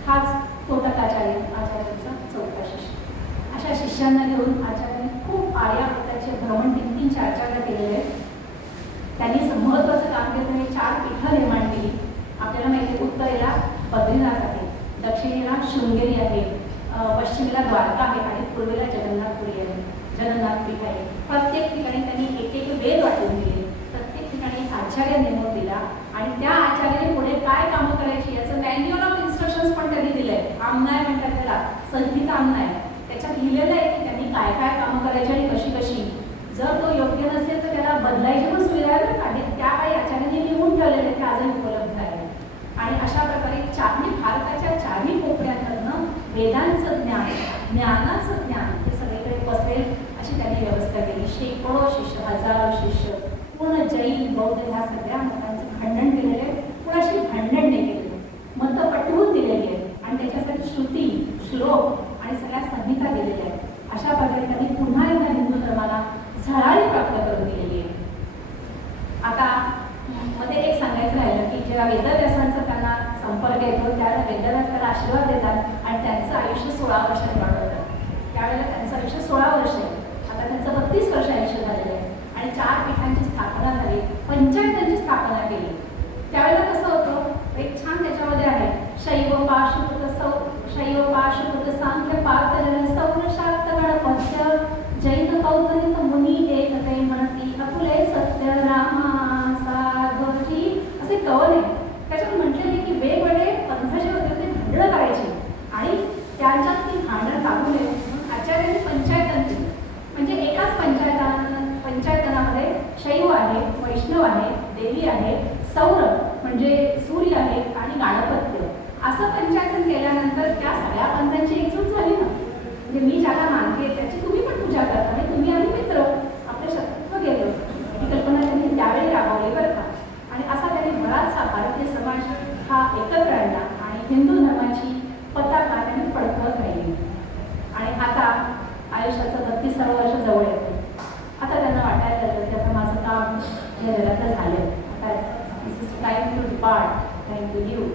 हाच तोटकाचार्य आचार्यांचा चौथा शिष्य. अशा शिष्यांना घेऊन आचार्यांनी खूप आर्या प्रकारचे भ्रमण 3-4 केलेले आहेत. त्यांनी महत्त्वाचं काम केलं. त्यांनी 4 पीठं निर्माण केली. आपल्याला माहिती आहे उत्तरेला बद्रीनाथ आहे, दक्षिणेला शृंगेरी आहे, पश्चिमेला द्वारका आहे आणि पूर्वेला जगन्नाथपुरी आहे, जगन्नाथ पीठ आहे. प्रत्येक ठिकाणी त्यांनी एक वेद वाटून दिले. प्रत्येक ठिकाणी एक आचार्य नेमून दिला आणि त्या आचार्याने पुढे काय कामं करायची याचं मॅन्युअल ऑफ इन्स्ट्रक्शन्स पण त्यांनी दिलंय. आमनाय म्हणतात त्याला, संहिता आमनाय. त्याच्यात लिहिलेलं आहे की त्यांनी काय काय कामं करायची आणि कशी कशी. जर तो योग्य नसेल तर त्याला बदलायची पण सुविधा आहे आणि त्या काही आचार्यांनी लिहून ठेवलेले ते आजही उपलब्ध आहे. आणि अशा प्रकारे भारताच्या 4ही कोपऱ्यांमधनं वेदांचं ज्ञान, ज्ञानाचं ज्ञान हे सगळीकडे पसरेल अशी त्यांनी व्यवस्था केली. शेकडो शिष्य, हजारो शिष्य, पूर्ण जैन बौद्ध ह्या सगळ्या मतांचं खंडन केलेलं आहे. कुणाशी भांडण नाही केलेलं, मतं पटवून दिलेली आहेत आणि त्याच्यासाठी श्रुती, श्लोक आणि सगळ्या संहिता दिलेल्या आहेत. अशा प्रकारे त्यांनी पुन्हा एकदा हिंदू धर्माला झळाळी प्राप्त करून दिलेली आहे. आता मध्ये एक सांगायचं राहिलं की जेव्हा वेदव्यासांचा त्यांना संपर्क येतो त्यावेळेला वेदव्यास त्याला आशीर्वाद देतात आणि त्यांचं आयुष्य 16 वर्षांनी वाढवतात. त्यावेळेला त्यांचं आयुष्य 16 वर्ष आहे. आता त्यांचं 32 वर्ष आयुष्य झालेलं आहे आणि 4 पीठांची स्थापना झाली, पंचायतांची स्थापना केली. त्यावेळेला कसं होतं, एक छान त्याच्यामध्ये आहे शैव पाशुपत सांख्य पार्थजन सौर शाक्त गणपत्य जैन कौतलिक मुनी एकते म्हणती अपुले सत्य रामा साधोजी असे कवन आहे. त्याच्यात म्हटलेले की वेगवेगळे पंथ जे होते ते भांडणं करायचे आणि त्यांच्यात ती भांडण लागू नये म्हणून आचार्यांनी पंचायतांची, म्हणजे एकाच पंचायतनामध्ये शैव आहे, वैष्णव आहे, देवी आहे, सौर म्हणजे सूर्य आहे आणि गाणपत्य असं पंचायतन केल्यानंतर त्या सगळ्या पंथांची एकजूट झाली ना. म्हणजे मी ज्याला मानते त्याची तुम्ही पण पूजा करता आणि तुम्ही आणि मित्र आपलं शत्रुत्व गेलं ही कल्पना त्यांनी त्यावेळी राबवली बरं का. आणि असा त्यांनी बराचसा भारतीय समाज हा एकत्र आणला आणि हिंदू धर्माची पताका त्यांनी फडकवत राहिली. आणि आता आयुष्याचं 32 वर्ष जवळ येतं. आता त्यांना वाटायला लागलं की आता माझं काम या जगातलं झालं, आता this is time to depart, time to leave.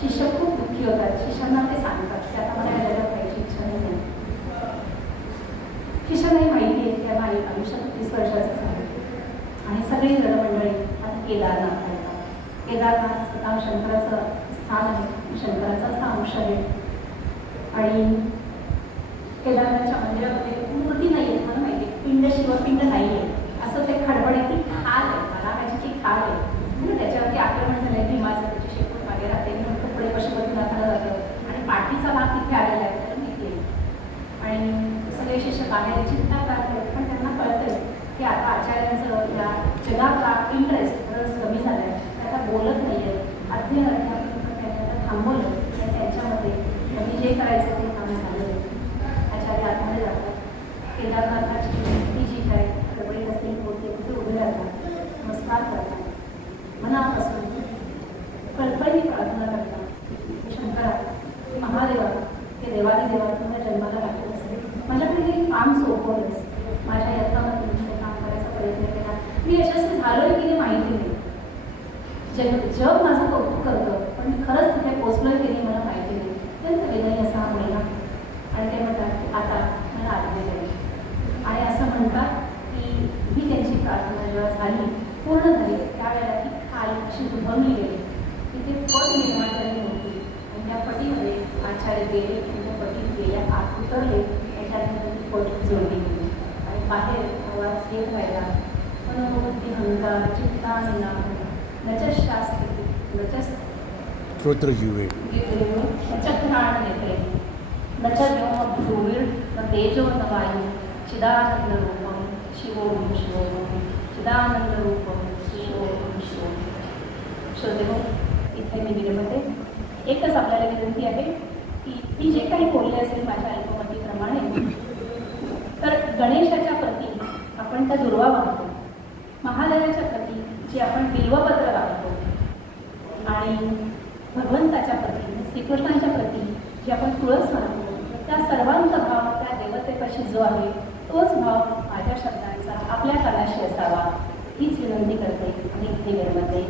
शिष्य खूप दुःखी होतात. शिष्यांना ते सांगतात की आता मला या जगात पाहिजे इच्छा नाही. शिष्यांनाही माहिती आहे की माझ्या आयुष्यात 30 वर्षाचं आहे आणि सगळी जडमंडळी आता केदारनाथ करतात. केदारनाथ स्वतः शंकराचं स्थान आहे, शंकराचाच हा अंश आहे. आणि केदारनाथच्या मंदिरामध्ये मूर्ती नाही आहे, मला माहिती आहे, पिंड शिवपिंड नाही आहे, असं ते खडबडीची खाल आहे, महाराजाची खाल आहे. म्हणजे त्याच्यावरती आक्रमण झालं आहे भीमाचं, त्याची शेपूट मागे राहते म्हणून पुढे पशुपतीनाथाला जातं आणि पाठीचा भाग तिथे आलेला आहे तर माहिती आहे. आणि सगळे शिष्य बाहेर चिंता करतात पण त्यांना कळतं की आता आचार्यांचं या जगातला इंटरेस्ट रस कमी झाला आहे, आता बोलत नाही आहे. त्यांना थांबवलं आणि त्यांच्यामध्ये त्यांनी जे करायचं ते काम झालं. आचार्य आतमध्ये जातात. केदारनाथाची मूर्ती जी काय खडबडीत असलेली मूर्ती तिथे उभे राहतात, नमस्कार करतात, मनापासून कळकळीने प्रार्थना करतात. शंकरा, महादेवा, हे देवादी देवातून जन्माला लागत असेल, माझ्याकडे हे काम सोपवलंस, माझ्या यत्नामध्ये तुमचं काम करायचा प्रयत्न केला, मी यशस्वी झालोय की नाही माहिती नाही. जग माझं कौतुक करतं पण मी खरंच तिथे पोचलोय की नाही मला माहिती नाही. अत्यंत विनयी असा मुलगा. आणि ते म्हणतात की आता मला आज्ञा द्यावी. आणि असं म्हणतात की ही त्यांची प्रार्थना जेव्हा झाली, पूर्ण झाली, त्यावेळेला ती खाल अशी दुभंगली गेली. तिथे पट निर्माण झाली होती आणि त्या पटीमध्ये आचार्य गेले, त्यांच्या पटीत गेल्या, आत उतरले आणि त्यानंतर ती पट जोडली गेली आणि बाहेर आवाज येत राहिला. मनोबुद्धी हंकार चित्ता निनाद नचस शास्त्री नचस श्रोत्रजीवे नचक्राण नेत्रे नच व्योम भूमिर न तेजो न वायू चिदानंद रूपम शिवोम शिवोम चिदानंद रूपम शिवोम शिवोम. श्रोतेहो, इथे मी विनमते एकच आपल्याला विनंती आहे की मी जे काही बोलले असेल माझ्या ऐकमतीप्रमाणे, तर गणेशाच्या प्रती आपण त्या दुर्वा वागतो, महादेवाच्या प्रती जे आपण बिल्वपत्र वागतो आणि भगवंताच्या प्रती श्रीकृष्णाच्या प्रती जे आपण तुळस मानतो, त्या सर्वांचा भाव त्या देवतेपाशी जो आहे तोच भाव माझ्या शब्दांचा आपल्या कानाशी असावा हीच विनंती करते आणि इथे विनमते.